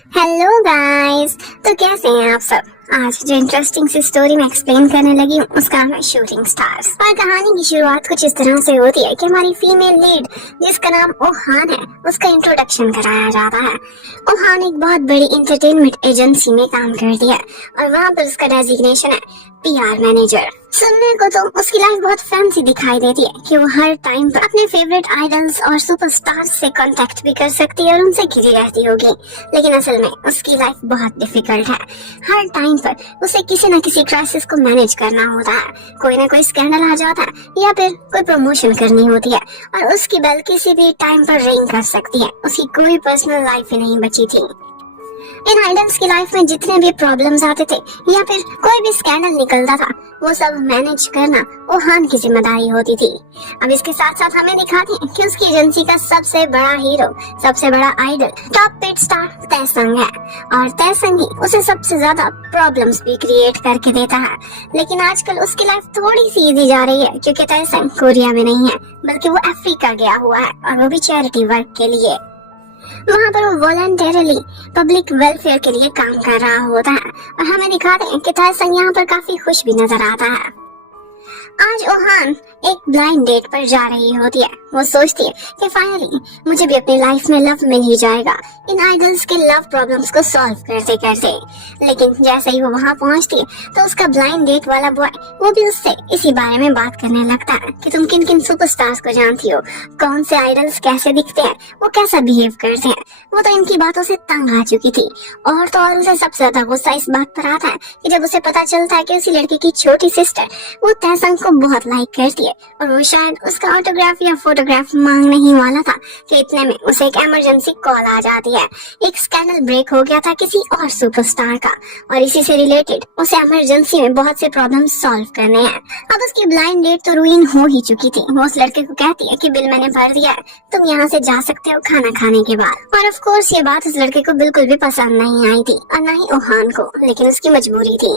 Hello guys. तो कैसे हैं आप सब। आज जो इंटरेस्टिंग सी स्टोरी मैं एक्सप्लेन करने लगी हूँ उसका नाम है शूटिंग स्टार्स। और कहानी की शुरुआत कुछ इस तरह से होती है कि हमारी फीमेल लीड जिसका नाम ओहान है उसका इंट्रोडक्शन कराया जाता है। ओहान एक बहुत बड़ी एंटरटेनमेंट एजेंसी में काम करती है और वहाँ पर उसका डेजिग्नेशन है पीआर मैनेजर। सुनने को तो उसकी लाइफ बहुत फैंसी दिखाई देती है कि वो हर टाइम पर अपने फेवरेट आइडल्स और सुपरस्टार्स से कांटेक्ट भी कर सकती है और उनसे घिरी रहती होगी, लेकिन असल में उसकी लाइफ बहुत डिफिकल्ट है। हर टाइम पर उसे किसी न किसी क्राइसिस को मैनेज करना होता है। कोई ना कोई स्कैंडल आ जाता है या फिर कोई प्रमोशन करनी होती है और उसकी बेल किसी भी टाइम पर रिंग कर सकती है। उसकी कोई पर्सनल लाइफ ही नहीं बची थी। इन आइडल्स की लाइफ में जितने भी प्रॉब्लम्स आते थे या फिर कोई भी स्कैंडल निकलता था वो सब मैनेज करना ओहान की जिम्मेदारी होती थी। अब इसके साथ साथ हमें दिखाती है कि उसकी एजेंसी का सबसे बड़ा हीरो, सबसे बड़ा आइडल टॉप पिट स्टार तैसंग है और तैसंग ही उसे सबसे ज्यादा प्रॉब्लम्स भी क्रिएट करके देता है। लेकिन आजकल उसकी लाइफ थोड़ी सी इजी जा रही है क्योंकि तैसंग कोरिया में नहीं है बल्कि वो अफ्रीका गया हुआ है और वो भी चैरिटी वर्क के लिए। वहाँ पर वो वॉलंटरली पब्लिक वेलफेयर के लिए काम कर रहा होता है और हमें दिखाते हैं कि तैसंग यहाँ पर काफी खुश भी नजर आता है। आज ओहान एक ब्लाइंड डेट पर जा रही होती है। वो सोचती है कि फाइनली मुझे भी अपनी लाइफ में लव मिल ही जाएगा इन आइडल्स के लव प्रॉब्लम्स को सॉल्व करते करते। लेकिन जैसे ही वो वहाँ पहुँचती है तो उसका ब्लाइंड डेट वाला बॉय वो भी उससे इसी बारे में बात करने लगता है कि तुम किन किन सुपरस्टार्स को जानती हो, कौन से आइडल्स कैसे दिखते हैं, वो कैसा बिहेव करते हैं। वो तो इनकी बातों से तंग आ चुकी थी और तो और उसे सबसे ज्यादा गुस्सा इस बात पर आता है कि जब उसे पता चलता है कि उसी लड़के की छोटी सिस्टर वो तैसंग को बहुत लाइक करती है और वो शायद उसका ऑटोग्राफ या फोटोग्राफ मांगने ही वाला था कि इतने में उसे एक इमरजेंसी कॉल आ जाती है। एक स्कैंडल ब्रेक हो गया था किसी और सुपरस्टार का और इसी से रिलेटेड उसे इमरजेंसी में बहुत से प्रॉब्लम सॉल्व करने हैं। अब उसकी ब्लाइंड डेट तो रुइन हो ही चुकी थी। वो उस लड़के को कहती है कि बिल मैंने भर दिया है, तुम यहाँ से जा सकते हो खाना खाने के बाद। और ऑफ कोर्स ये बात उस लड़के को बिल्कुल भी पसंद नहीं आई थी और न ही ओहान को, लेकिन उसकी मजबूरी थी।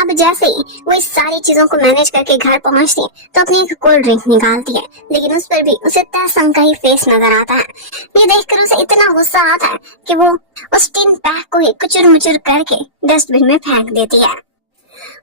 अब जैसे ही वो इस सारी चीजों को मैनेज करके घर पहुंचती है तो अपनी एक कोल्ड ड्रिंक निकालती है, लेकिन उस पर भी उसे तैसंग का ही फेस नजर आता है। ये देखकर उसे इतना गुस्सा आता है कि वो उस टिन पैक को ही कुचुर मुचुर करके डस्टबिन में फेंक देती है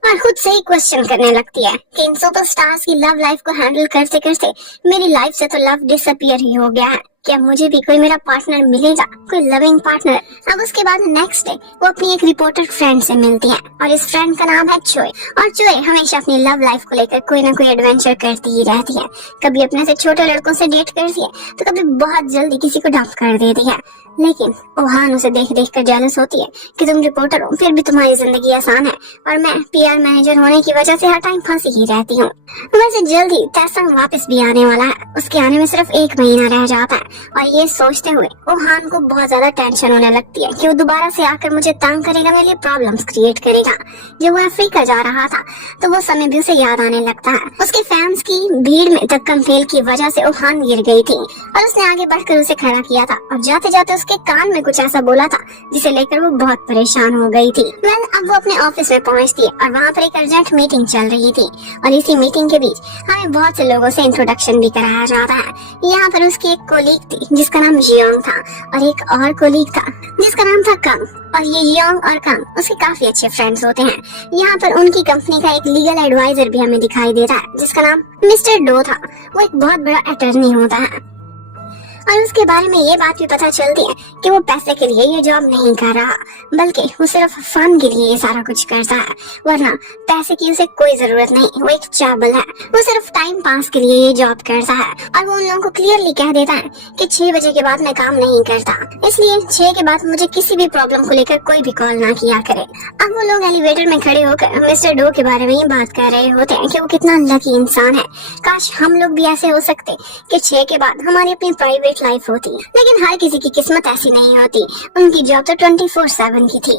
और खुद से ही क्वेश्चन करने लगती है कि इन सुपरस्टार्स की लव लाइफ को हैंडल करते करते मेरी लाइफ से तो लव डिसअपियर ही हो गया है। क्या मुझे भी कोई मेरा पार्टनर मिलेगा, कोई लविंग पार्टनर। अब उसके बाद नेक्स्ट डे वो अपनी एक रिपोर्टर फ्रेंड से मिलती है और इस फ्रेंड का नाम है चोय। और चोय हमेशा अपनी लव लाइफ को लेकर कोई ना कोई एडवेंचर करती ही रहती है। कभी अपने से छोटे लड़कों से डेट करती है तो कभी बहुत जल्दी किसी को डंप कर देती है। लेकिन ओहान उसे देख देख कर जेलस होती है कि तुम रिपोर्टर हो फिर भी तुम्हारी जिंदगी आसान है और मैं पीआर मैनेजर होने की वजह से हर टाइम फंसी ही रहती हूँ। वैसे जल्दी तैसंग वापस भी आने वाला है, उसके आने में सिर्फ 1 महीना रह जाता है और ये सोचते हुए ओहान को बहुत ज्यादा टेंशन होने लगती है कि वो दोबारा से आकर मुझे तंग करेगा, मेरे लिए प्रॉब्लम्स क्रिएट करेगा। जब वो अफ्रीका जा रहा था तो वो समय भी उसे याद आने लगता है। उसके फैंस की भीड़ में टक्कर फेल की वजह से ओहान गिर गई थी और उसने आगे बढ़कर उसे खड़ा किया था और जाते जाते उसके कान में कुछ ऐसा बोला था जिसे लेकर वो बहुत परेशान हो गई थी। अब वो अपने ऑफिस में पहुंचती है और वहाँ पर एक अर्जेंट मीटिंग चल रही थी और इसी मीटिंग के बीच हमें बहुत से लोगों से इंट्रोडक्शन भी कराया जाता है। यहाँ पर उसकी एक कोलीग थी जिसका नाम जियोंग था और एक और कोलीग था जिसका नाम था कंग। और ये जियोंग और कंग उसके काफी अच्छे फ्रेंड्स होते हैं। यहाँ पर उनकी कंपनी का एक लीगल एडवाइजर भी हमें दिखाई देता है जिसका नाम मिस्टर डो था। वो एक बहुत बड़ा अटर्नी होता है और उसके बारे में ये बात भी पता चलती है कि वो पैसे के लिए ये जॉब नहीं कर रहा बल्कि वो सिर्फ फन के लिए ये सारा कुछ करता है, वरना पैसे की उसे कोई जरूरत नहीं। वो एक चावल है, वो सिर्फ टाइम पास के लिए ये जॉब करता है और वो उन लोगों को क्लियरली कह देता है कि 6 बजे के बाद मैं काम नहीं करता, इसलिए 6 के बाद मुझे किसी भी प्रॉब्लम को लेकर कोई भी कॉल ना किया करे। अब वो लोग एलिवेटर में खड़े होकर मिस्टर डो के बारे में ही बात कर रहे होते हैं कि वो कितना लकी इंसान है, काश हम लोग भी ऐसे हो सकते कि 6 के बाद हमारी अपनी प्राइवेट लाइफ होती। लेकिन हर किसी की किस्मत ऐसी नहीं होती। उनकी जॉब तो 24/7 की थी।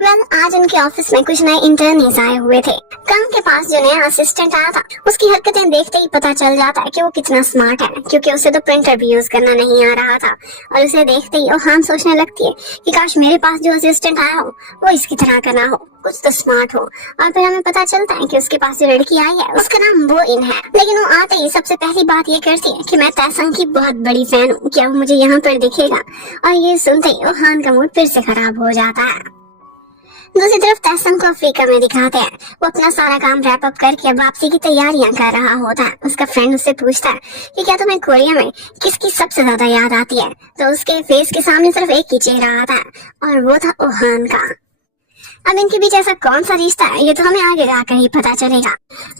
आज उनके ऑफिस में कुछ नए इंटर्नीज आए हुए थे। कंग के पास जो नया असिस्टेंट आया था, उसकी हरकतें देखते ही पता चल जाता है कि वो कितना स्मार्ट है, क्योंकि उसे तो प्रिंटर भी यूज करना नहीं आ रहा था। और उसे देखते ही ओहान सोचने लगती है कि काश मेरे पास जो असिस्टेंट आया हो वो इसकी तरह का ना हो, कुछ तो स्मार्ट हो। और फिर हमें पता चलता है कि उसके पास जो लड़की आई है उसका नाम वो इन है। लेकिन वो आते ही सबसे पहली बात ये करती है कि मैं तैसंग की बहुत बड़ी फैन हूँ, क्या वो मुझे यहाँ पर दिखेगा। और ये सुनते ही ओहान का मूड फिर से खराब हो जाता है। दूसरी तरफ तैसंग को अफ्रीका में दिखाते हैं। वो अपना सारा काम रैप अप करके वापसी की तैयारियां कर रहा होता है। उसका फ्रेंड उससे पूछता है कि क्या तुम्हें कोरिया में किसकी सबसे ज्यादा याद आती है, तो उसके फेस के सामने सिर्फ एक ही चेहरा आता है और वो था ओहान का। अब इनके बीच ऐसा कौन सा रिश्ता है, ये तो हमें आगे जाकर ही पता चलेगा।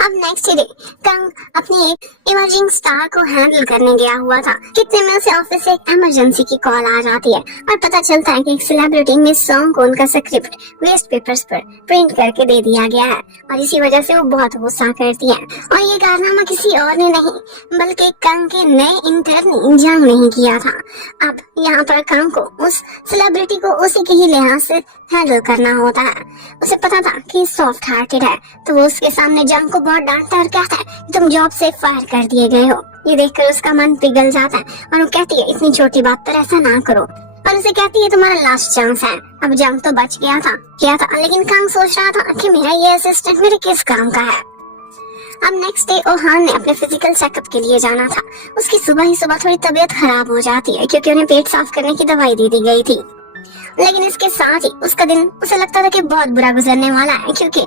अब नेक्स्ट डे कंग अपनी एक इमर्जिंग स्टार को हैंडल करने गया हुआ था। कितने में उसे ऑफिस से एक इमरजेंसी की कॉल आ जाती है और पता चलता है कि एक सेलिब्रिटी मिस सॉन्ग को उनका स्क्रिप्ट वेस्ट पेपर्स पर प्रिंट करके दे दिया गया है और इसी वजह से वो बहुत गुस्सा करती है। और ये कारनामा किसी और ने नहीं बल्कि कंग के नए इंटर्न जंग नहीं किया था। अब यहाँ पर कंग को उस सेलिब्रिटी को उसी के ही लिहाज से हैंडल करना होता है। उसे पता था कि सॉफ्ट हार्टेड है, तो वो उसके सामने जंग को बहुत डांटता है और कहता है कि तुम जॉब से फायर कर दिए गए हो। ये देखकर उसका मन पिघल जाता है और वो कहती है इतनी छोटी बात पर ऐसा ना करो। और उसे कहती है तुम्हारा लास्ट चांस है। अब जंग तो बच गया था लेकिन कंग सोच रहा था कि मेरा ये असिस्टेंट मेरे किस काम का है। अब नेक्स्ट डे ओहान ने अपने फिजिकल चेकअप के लिए जाना था। उसकी सुबह ही सुबह थोड़ी तबीयत खराब हो जाती है क्योंकि उन्हें पेट साफ करने की दवाई दे दी गई थी। लेकिन इसके साथ ही उसका दिन उसे लगता था कि बहुत बुरा गुजरने वाला है, क्योंकि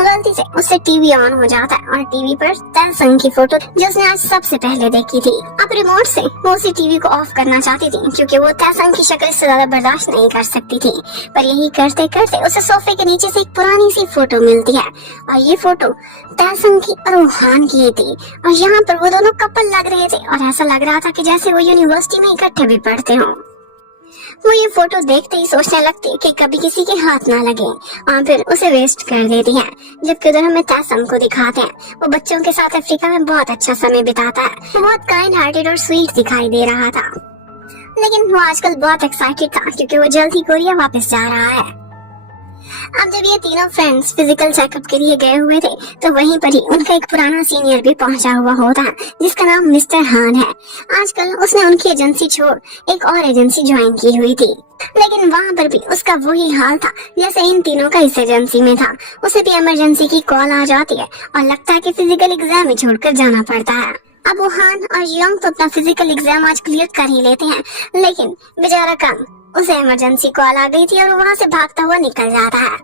गलती से उससे टीवी ऑन हो जाता है और टीवी पर तैसंग की फोटो जो उसने आज सबसे पहले देखी थी। अब रिमोट से वो उसी टीवी को ऑफ करना चाहती थी क्योंकि वो तैसंग की शक्ल से ज्यादा बर्दाश्त नहीं कर सकती थी। पर यही करते करते उसे सोफे के नीचे से एक पुरानी सी फोटो मिलती है और ये फोटो तैसंग की और ओहान की थी। और यहाँ पर वो दोनों कपल लग रहे थे और ऐसा लग रहा था कि जैसे वो यूनिवर्सिटी में इकट्ठे भी पढ़ते हों। वो ये फोटो देखते ही सोचने लगती है कि कभी किसी के हाथ ना लगे और फिर उसे वेस्ट कर देती है। जबकि उधर हमें तैसंग को दिखाते हैं, वो बच्चों के साथ अफ्रीका में बहुत अच्छा समय बिताता है। वो बहुत काइंड हार्टेड और स्वीट दिखाई दे रहा था। लेकिन वो आजकल बहुत एक्साइटेड था क्योंकि वो जल्द ही कोरिया वापस जा रहा है। अब जब ये तीनों फ्रेंड्स फिजिकल चेकअप के लिए गए हुए थे तो वहीं पर ही उनका एक पुराना सीनियर भी पहुंचा हुआ होता है जिसका नाम मिस्टर हान है। आजकल उसने उनकी एजेंसी छोड़ एक और एजेंसी ज्वाइन की हुई थी, लेकिन वहाँ पर भी उसका वही हाल था जैसे इन तीनों का इस एजेंसी में था। उसे भी इमरजेंसी की कॉल आ जाती है और लगता है कि फिजिकल एग्जाम ही छोड़कर जाना पड़ता है। अब वो हान और यंग तो अपना फिजिकल एग्जाम आज क्लियर कर ही लेते हैं, लेकिन बेचारा कंग उसे इमरजेंसी कॉल आ गई थी और वहाँ से भागता हुआ निकल जाता है।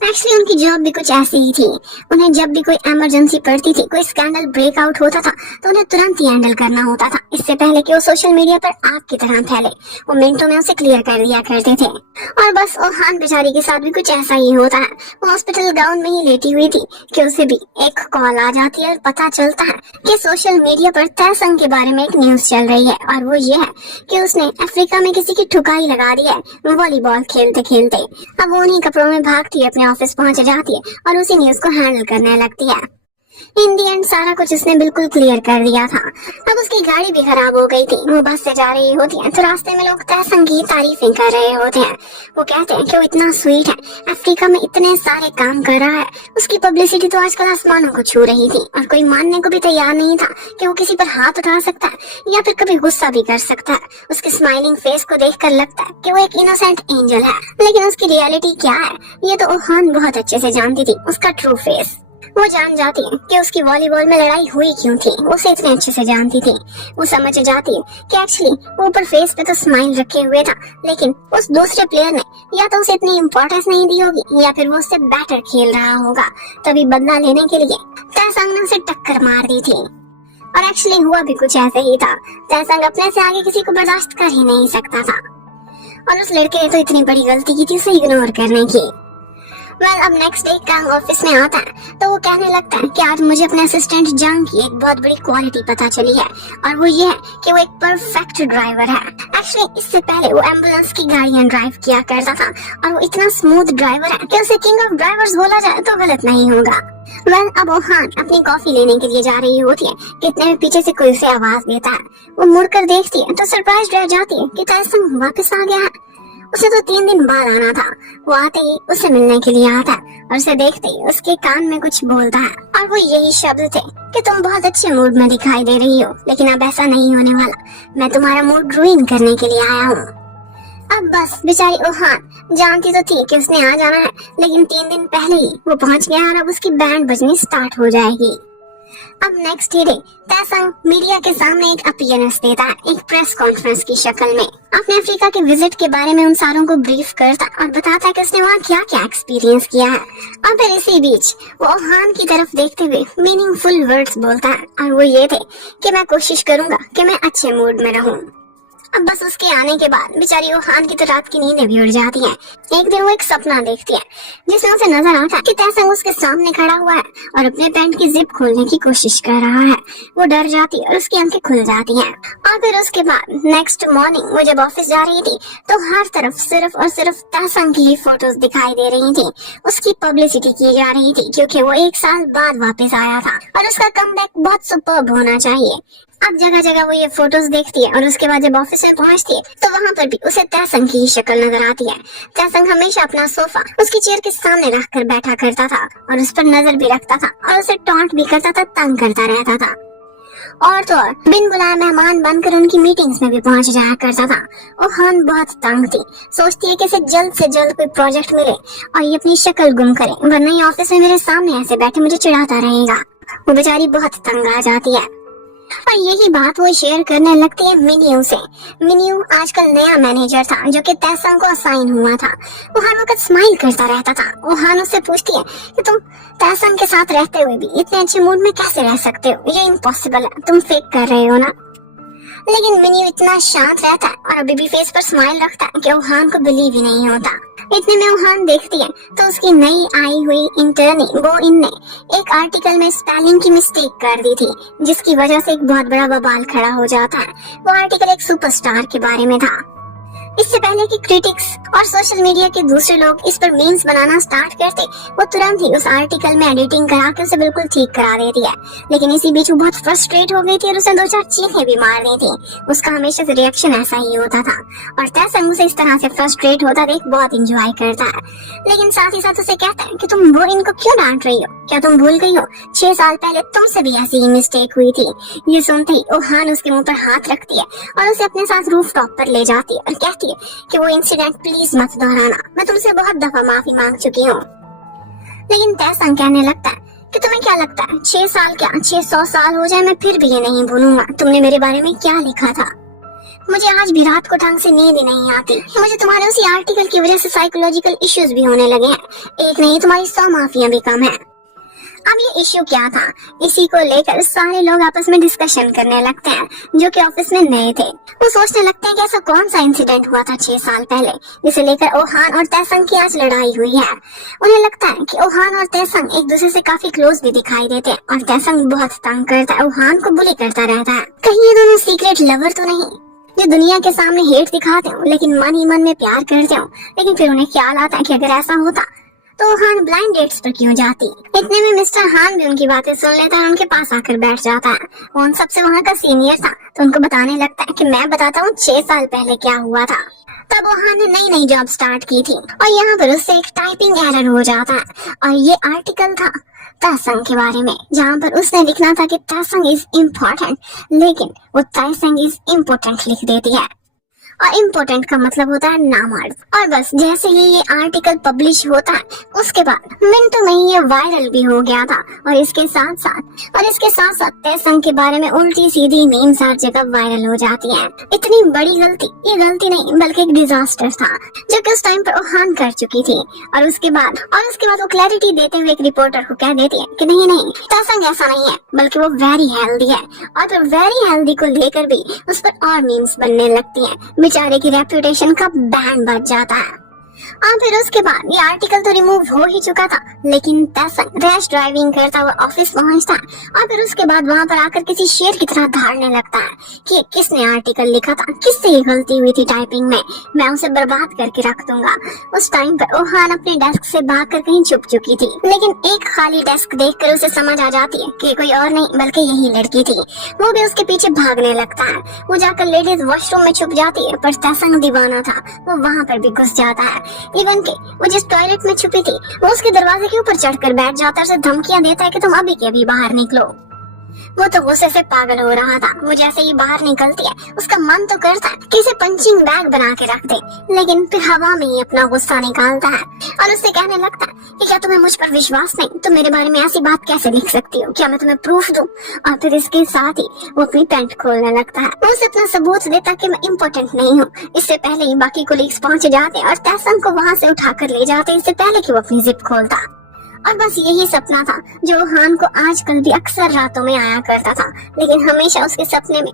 एक्चुअली उनकी जॉब भी कुछ ऐसी ही थी। उन्हें जब भी कोई इमरजेंसी पड़ती थी, कोई स्कैंडल ब्रेकआउट होता था तो उन्हें तुरंत ही हैंडल करना होता था, इससे पहले कि वो सोशल मीडिया पर आग की तरह फैले। वो मिनटों में उसे क्लियर कर दिया करते थे। और बस ओहान बेचारी के साथ भी कुछ ऐसा ही होता है। वो हॉस्पिटल गाउन में ही लेटी हुई थी कि उसे भी एक कॉल आ जाती है और पता चलता है कि सोशल मीडिया पर तैसंग के बारे में एक न्यूज चल रही है और वो ये है कि उसने अफ्रीका में किसी की ठुकाई लगा दी है वॉलीबॉल खेलते खेलते। अब वो उन्हीं कपड़ों में भागती अपने ऑफिस पहुंच जाती है और उसी न्यूज को हैंडल करने लगती है। इन दी एंड सारा कुछ उसने बिल्कुल क्लियर कर दिया था। अब उसकी गाड़ी भी खराब हो गई थी। वो बस से जा रही होती है तो रास्ते में लोग तैसंग की तारीफें कर रहे होते हैं। वो कहते हैं कि वो इतना स्वीट है, अफ्रीका में इतने सारे काम कर रहा है। उसकी पब्लिसिटी तो आजकल आसमानों को छू रही थी और कोई मानने को भी तैयार नहीं था कि वो किसी पर हाथ उठा सकता है या फिर कभी गुस्सा भी कर सकता है। उसके स्माइलिंग फेस को देखकर लगता है कि वो एक इनोसेंट एंजल है, लेकिन उसकी रियलिटी क्या है ये तो ओहान बहुत अच्छे से जानती थी। उसका ट्रू फेस वो जान जाती है कि उसकी वॉलीबॉल में लड़ाई हुई क्यों थी। उसे इतने अच्छे से जानती थी। वो समझ जाती है कि एक्चुअली वो ऊपर फेस पे तो स्माइल रखे हुए था, लेकिन उस दूसरे प्लेयर ने या तो उसे इतनी इम्पोर्टेंस नहीं दी होगी या फिर वो उससे बेटर खेल रहा होगा। तभी बदला लेने के लिए तैसंग ने उसे टक्कर मार दी थी। और एक्चुअली हुआ भी कुछ ऐसे ही था। तैसंग अपने से आगे किसी को बर्दाश्त कर ही नहीं सकता था और उस लड़के ने तो इतनी बड़ी गलती की थी उसे इग्नोर करने की। अब नेक्स्ट डे कंग ऑफिस में आता है तो वो कहने लगता है कि आज मुझे अपने असिस्टेंट जंग की एक बहुत बड़ी क्वालिटी पता चली है और वो ये है कि वो एक परफेक्ट ड्राइवर है। एक्चुअली इससे पहले वो एम्बुलेंस की गाड़ियां ड्राइव किया करता था और वो इतना स्मूथ ड्राइवर है कि उसे किंग ऑफ ड्राइवर्स बोला जाए तो गलत नहीं होगा। अब ओहान अपनी कॉफी लेने के लिए जा रही होती है कि इतने में पीछे से कोई उसे आवाज देता है। वो मुड़कर देखती है तो सरप्राइज रह जाती है कि तैसंग वापस आ गया है। उसे तो 3 दिन बाद आना था। वो आते ही उसे मिलने के लिए आता है और उसे देखते ही उसके कान में कुछ बोलता है और वो यही शब्द थे कि तुम बहुत अच्छे मूड में दिखाई दे रही हो, लेकिन अब ऐसा नहीं होने वाला। मैं तुम्हारा मूड रूइन करने के लिए आया हूँ। अब बस बेचारी ओहान जानती तो थी कि उसने आ जाना है, लेकिन 3 दिन पहले ही वो पहुंच गया और अब उसकी बैंड बजनी स्टार्ट हो जाएगी। अब नेक्स्ट डे तासंग मीडिया के सामने एक अपीयरेंस देता है, एक प्रेस कॉन्फ्रेंस की शक्ल में। अपने अफ्रीका के विजिट के बारे में उन सारों को ब्रीफ करता और बताता है कि उसने वहाँ क्या क्या एक्सपीरियंस किया है। और फिर इसी बीच वो ओहान की तरफ देखते हुए मीनिंगफुल वर्ड्स बोलता है और वो ये थे कि मैं कोशिश करूंगा कि मैं अच्छे मूड में रहूं। अब बस उसके आने के बाद बेचारी ओहान की तो रात की नींदें भी उड़ जाती हैं। एक दिन वो एक सपना देखती है जिसमें उसे नजर आता है कि तासंग उसके सामने खड़ा हुआ है और अपने पैंट की जिप खोलने की कोशिश कर रहा है। वो डर जाती है और उसकी आंखें खुल जाती हैं। और फिर उसके बाद नेक्स्ट मॉर्निंग वो जब ऑफिस जा रही थी तो हर तरफ सिर्फ और सिर्फ तासंग की ही फोटोज दिखाई दे रही थी। उसकी पब्लिसिटी की जा रही थी क्योंकि वो 1 साल बाद वापस आया था और उसका कमबैक बहुत सुपर्ब होना चाहिए। अब जगह जगह वो ये फोटोज देखती है और उसके बाद जब ऑफिस में पहुंचती है तो वहाँ पर भी उसे तासंग की ही शक्ल नजर आती है। तासंग हमेशा अपना सोफा उसकी चेयर के सामने रखकर बैठा करता था और उस पर नजर भी रखता था और उसे टॉन्ट भी करता था, तंग करता रहता था। और तो और बिन बुलाए मेहमान बनकर उनकी मीटिंग्स में भी पहुंच जाया करता था। ओहान बहुत तंग थी, सोचती है कि इसे जल्द से जल्द कोई प्रोजेक्ट मिले और ये अपनी शक्ल गुम करे, वरना ये ऑफिस में मेरे सामने ऐसे बैठे मुझे चिढ़ाता रहेगा। वो बेचारी बहुत तंग आ जाती है और यही बात वो शेयर करने लगती है मिनियू से। मिनियू आजकल नया मैनेजर था जो कि तासंग को असाइन हुआ था। वो हर वक्त स्माइल करता रहता था। ओहान उससे पूछती है कि तुम तासंग के साथ रहते हुए भी इतने अच्छे मूड में कैसे रह सकते हो, ये इम्पॉसिबल है, तुम फेक कर रहे हो ना। लेकिन मिनियू इतना शांत रहता है और अभी भी फेस पर स्माइल रखता है कि ओहान को बिलीव ही नहीं होता। इतने में ओहान देखती है तो उसकी नई आई हुई इंटर्नी वो इन ने एक आर्टिकल में स्पेलिंग की मिस्टेक कर दी थी, जिसकी वजह से एक बहुत बड़ा बवाल खड़ा हो जाता है। वो आर्टिकल एक सुपरस्टार के बारे में था। इससे पहले कि क्रिटिक्स और सोशल मीडिया के दूसरे लोग इस पर मीम्स बनाना स्टार्ट करते, वो तुरंत ही उस आर्टिकल में एडिटिंग करा के उसे बिल्कुल ठीक करा देती है। लेकिन इसी बीच वो बहुत फ्रस्ट्रेट हो गई थी और उसे 2-4 चीखें भी मार दी थी। उसका हमेशा से रिएक्शन ऐसा ही होता था और तासंग उसे इस तरह से फ्रस्ट्रेट होता देख बहुत इंजॉय करता है। लेकिन साथ ही साथ उसे कहता है कि तुम वो इनको क्यों डांट रही हो, क्या तुम भूल गई हो 6 साल पहले तुमसे भी ऐसी ही मिस्टेक हुई थी। ये सुनते ही ओहान उसके मुंह पर हाथ रखती है और उसे अपने साथ रूफटॉप पर ले जाती है और कहती है कि वो इंसिडेंट प्लीज मत दोहराना, मैं तुमसे बहुत दफा माफी मांग चुकी हूँ। लेकिन तासंग कहने लगता है कि तुम्हें क्या लगता है 6 साल क्या 600 साल हो जाए मैं फिर भी ये नहीं भूलूंगा तुमने मेरे बारे में क्या लिखा था। मुझे आज भी रात को ढंग से नींद नहीं आती। मुझे तुम्हारे उसी आर्टिकल की वजह से साइकोलॉजिकल इश्यूज भी होने लगे हैं। एक नहीं तुम्हारी 100 माफियां भी कम है। अब ये इश्यू क्या था, इसी को लेकर सारे लोग आपस में डिस्कशन करने लगते हैं जो कि ऑफिस में नए थे। वो सोचने लगते हैं कि ऐसा कौन सा इंसिडेंट हुआ था 6 साल पहले जिसे लेकर ओहान और तासंग की आज लड़ाई हुई है। उन्हें लगता है कि ओहान और तासंग एक दूसरे से काफी क्लोज भी दिखाई देते हैं और तासंग बहुत तंग करता है, ओहान को बुली करता रहता है। कहीं ये दोनों सीक्रेट लवर तो नहीं जो दुनिया के सामने हेट दिखाते हो लेकिन मन ही मन में प्यार करते हो। लेकिन फिर उन्हें ख्याल आता है कि अगर ऐसा होता तो हान ब्लाइंड डेट्स पर क्यों जाती। इतने में मिस्टर हान भी उनकी बातें सुन लेता है और उनके पास आकर बैठ जाता है। वो उन सबसे वहाँ का सीनियर था तो उनको बताने लगता है कि मैं बताता हूँ 6 साल पहले क्या हुआ था। तब ओहान ने नई जॉब स्टार्ट की थी और यहाँ पर उससे एक टाइपिंग एरर हो जाता है और ये आर्टिकल था तासंग के बारे में जहाँ पर उसने लिखना था कि तासंग इज इम्पोर्टेंट, लेकिन वो तासंग इज इम्पोर्टेंट लिख देती है और इम्पोर्टेंट का मतलब होता है नामर्द। और बस जैसे ही ये आर्टिकल पब्लिश होता है उसके बाद मिनटों में ही ये वायरल भी हो गया था और इसके साथ साथ तासंग के बारे में उल्टी सीधी मीम्स हर जगह वायरल हो जाती हैं। इतनी बड़ी गलती, ये गलती नहीं बल्कि एक डिजास्टर था जो कि उस टाइम पर ओहान कर चुकी थी। और उसके बाद वो क्लैरिटी देते हुए एक रिपोर्टर को कह देती है कि नहीं तासंग ऐसा नहीं है बल्कि वो वेरी हेल्दी है। और फिर वेरी हेल्दी को लेकर भी उस पर और मीम्स बनने लगती हैं। बेचारे की रेपुटेशन का बैंड बज जाता है। और फिर उसके बाद ये आर्टिकल तो रिमूव हो ही चुका था, लेकिन तैसंग रैश ड्राइविंग करता हुआ ऑफिस पहुंचता है और फिर उसके बाद वहां पर आकर किसी शेर की तरह धाड़ने लगता है कि ये किसने आर्टिकल लिखा था, किससे ये गलती हुई थी टाइपिंग में, मैं उसे बर्बाद करके रख दूंगा। उस टाइम पर ओहान अपने डेस्क से भागकर कहीं छुप चुकी थी, लेकिन एक खाली डेस्क देखकर उसे समझ आ जाती है कि कोई और नहीं बल्कि यही लड़की थी। वो भी उसके पीछे भागने लगता है। वो जाकर लेडीज वॉशरूम में छुप जाती है, पर तैसंग दीवाना था, वो वहाँ पर भी घुस जाता है। इवन के वो जिस टॉयलेट में छुपी थी वो उसके दरवाजे के ऊपर चढ़कर बैठ जाता है, उसे धमकियां देता है कि तुम अभी के अभी बाहर निकलो। वो तो गुस्से से पागल हो रहा था। वो जैसे ही बाहर निकलती है उसका मन तो करता है कि इसे पंचिंग बैग बना के रख दे, लेकिन फिर हवा में ही अपना गुस्सा निकालता है और उससे कहने लगता है कि क्या तुम्हें मुझ पर विश्वास नहीं, तुम मेरे बारे में ऐसी बात कैसे लिख सकती हो, क्या मैं तुम्हें प्रूफ दूं? और फिर इसके साथ ही वो अपनी पैंट खोलने लगता है। वो उसे अपना सबूत देता कि मैं इम्पोर्टेंट नहीं हूँ। इससे पहले ही बाकी कोलीग्स पहुंच जाते और तैसंग को वहाँ से उठाकर ले जाते, इससे पहले कि वो अपनी जिप खोलता। और बस यही सपना था जो ओहान को आजकल भी अक्सर रातों में आया करता था, लेकिन हमेशा उसके सपने में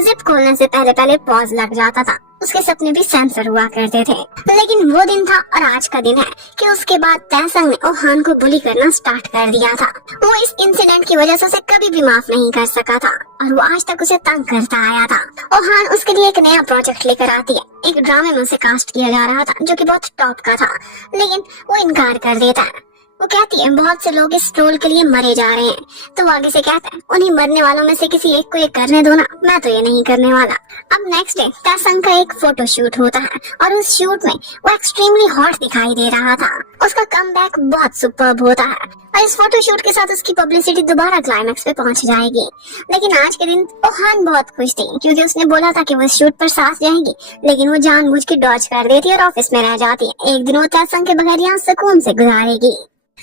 जिप खोलने से पहले पॉज लग जाता था। उसके सपने भी सेंसर हुआ करते थे। लेकिन वो दिन था और आज का दिन है कि उसके बाद तैसंग ने ओहान को बुली करना स्टार्ट कर दिया था। वो इस इंसिडेंट की वजह से उसे कभी भी माफ नहीं कर सका था और वो आज तक उसे तंग करता आया था। ओहान उसके लिए एक नया प्रोजेक्ट लेकर आती है। एक ड्रामे में उसे कास्ट किया जा रहा था जो कि बहुत टॉप का था, लेकिन वो इनकार कर देता है। वो कहती है बहुत से लोग इस रोल के लिए मरे जा रहे हैं, तो वो आगे से कहता है उन्हीं मरने वालों में से किसी एक को ये करने दो ना, मैं तो ये नहीं करने वाला। अब नेक्स्ट डे तैसंग का एक फोटो शूट होता है और उस शूट में वो एक्सट्रीमली हॉट दिखाई दे रहा था। उसका कमबैक बहुत सुपर्ब होता है और इस फोटो शूट के साथ उसकी पब्लिसिटी दोबारा क्लाइमैक्स पे पहुंच जाएगी। लेकिन आज के दिन ओहान बहुत खुश थी क्योंकि उसने बोला था कि वो इस शूट पर साथ जाएगी, लेकिन वो जानबूझ के डॉज कर देती और ऑफिस में रह जाती है। एक दिन वो तैसंग के बगैर यहाँ सुकून से गुजारेगी।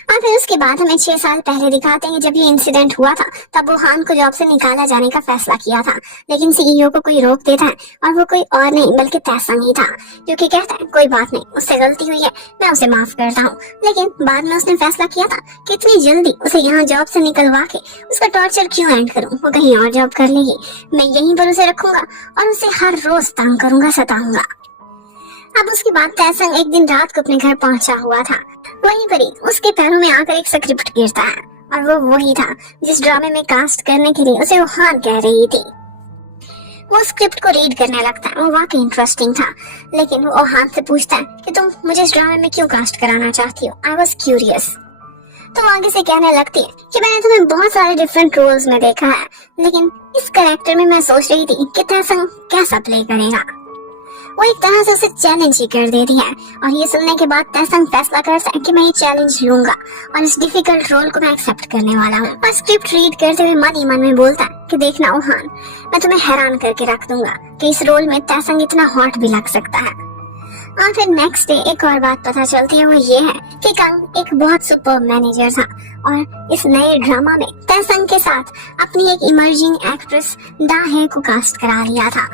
और फिर उसके बाद हमें 6 साल पहले दिखाते हैं जब ये इंसिडेंट हुआ था, तब ओहान को जॉब से निकाला जाने का फैसला किया था, लेकिन सीईओ को कोई रोक देता है और वो कोई और नहीं बल्कि तैसंग ही था, जो कि कहता है कोई बात नहीं, उससे गलती हुई है, मैं उसे माफ करता हूँ। लेकिन बाद में उसने फैसला किया था कि इतनी जल्दी उसे यहाँ जॉब से निकलवा के उसका टॉर्चर क्यों एंड करूँ, वो कहीं और जॉब कर लेगी, मैं यहीं पर उसे रखूंगा और उसे हर रोज तंग करूंगा, सताऊंगा। अब उसके बाद तैसंग एक दिन रात को अपने घर पहुंचा हुआ था। वहीं पर ही उसके पैरों में आकर एक स्क्रिप्ट गिरता है और वो वही था जिस ड्रामे में कास्ट करने के लिए उसे ओहान कह रही थी। वो स्क्रिप्ट को रीड करने लगता है। वो वाकई इंटरेस्टिंग था, लेकिन वो ओहान से पूछता है कि तुम मुझे इस ड्रामे में क्यों कास्ट कराना चाहती हो? I was curious. तो आगे से कहने लगती है कि मैंने तुम्हें बहुत सारे डिफरेंट रोल्स में देखा है, लेकिन इस कैरेक्टर में मैं सोच रही थी कि तैसंग कैसा प्ले करेगा। वो एक तरह से उसे चैलेंज ही कर देती है और ये सुनने के बाद तैसंग फैसला करता है कि मैं ये चैलेंज लूंगा और इस डिफिकल्ट रोल को मैं एक्सेप्ट करने वाला हूँ। और स्क्रिप्ट रीड करते हुए मन ही मन में बोलता है कि देखना ओहान, मैं तुम्हें हैरान करके रख दूंगा कि इस रोल में तैसंग इतना हॉट भी लग सकता है। और फिर नेक्स्ट डे एक और बात पता चलती है, वो ये है कि कंग एक बहुत सुपर मैनेजर था और इस नए ड्रामा में तैसंग के साथ अपनी एक इमर्जिंग एक्ट्रेस दाहे को कास्ट करा लिया था।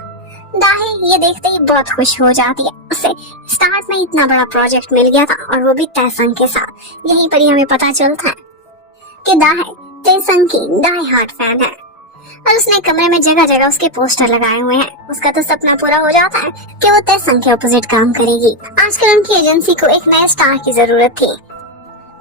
दाहे ये देखते ही बहुत खुश हो जाती है, उसे स्टार्ट में इतना बड़ा प्रोजेक्ट मिल गया था और वो भी तैसंग के साथ। यहीं पर ही हमें पता चलता है कि दाहे तैसंग की डाई हार्ट फैन है और उसने कमरे में जगह जगह उसके पोस्टर लगाए हुए हैं। उसका तो सपना पूरा हो जाता है कि वो तैसंग के ऑपोजिट काम करेगी। आजकल उनकी एजेंसी को एक नए स्टार की जरूरत थी।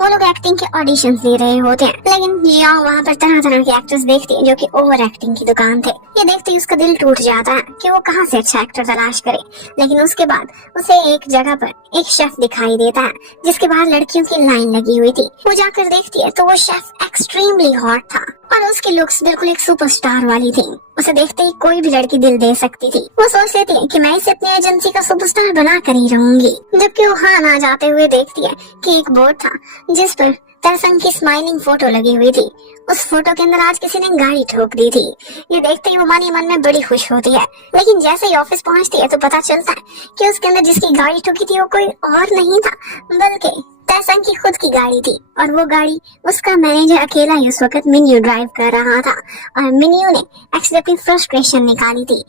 वो लोग एक्टिंग के ऑडिशंस दे रहे होते हैं, लेकिन जियांग वहाँ पर तरह तरह के एक्टर्स देखती है जो कि ओवर एक्टिंग की दुकान थे। ये देखते ही उसका दिल टूट जाता है कि वो कहाँ से अच्छा एक्टर तलाश करे। लेकिन उसके बाद उसे एक जगह पर एक शेफ दिखाई देता है जिसके बाहर लड़कियों की लाइन लगी हुई थी। वो जाकर देखती है तो वो शेफ एक्सट्रीमली हॉट था और उसकी लुक्स बिल्कुल एक सुपरस्टार वाली थी। उसे देखते ही कोई भी लड़की दिल दे सकती थी। वो सोच लेती है कि मैं इसे अपनी एजेंसी का सुपरस्टार बना कर ही रहूंगी। जबकि वो ओहान आ जाते हुए देखती है कि एक बोर्ड था जिस पर तैसंग की स्माइलिंग फोटो लगी हुई थी। उस फोटो के अंदर आज किसी ने गाड़ी ठोक दी थी। ये देखते ही वो मन ही मन में बड़ी खुश होती है, लेकिन जैसे ही ऑफिस पहुंचती है तो पता चलता है कि उसके अंदर जिसकी गाड़ी ठोकी थी वो कोई और नहीं था बल्कि तैसंग की खुद की गाड़ी थी। और वो गाड़ी उसका मैनेजर अकेला ही उस वक्त मिन्यू ड्राइव कर रहा था और मिन्यू ने एक्चुअली फ्रस्ट्रेशन निकाली थी।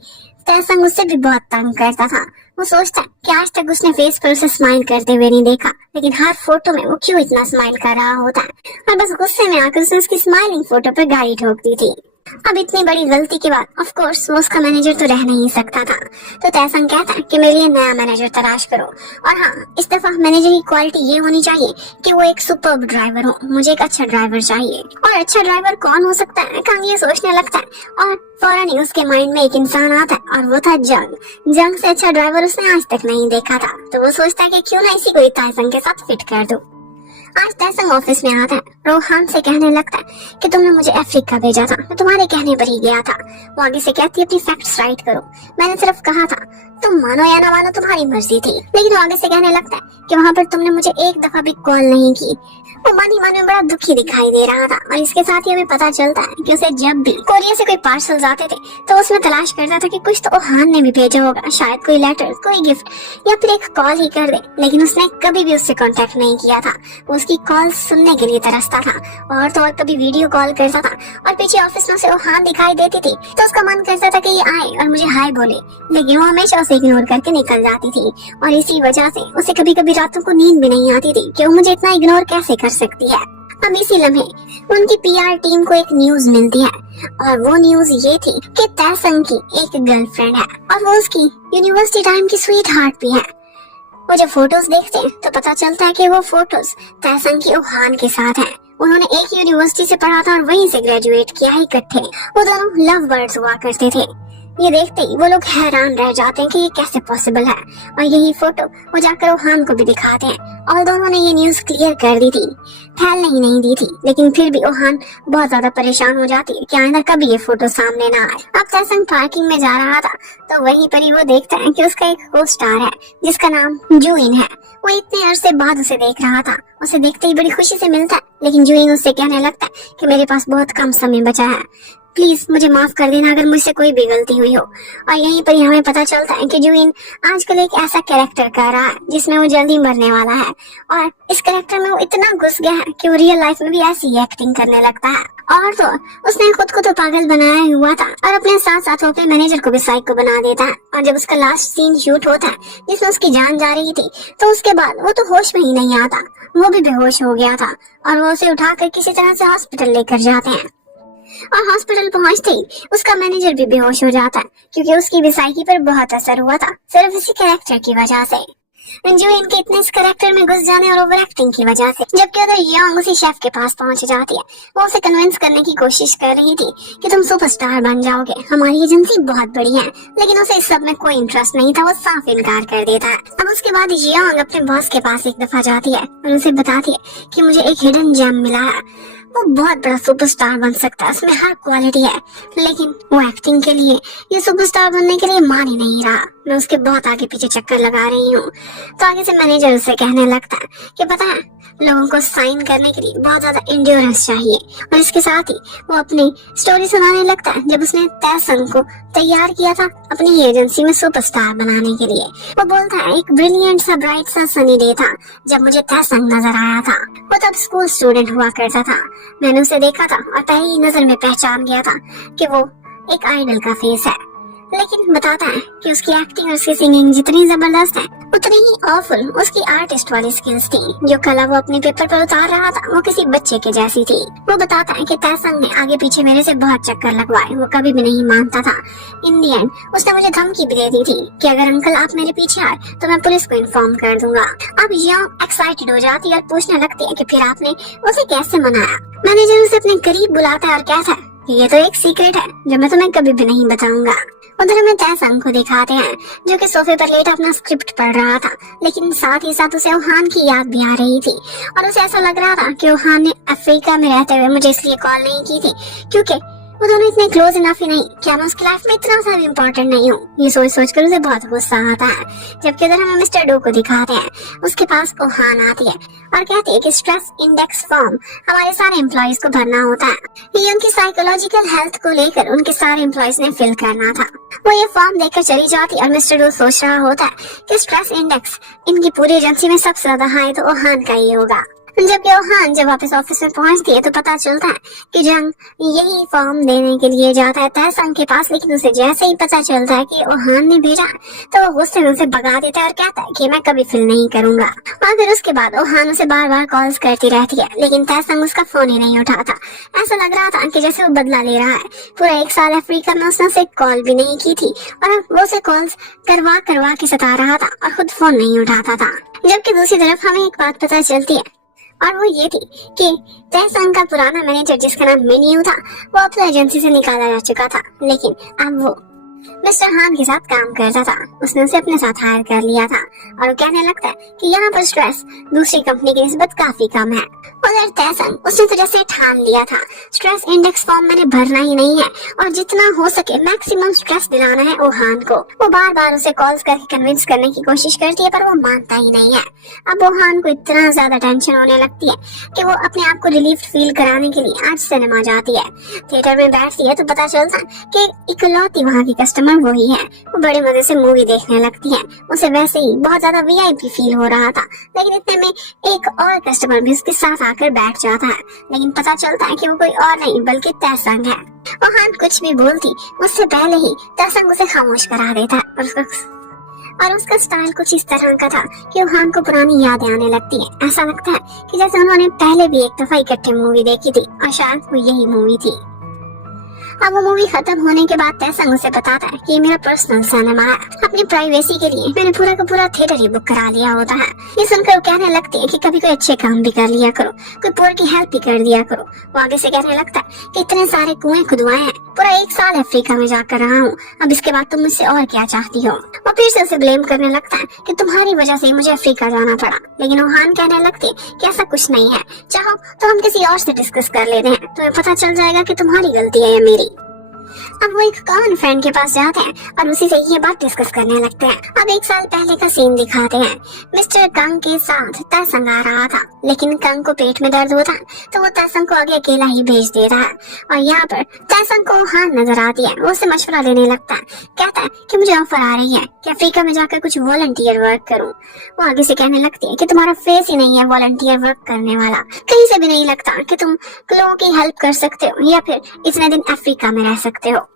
तैसंग उससे भी बहुत तंग करता था। वो सोचता है कि आज तक उसने फेस पर उसे स्माइल करते हुए नहीं देखा, लेकिन हर फोटो में वो क्यों इतना स्माइल कर रहा होता है। और बस गुस्से में आकर उसने उसकी स्माइलिंग फोटो पर गाड़ी ठोक दी थी। अब इतनी बड़ी गलती के बाद ऑफ कोर्स वो उसका मैनेजर तो रह नहीं सकता था। तो तैसंग कहता है कि मेरे लिए नया मैनेजर तलाश करो, और हाँ, इस दफा मैनेजर की क्वालिटी ये होनी चाहिए कि वो एक सुपर्ब ड्राइवर हो। मुझे एक अच्छा ड्राइवर चाहिए। और अच्छा ड्राइवर कौन हो सकता है, कांग ये सोचने लगता है और फौरन ही उसके माइंड में एक इंसान आता है और वो था जंग। जंग से अच्छा ड्राइवर उसने आज तक नहीं देखा था, तो वो सोचता है कि क्यों ना इसी को तैसंग के साथ फिट कर दो। आज तैसंग ऑफिस में आता है, रोहान से कहने लगता है कि तुमने मुझे अफ्रीका भेजा था, मैं तुम्हारे कहने पर ही गया था। वो आगे से कहती है अपनी फैक्ट्स राइट करो, मैंने सिर्फ कहा था, तुम मानो या ना मानो तुम्हारी मर्जी थी। लेकिन वो आगे से कहने लगता है कि वहाँ पर तुमने मुझे एक दफा भी कॉल नहीं की। वो मन ही मन में बड़ा दुखी दिखाई दे रहा था, और इसके साथ ही हमें पता चलता है कि उसे जब भी कोरिया से कोई पार्सल आते थे तो उसमें तलाश करता था कि कुछ तो ओहान ने भी भेजा होगा, शायद कोई लेटर, कोई गिफ्ट या फिर एक कॉल ही कर दे। लेकिन उसने कभी भी उससे कांटेक्ट नहीं किया था। वो उसकी कॉल सुनने के लिए तरसता था, और तो और कभी वीडियो कॉल करता था, और पीछे ऑफिस में उसे ओहान दिखाई देती थी तो उसका मन करता था कि ये आए और मुझे हाय बोले, लेकिन वो हमेशा उसे इग्नोर करके निकल जाती थी। और इसी वजह से उसे कभी कभी रातों को नींद भी नहीं आती थी कि वो मुझे इतना इग्नोर कैसे कर सकती है। अब इसी लम्हे उनकी पीआर टीम को एक न्यूज मिलती है, और वो न्यूज ये थी कि तैसंग की एक गर्लफ्रेंड है, और वो उसकी यूनिवर्सिटी टाइम की स्वीट हार्ट भी है। वो जब फोटोज देखते हैं तो पता चलता है कि वो फोटोज तैसंग की ओहान के साथ है। उन्होंने एक यूनिवर्सिटी से पढ़ा था और वहीं से ग्रेजुएट किया ही इकट्ठे। वो दोनों लव बर्ड्स हुआ करते थे। ये देखते ही वो लोग हैरान रह जाते हैं कि ये कैसे पॉसिबल है, और यही फोटो वो जाकर ओहान को भी दिखाते हैं। और दोनों ने ये न्यूज क्लियर कर दी थी, फैलने ही नहीं दी थी, लेकिन फिर भी ओहान बहुत ज्यादा परेशान हो जाती है कि आइंदा कभी ये फोटो सामने ना आए। अब तैसंग पार्किंग में जा रहा था तो वहीं पर ही वो देखता है कि उसका एक को स्टार है जिसका नाम जुइन है। वो इतने अरसे बाद उसे देख रहा था, उसे देखते ही बड़ी खुशी से मिलता है, लेकिन जुइन उससे कहने लगता है कि मेरे पास बहुत कम समय बचा है, प्लीज मुझे माफ कर देना अगर मुझसे कोई भी गलती हुई हो। और यहीं पर हमें पता चलता है कि जुइन आजकल एक ऐसा कैरेक्टर कर रहा है जिसमें वो जल्दी मरने वाला है, और इस कैरेक्टर में वो इतना घुस गया है कि वो रियल लाइफ में भी ऐसी ही एक्टिंग करने लगता है। और तो उसने खुद को तो पागल बनाया हुआ था, और अपने साथ साथ वो अपने मैनेजर को भी साइको बना देता है। और जब उसका लास्ट सीन शूट होता है जिसमें उसकी जान जा रही थी, तो उसके बाद वो तो होश में ही नहीं आता, वो भी बेहोश हो गया था, और वो उसे उठाकर किसी तरह से हॉस्पिटल लेकर जाते हैं। और हॉस्पिटल पहुंचते ही उसका मैनेजर भी बेहोश हो जाता है, क्योंकि उसकी भी साइकी पर बहुत असर हुआ था सिर्फ इसी कैरेक्टर की वजह से, जो इनके इतने इस कैरेक्टर में घुस जाने और ओवर एक्टिंग की वजह से। जबकि उधर यंग उसी शेफ के पास पहुंच जाती है। वो उसे कन्विंस करने की कोशिश कर रही थी कि तुम सुपरस्टार बन जाओगे, हमारी एजेंसी बहुत बड़ी है, लेकिन उसे इस सब में कोई इंटरेस्ट नहीं था, वो साफ इनकार कर देता है। अब उसके बाद यंग अपने बॉस के पास एक दफा जाती है और उसे बताती है कि मुझे एक हिडन जेम मिला है, वो बहुत बड़ा सुपरस्टार बन सकता है, उसमें हर क्वालिटी है, लेकिन वो एक्टिंग के लिए, ये सुपरस्टार बनने के लिए मान ही नहीं रहा। मैं उसके बहुत आगे पीछे चक्कर लगा रही हूँ। तो आगे से मैनेजर उसे कहने लगता है कि पता है, लोगों को साइन करने के लिए बहुत ज्यादा इंड्योरेंस चाहिए। और इसके साथ ही वो अपनी स्टोरी सुनाने लगता है जब उसने तैसंग को तैयार किया था अपनी एजेंसी में सुपरस्टार बनाने के लिए। वो बोलता है एक ब्रिलियंट सा ब्राइट सा सनी डे था जब मुझे तैसंग नजर आया था। वो तब स्कूल स्टूडेंट हुआ करता था। मैंने उसे देखा था और पहली नजर में पहचान गया था कि वो एक आइडल का फेस है, लेकिन बताता है कि उसकी एक्टिंग और उसकी सिंगिंग जितनी जबरदस्त है उतनी ही ऑफुल उसकी आर्टिस्ट वाली स्किल्स थी। जो कला वो अपने पेपर पर उतार रहा था वो किसी बच्चे के जैसी थी। वो बताता है कि तैसंग ने आगे पीछे मेरे से बहुत चक्कर लगवाए, वो कभी भी नहीं मानता था। इन दी एंड उसने मुझे धमकी भी दे दी थी कि अगर अंकल आप मेरे पीछे आए तो मैं पुलिस को इन्फॉर्म कर दूंगा। अब यंग एक्साइटेड हो जाती है और पूछने लगती है कि फिर आपने उसे कैसे मनाया। मैनेजर उसे अपने करीब बुलाता है और कहता है कि ये तो एक सीक्रेट है जो मैं तुम्हें कभी भी नहीं बताऊंगा। उधर हमें तैसंग को दिखाते हैं जो कि सोफे पर लेट अपना स्क्रिप्ट पढ़ रहा था, लेकिन साथ ही साथ उसे ओहान की याद भी आ रही थी। और उसे ऐसा लग रहा था कि ओहान ने अफ्रीका में रहते हुए मुझे इसलिए कॉल नहीं की थी क्योंकि वो दोनों इतने क्लोज इनफ ही नहीं, क्या मैं उसकी लाइफ में इतना सा भी इम्पोर्टेंट नहीं हूँ। ये सोच सोच कर उसे बहुत गुस्सा आता है। जबकि उधर हमें मिस्टर डो को दिखाते हैं, उसके पास ओहान आती है और कहती है कि स्ट्रेस इंडेक्स फॉर्म हमारे सारे एम्प्लॉयज को भरना होता है। ये उनकी साइकोलॉजिकल हेल्थ को लेकर उनके सारे एम्प्लॉयज ने फिल करना था। वो ये फॉर्म देकर चली जाती और मिस्टर डो सोच रहा होता है कि स्ट्रेस इंडेक्स इनकी पूरी एजेंसी में सबसे ज्यादा हाई तो ओहान का ही होगा। जबकि ओहान जब वापस ऑफिस में पहुंचती है तो पता चलता है कि जंग यही फॉर्म देने के लिए जाता है तहसंग के पास, लेकिन उसे जैसे ही पता चलता है कि ओहान ने भेजा है तो वो गुस्से में उसे भगा देता है और कहता है कि मैं कभी फिल नहीं करूंगा। और फिर उसके बाद ओहान उसे बार बार कॉल्स करती रहती है, लेकिन तहसंग उसका फोन ही नहीं उठाता। ऐसा लग रहा था कि जैसे वो बदला ले रहा है। पूरा 1 साल अफ्रीका में उसने उसे कॉल भी नहीं की थी और वो उसे कॉल्स करवा करवा के सता रहा था और खुद फोन नहीं उठाता था। जबकि दूसरी तरफ हमें एक बात पता चलती है और वो ये थी कि तहसंग का पुराना मैनेजर जिसका नाम मिनियू था वो अपनी एजेंसी से निकाला जा चुका था, लेकिन अब वो मिस्टर हान के साथ काम करता था। उसने उसे अपने साथ हायर कर लिया था और वो कहने लगता है कि यहाँ पर स्ट्रेस दूसरी कंपनी की निस्बत काफी कम है। उधर तहसंग उसने तो जैसे ठान लिया था स्ट्रेस इंडेक्स फॉर्म मैंने भरना ही नहीं है और जितना हो सके मैक्सिमम स्ट्रेस दिलाना है ओहान को। वो बार बार उसे कॉल्स करके कन्विंस करने की कोशिश करती है पर वो मानता ही नहीं है। अब ओहान को इतना ज्यादा टेंशन होने लगती है कि वो अपने आप को रिलीफ फील कराने के लिए आज सिनेमा जाती है। थिएटर में बैठती है तो पता चलता है कि इकलौती वहाँ की कस्टमर वही है। वो बड़े मजे से मूवी देखने लगती है। उसे वैसे ही बहुत ज्यादा वीआईपी फील हो रहा था, लेकिन इतने में एक और कस्टमर भी उसके साथ आकर बैठ जाता है, लेकिन पता चलता है कि वो कोई और नहीं बल्कि तहसंग है। ओहान कुछ भी बोलती उससे पहले ही तहसंग उसे खामोश करा देता है और उसका स्टाइल कुछ इस तरह का था कि ओहान को पुरानी यादें आने लगती है। ऐसा लगता है कि जैसे उन्होंने पहले भी एक दफा इकट्ठे मूवी देखी थी और शायद वो यही मूवी थी। अब वो मूवी खत्म होने के बाद तहसंग उसे बताता है कि मेरा पर्सनल सिनेमा है। अपनी प्राइवेसी के लिए मैंने पूरा का पूरा थिएटर ही बुक करा लिया होता है। ये सुनकर वो कहने लगती है कि कभी कोई अच्छे काम भी कर लिया करो, कोई पुअर की हेल्प भी कर दिया करो। वो आगे से कहने लगता है कि इतने सारे कुएं खुदवाए हैं, पूरा 1 साल अफ्रीका में जाकर रहा हूँ, अब इसके बाद तुम मुझसे और क्या चाहती हो। वो फिर से उसे ब्लेम करने लगता है कि तुम्हारी वजह से मुझे अफ्रीका जाना पड़ा, लेकिन ओहान कहने लगती है कि ऐसा कुछ नहीं है, चाहो तो हम किसी और से डिस्कस कर लेते हैं, तुम्हें पता चल जाएगा कि तुम्हारी गलती है या मेरी। अब वो एक कॉमन फ्रेंड के पास जाते हैं और उसी से ये बात डिस्कस करने लगते हैं। अब 1 साल पहले का सीन दिखाते हैं। मिस्टर कंग के साथ तहसंग आ रहा था, लेकिन कंग को पेट में दर्द होता है तो वो तहसंग को आगे अकेला ही भेज देता है और यहाँ पर तहसंग को हान नजर आती है। वो उससे मशवरा लेने लगता है, कहता है कि मुझे ऑफर आ रही है कि अफ्रीका में जाकर कुछ वॉलंटियर वर्क करूँ। वो आगे से कहने लगती है कि तुम्हारा फेस ही नहीं है वॉलंटियर वर्क करने वाला, कहीं से भी नहीं लगता कि तुम लोगों की हेल्प कर सकते हो या फिर इतने दिन अफ्रीका में रह सकते हो।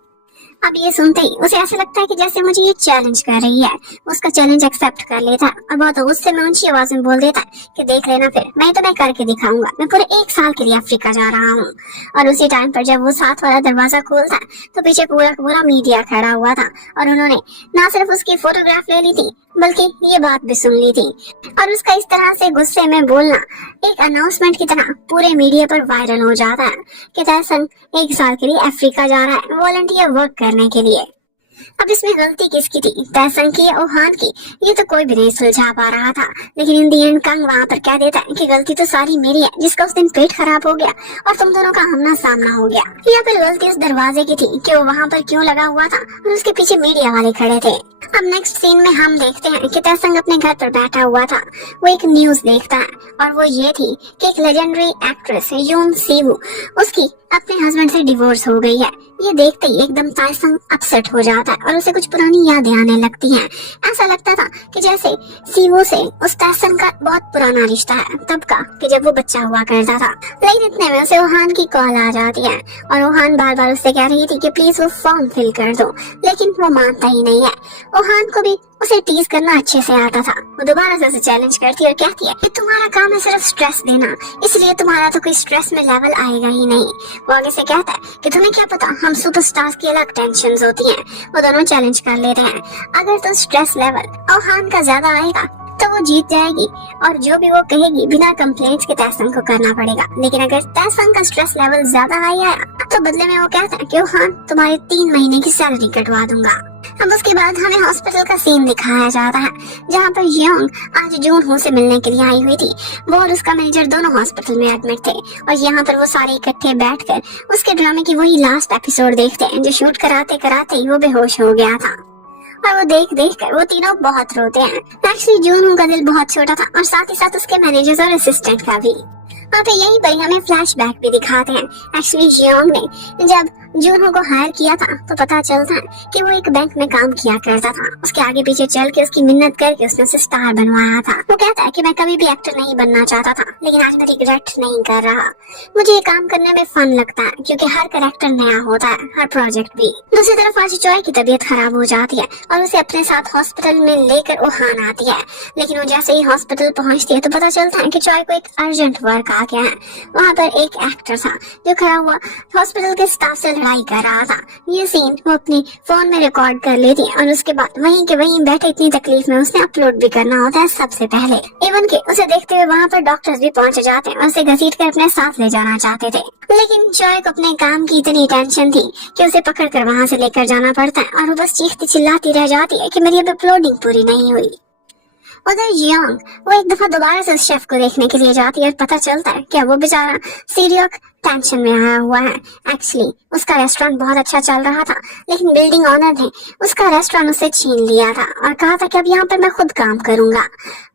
अब ये सुनते ही उसे ऐसा लगता है कि जैसे मुझे ये चैलेंज कर रही है। उसका चैलेंज एक्सेप्ट कर लेता है और बहुत गुस्से में ऊंची आवाज में बोल देता है कि देख लेना, फिर मैं तुम्हें करके दिखाऊंगा, मैं पूरे 1 साल के लिए अफ्रीका जा रहा हूँ। और उसी टाइम पर जब वो साथ वाला दरवाजा खोलता है तो पीछे पूरा पूरा मीडिया खड़ा हुआ था और उन्होंने ना सिर्फ उसकी फोटोग्राफ ले ली थी बल्कि ये बात भी सुन ली थी। और उसका इस तरह से गुस्से में बोलना एक अनाउंसमेंट की तरह पूरे मीडिया पर वायरल हो जाता है कि तहसंग 1 साल के लिए अफ्रीका जा रहा है वॉलंटियर वर्क करने के लिए। अब इसमें गलती किसकी थी, तहसंग की या ओहान की, ये तो कोई भी नहीं सुलझा पा रहा था। लेकिन इन दी एंड कंग वहाँ पर कह देता है कि गलती तो सारी मेरी है, जिसका उस दिन पेट खराब हो गया और तुम दोनों का आमना सामना हो गया। या फिर गलती उस दरवाजे की थी कि वो वहाँ पर क्यों लगा हुआ था और उसके पीछे मीडिया वाले खड़े थे। अब नेक्स्ट सीन में हम देखते हैं कि तहसंग अपने घर पर बैठा हुआ था। वो एक न्यूज देखता है और वो ये थी कि एक लेजेंडरी एक्ट्रेस यून सीवू उसकी अपने हस्बैंड से डिवोर्स हो गई है। ये देखते ही एकदम तहसंग अपसेट हो जाता है और उसे कुछ पुरानी यादें आने लगती हैं। ऐसा लगता था कि जैसे सीवू से उस तहसंग का बहुत पुराना रिश्ता है, तब का कि जब वो बच्चा हुआ करता था। लेकिन इतने में उसे ओहान की कॉल आ जाती है और ओहान बार बार उससे कह रही थी कि प्लीज वो फॉर्म फिल कर दो, लेकिन वो मानता ही नहीं है। ओहान को भी उसे टीज करना अच्छे से आता था। वो दोबारा से उसे चैलेंज करती है और कहती है कि तुम्हारा काम है सिर्फ स्ट्रेस देना, इसलिए तुम्हारा तो कोई स्ट्रेस में लेवल आएगा ही नहीं। वो आगे से कहता है कि तुम्हें क्या पता, हम सुपरस्टार्स की अलग टेंशंस होती हैं। वो दोनों चैलेंज कर लेते हैं। अगर तो स्ट्रेस लेवल ओहान का ज्यादा आएगा तो वो जीत जाएगी और जो भी वो कहेगी बिना कंप्लेंट्स के तहसंग को करना पड़ेगा। लेकिन अगर तहसंग का स्ट्रेस लेवल ज्यादा हाई आया तो बदले में वो कहता है कि ओहान तुम्हारे 3 महीने की सैलरी कटवा दूंगा। अब उसके बाद हमें हॉस्पिटल का सीन दिखाया जाता है जहाँ पर योंग आज जून हो से मिलने के लिए आई हुई थी। वो और उसका मैनेजर दोनों हॉस्पिटल में एडमिट थे और यहाँ पर वो सारे इकट्ठे बैठकर उसके ड्रामे की वही लास्ट एपिसोड देखते हैं जो शूट कराते कराते ही वो बेहोश हो गया था। और वो देख कर वो तीनों बहुत रोते हैं। एक्चुअली जून का दिल बहुत छोटा था और साथ ही साथ उसके मैनेजर और असिस्टेंट का भी। वहाँ पे यहीं पर हमें फ्लैशबैक भी दिखाते हैं। एक्चुअली जियोंग ने जब जूनहो को हायर किया था तो पता चलता है कि वो एक बैंक में काम किया करता था। उसके आगे पीछे चल के उसकी मिन्नत करके उसने उसे स्टार बनवाया था। वो कहता है कि मैं कभी भी एक्टर नहीं बनना चाहता था, लेकिन आज मैं रिग्रेट नहीं कर रहा। मुझे ये काम करने में फन लगता है क्योंकि हर कैरेक्टर नया होता है, हर प्रोजेक्ट भी। दूसरी तरफ आज जॉय की तबीयत खराब हो जाती है और उसे अपने साथ हॉस्पिटल में लेकर ओहान आती है। लेकिन वो जैसे ही हॉस्पिटल पहुंचती है तो पता चलता है कि जॉय को एक अर्जेंट वर्क आ गया है। वहाँ पर एक एक्टर था जो खड़ा हुआ हॉस्पिटल के स्टाफ से लड़ाई कर रहा था। ये सीन वो अपनी फोन में रिकॉर्ड कर लेती है और उसके बाद वहीं के वहीं बैठे इतनी तकलीफ में उसने अपलोड भी करना होता है सबसे पहले। इवन के उसे देखते हुए वहाँ पर डॉक्टर्स भी पहुंच जाते हैं और उसे घसीट कर अपने साथ ले जाना चाहते थे। लेकिन जॉय को अपने काम की इतनी टेंशन थी कि उसे पकड़ कर वहाँ से लेकर जाना पड़ता है और वो बस चीखती चिल्लाती रह जाती है कि मेरी अब अपलोडिंग पूरी नहीं हुई। उधर जियोंग वो एक दफा दोबारा से उस शेफ को देखने के लिए जाती है और पता चलता है कि वो बेचारा सीरियस टेंशन में आया हुआ है। एक्चुअली उसका रेस्टोरेंट बहुत अच्छा चल रहा था, लेकिन बिल्डिंग ओनर ने उसका रेस्टोरेंट उससे छीन लिया था और कहा था कि अब यहाँ पर मैं खुद काम करूंगा।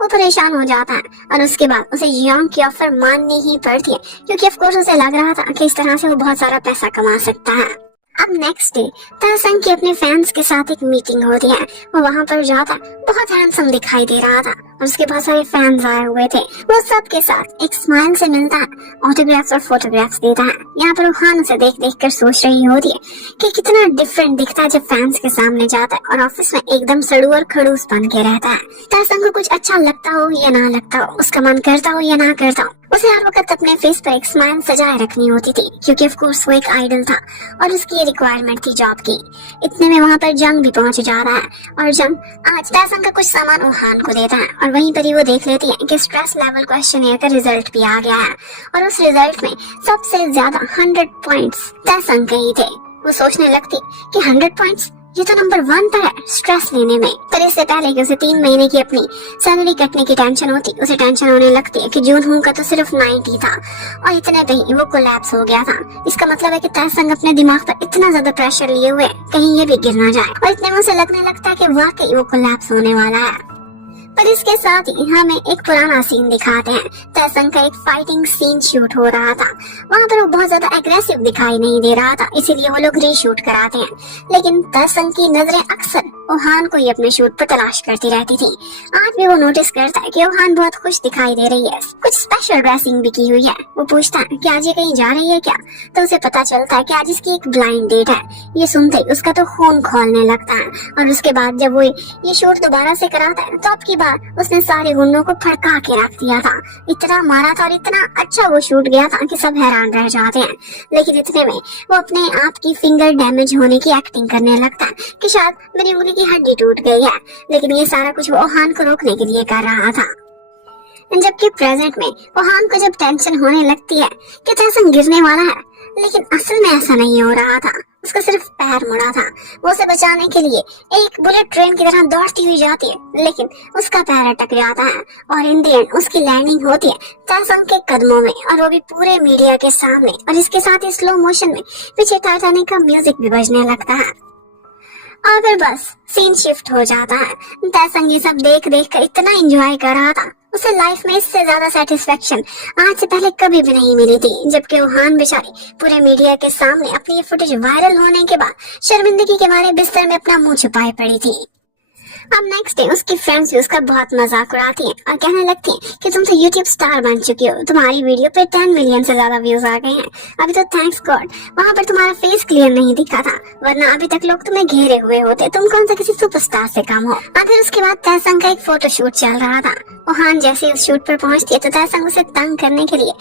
वो परेशान हो जाता है और उसके बाद उसे जियोंग की ऑफर माननी ही पड़ती है क्योंकि ऑफ कोर्स उसे लग रहा था कि इस तरह से वो बहुत सारा पैसा कमा सकता है। अब नेक्स्ट डे तासंग की अपने फैंस के साथ एक मीटिंग होती है। वो वहाँ पर जाता है, बहुत हैंडसम दिखाई दे रहा था और उसके बहुत सारे फैंस आए हुए थे। वो सबके साथ एक स्माइल से मिलता है, ऑटोग्राफ्स और फोटोग्राफ्स देता है। यहाँ पर वहान उसे देख देख कर सोच रही होती है कि कितना डिफरेंट दिखता है जब फैंस के सामने जाता है और ऑफिस में एकदम सड़ू और खड़ूस बन के रहता है। तासंग को कुछ अच्छा लगता हो या ना लगता हो, उसका मन करता हो या ना करता हो, उसे हर वक्त अपने फेस पर एक स्माइल सजाए रखनी होती थी क्योंकि ऑफ कोर्स वो एक आइडल था और उसकी रिक्वायरमेंट थी जॉब की। इतने में वहाँ पर जंग भी पहुंच जा रहा है और जंग आज तासंग का कुछ सामान ओहान को देता है और वहीं पर ही वो देख लेती है कि स्ट्रेस लेवल क्वेश्चनर का रिजल्ट भी आ गया है और उस रिजल्ट में सबसे ज्यादा 100 पॉइंट्स तासंग के ही थे। वो सोचने लगती कि 100 पॉइंट्स, ये तो नंबर 1 पर है स्ट्रेस लेने में। पर इससे पहले कि उसे 3 महीने की अपनी सैलरी कटने की टेंशन होती, उसे टेंशन होने लगती है कि जूनहो का तो सिर्फ 90 था और इतने पे ही वो कोलैप्स हो गया था। इसका मतलब है कि तासंग अपने दिमाग पर इतना ज्यादा प्रेशर लिए हुए कहीं ये भी गिर ना जाए और इतने में उसे लगने लगता है कि वाकई वो कोलैप्स होने वाला है। पर इसके साथ ही हमें एक पुराना सीन दिखाते हैं। तासंग का एक फाइटिंग सीन शूट हो रहा था। वहाँ पर वो बहुत ज्यादा एग्रेसिव दिखाई नहीं दे रहा था, इसीलिए वो लोग रीशूट कराते हैं। लेकिन तासंग की नजरें अक्सर ओहान को ही अपने शूट पर तलाश करती रहती थी। आज भी वो नोटिस करता है कि ओहान बहुत खुश दिखाई दे रही है, कुछ स्पेशल ड्रेसिंग भी की हुई है। वो पूछता है कि आज ये कहीं जा रही है क्या, तो उसे पता चलता है कि आज इसकी एक ब्लाइंड डेट है। ये सुनते ही उसका तो खून खौलने लगता है और उसके बाद जब वो ये शूट दोबारा से कराता है तो अब की बार उसने सारे गुंडों को फड़का के रख दिया था। इतना मारा था और इतना अच्छा वो शूट गया था कि सब हैरान रह जाते हैं। लेकिन इतने में वो अपने आप की फिंगर डैमेज होने की एक्टिंग करने लगता है कि शायद मेरी उंगली की हड्डी टूट गई है। लेकिन ये सारा कुछ वो ओहान को रोकने के लिए कर रहा था। जबकि प्रेजेंट में ओहान को जब टेंशन होने लगती है कि तासंग गिरने वाला है, लेकिन असल में ऐसा नहीं हो रहा था। उसका सिर्फ पैर मुड़ा था। वो उसे बचाने के लिए एक बुलेट ट्रेन की तरह दौड़ती हुई जाती है, लेकिन उसका पैर अटक जाता है और इन द एंड उसकी लैंडिंग होती है तासंग के कदमों में और वो भी पूरे मीडिया के सामने। और इसके साथ ही स्लो मोशन में पीछे टाइटैनिक का म्यूजिक भी बजने लगता है और फिर बस सीन शिफ्ट हो जाता है। तासंग ये सब देख देख कर इतना एंजॉय कर रहा था, उसे लाइफ में इससे ज्यादा सेटिस्फेक्शन आज से पहले कभी भी नहीं मिली थी। जबकि ओहान बेचारी पूरे मीडिया के सामने अपनी ये फुटेज वायरल होने के बाद शर्मिंदगी के मारे बिस्तर में अपना मुंह छुपाए पड़ी थी। अब नेक्स्ट डे उसकी फ्रेंड्स भी उसका बहुत मजाक उड़ाती हैं और कहने लगती हैं कि तुम तो यूट्यूब स्टार बन चुकी हो, तुम्हारी वीडियो पे 10 मिलियन से ज्यादा व्यूज आ गए हैं। अभी तो थैंक्स गॉड वहाँ पर तुम्हारा फेस क्लियर नहीं दिखा था, वरना अभी तक लोग तुम्हें घेरे हुए होते। तुम कौन सा किसी सुपरस्टार से कम हो। और फिर उसके बाद तासंग का एक फोटो शूट चल रहा था। ओहान जैसे उस शूट पर पहुंचती है तो तासंग उसे तंग करने के लिए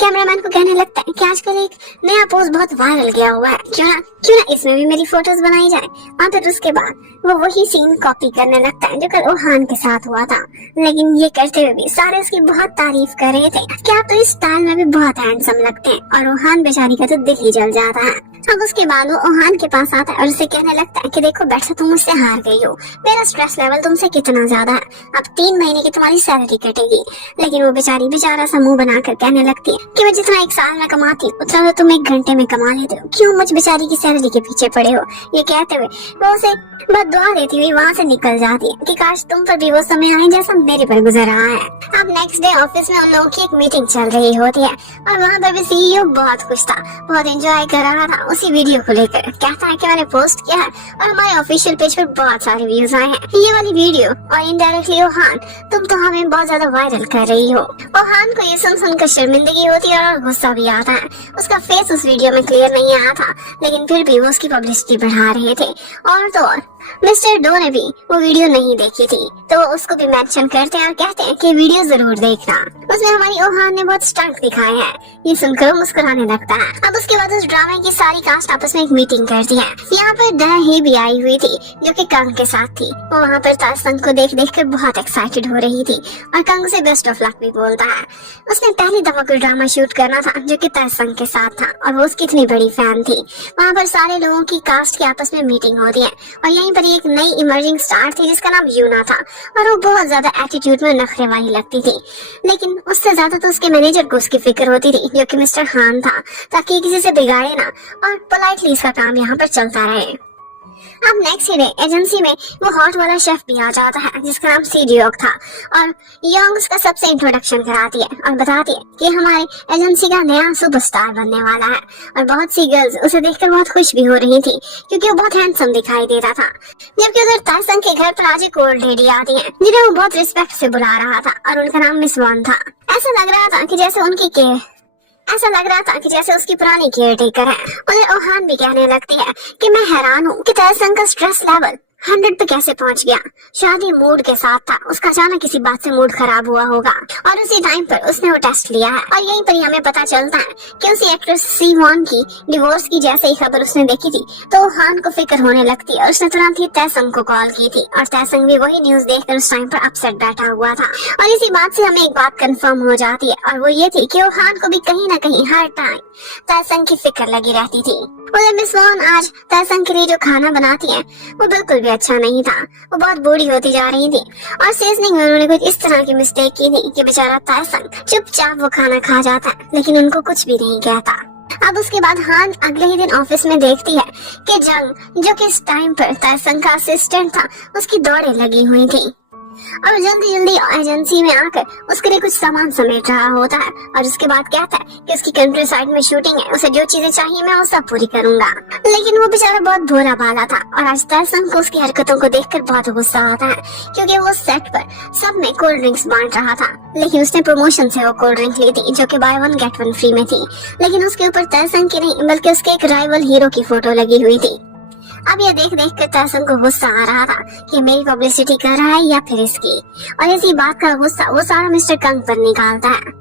कैमरामैन को कहने लगता है कि आजकल एक नया पोस्ट बहुत वायरल गया हुआ है, क्यों ना इसमें भी मेरी फोटोज बनाई जाए। और फिर उसके बाद वो वही सीन कॉपी करने लगता है जो कल ओहान के साथ हुआ था। लेकिन ये करते हुए भी सारे उसकी बहुत तारीफ कर रहे थे कि आप तो इस स्टाइल में भी बहुत हैंडसम लगते हैं। और ओहान बेचारी का तो दिल ही जल जाता है। अब उसके बाद वो ओहान के पास आता है और उसे कहने लगता है कि देखो बेटा, तुम मुझसे हार गई हो, मेरा स्ट्रेस लेवल तुमसे कितना ज्यादा है, अब 3 महीने की तुम्हारी सैलरी कटेगी। लेकिन वो बेचारी बेचारा सा मुंह बनाकर कहने लगती है कि मैं जितना 1 साल में कमाती हूँ उतना तो तुम 1 घंटे में कमा लेते हो, क्यों मुझ बेचारी की सैलरी के पीछे पड़े हो। ये कहते हुए वो उसे बददुआ देती हुई वहाँ से निकल निकल जाती है कि काश तुम पर भी वो समय आए जैसा मेरे पर गुजर रहा है। अब नेक्स्ट डे ऑफिस में उन लोगों की एक मीटिंग चल रही होती है और वहाँ पर भी सीईओ बहुत खुश था, बहुत एंजॉय कर रहा था उसी वीडियो को लेकर। कहता है कि मैंने पोस्ट किया है और हमारे ऑफिशियल पेज पर बहुत सारे व्यूज आए हैं। ये वाली वीडियो और इनडायरेक्टली ओहान तुम तो हमें बहुत ज्यादा वायरल कर रही हो। ओहान को ये सुनकर शर्मिंदगी होती है और गुस्सा भी आता है। उसका फेस उस वीडियो में क्लियर नहीं आया था, लेकिन फिर भी वो उसकी पब्लिसिटी बढ़ा रहे थे। और तो और मिस्टर डो ने भी वो वीडियो नहीं देखी थी, तो वो उसको भी मेंशन करते हैं और कहते हैं कि वीडियो जरूर देखना, उसमें हमारी ओहान ने बहुत स्ट्रेंथ दिखाए हैं। ये सुनकर वो मुस्कुराने लगता है। अब उसके बाद उस ड्रामे की सारी कास्ट आपस में एक मीटिंग करती है। यहाँ पर दही भी आई हुई थी जो कि कंग के साथ थी। वो वहाँ पर तासंग को देख कर बहुत एक्साइटेड हो रही थी और कंग से बेस्ट ऑफ लक भी बोलता है। उसने पहली दफा कोई ड्रामा शूट करना था जो कि तासंग के साथ था और वो उसकी इतनी बड़ी फैन थी। वहाँ पर सारे लोगों की कास्ट की आपस में मीटिंग होती है और यहीं पर एक नई इमर्जिंग स्टार थी जिसका नाम यूना था और वो बहुत ज्यादा एटीट्यूड में नखरे वाली लगती थी, लेकिन उससे ज्यादा तो उसके मैनेजर को उसकी फिक्र होती थी जो कि मिस्टर हान था, ताकि किसी से बिगाड़े ना और पोलाइटली इसका काम यहाँ पर चलता रहे। अब नेक्स्ट डे एजेंसी में वो हॉट वाला शेफ भी आ जाता है जिसका नाम सी डियोक था और योंग उसका सबसे इंट्रोडक्शन कराती है और बताती है कि हमारे एजेंसी का नया सुपरस्टार बनने वाला है। और बहुत सी गर्ल्स उसे देखकर बहुत खुश भी हो रही थी क्योंकि वो बहुत हैंडसम दिखाई देता था। जबकि उधर तासंग के घर पर आज एक ओल्ड लेडी आती है जिन्हें वो बहुत रिस्पेक्ट से बुला रहा था और उनका नाम मिस वॉन था। ऐसा लग रहा था कि जैसे उसकी पुरानी केयर टेकर है। उधर ओहान भी कहने लगती है कि मैं हैरान हूँ कि तासंग का स्ट्रेस लेवल 100 पे कैसे पहुंच गया। शादी मूड के साथ था, उसका अचानक किसी बात से मूड खराब हुआ होगा और उसी टाइम पर उसने वो टेस्ट लिया है। और यहीं पर ही हमें पता चलता है कि उसी एक्ट्रेस सी वॉन की डिवोर्स की जैसे ही खबर उसने देखी थी तो हान को फिक्र होने लगती है और उसने तुरंत ही तैसंग को कॉल की थी और तैसंग भी वही न्यूज देखकर उस टाइम पर अपसेट बैठा हुआ था। और इसी बात से हमें एक बात कंफर्म हो जाती है और वो ये थी कि हान को भी कहीं ना कहीं हर टाइम तैसंग की फिक्र लगी रहती थी। उधर मिस वॉन आज तैसंग के लिए जो खाना बनाती है वो बिल्कुल भी अच्छा नहीं था। वो बहुत बूढ़ी होती जा रही थी और सीजनिंग में उन्होंने कुछ इस तरह की मिस्टेक की थी कि बेचारा तैसंग चुपचाप वो खाना खा जाता है लेकिन उनको कुछ भी नहीं कहता। अब उसके बाद हान अगले ही दिन ऑफिस में देखती है कि जंग जो कि इस टाइम पर तैसंग का असिस्टेंट था उसकी दौड़ें लगी हुई थी और जल्दी जल्दी एजेंसी में आकर उसके लिए कुछ सामान समेट रहा होता है और उसके बाद कहता है कि उसकी कंट्री साइड में शूटिंग है, उसे जो चीजें चाहिए मैं वो सब पूरी करूंगा। लेकिन वो बेचारा बहुत भोला भाला था और आज तैसंग को उसकी हरकतों को देखकर बहुत गुस्सा आता है क्योंकि वो सेट पर सब में कोल्ड ड्रिंक्स बांट रहा था, लेकिन उसने प्रमोशन से वो कोल्ड ड्रिंक ली थी जो कि बाय 1 गेट 1 फ्री में थी। लेकिन उसके ऊपर तैसंग की नहीं बल्कि उसके एक राइवल हीरो की फोटो लगी हुई थी। अब ये देख कर तैसंग को गुस्सा आ रहा था कि मेरी पब्लिसिटी कर रहा है या फिर इसकी, और इसी बात का गुस्सा वो सारा मिस्टर कंग पर निकालता है।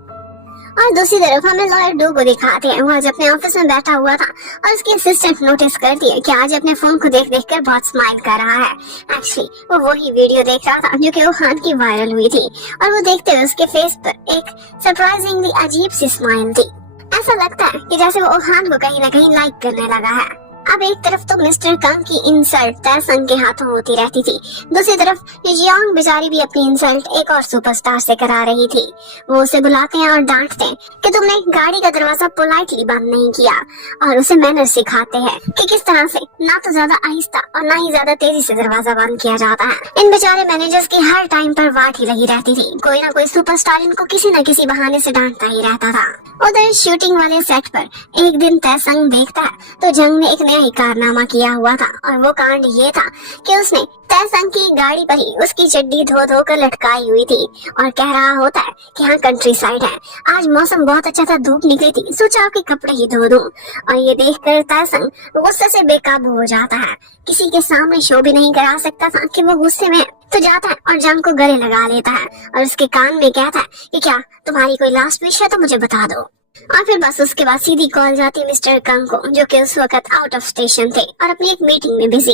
और दूसरी तरफ हमें लॉयर डो को दिखाते हैं। वो आज अपने ऑफिस में बैठा हुआ था और उसकी असिस्टेंट नोटिस करती है कि आज अपने फोन को देख कर बहुत स्माइल कर रहा है। एक्चुअली वो वही वीडियो देख रहा था जो कि ओहान की वायरल हुई थी और वो देखते हुए उसके फेस पर एक सरप्राइजिंगली अजीब सी स्माइल थी। ऐसा लगता है कि जैसे वो ओहान को कहीं न कहीं लाइक करने लगा है। अब एक तरफ तो मिस्टर कंग की इंसल्ट तैसंग के हाथों होती रहती थी, दूसरी तरफ जियांग बेचारी भी अपनी इंसल्ट एक और सुपरस्टार से करा रही थी। वो उसे बुलाते हैं और डांटते हैं कि तुमने गाड़ी का दरवाजा पोलाइटली बंद नहीं किया और उसे मैनर्स सिखाते हैं कि किस तरह से ना तो ज्यादा आहिस्ता और ना ही ज्यादा तेजी से दरवाजा बंद किया जाता है। इन बेचारे मैनेजर्स की हर टाइम पर वाट ही लगी रहती थी, कोई ना कोई सुपरस्टार इनको किसी न किसी बहाने से डांटता ही रहता था। उधर शूटिंग वाले सेट पर एक दिन तैसंग देखता है तो जंग ने एक नया ही कारनामा किया हुआ था और वो कांड ये था कि उसने तैसंग की गाड़ी पर ही उसकी चड्डी धो धो कर लटकाई हुई थी और कह रहा होता है कि हाँ कंट्री साइड है, आज मौसम बहुत अच्छा था, धूप निकली थी, सोचा आपके कपड़े ही धो दूं। और ये देखकर तैसंग गुस्से से बेकाबू हो जाता है, किसी के सामने शो भी नहीं करा सकता था कि वो गुस्से में तो जाता है और जंग को गले लगा लेता है और उसके कान में कहता है कि क्या तुम्हारी कोई लास्ट विश है तो मुझे बता दो। और फिर बस उसके बाद सीधी कॉल जाती है मिस्टर कंग को जो कि उस वक्त आउट ऑफ स्टेशन थे और अपनी एक मीटिंग में बिजी,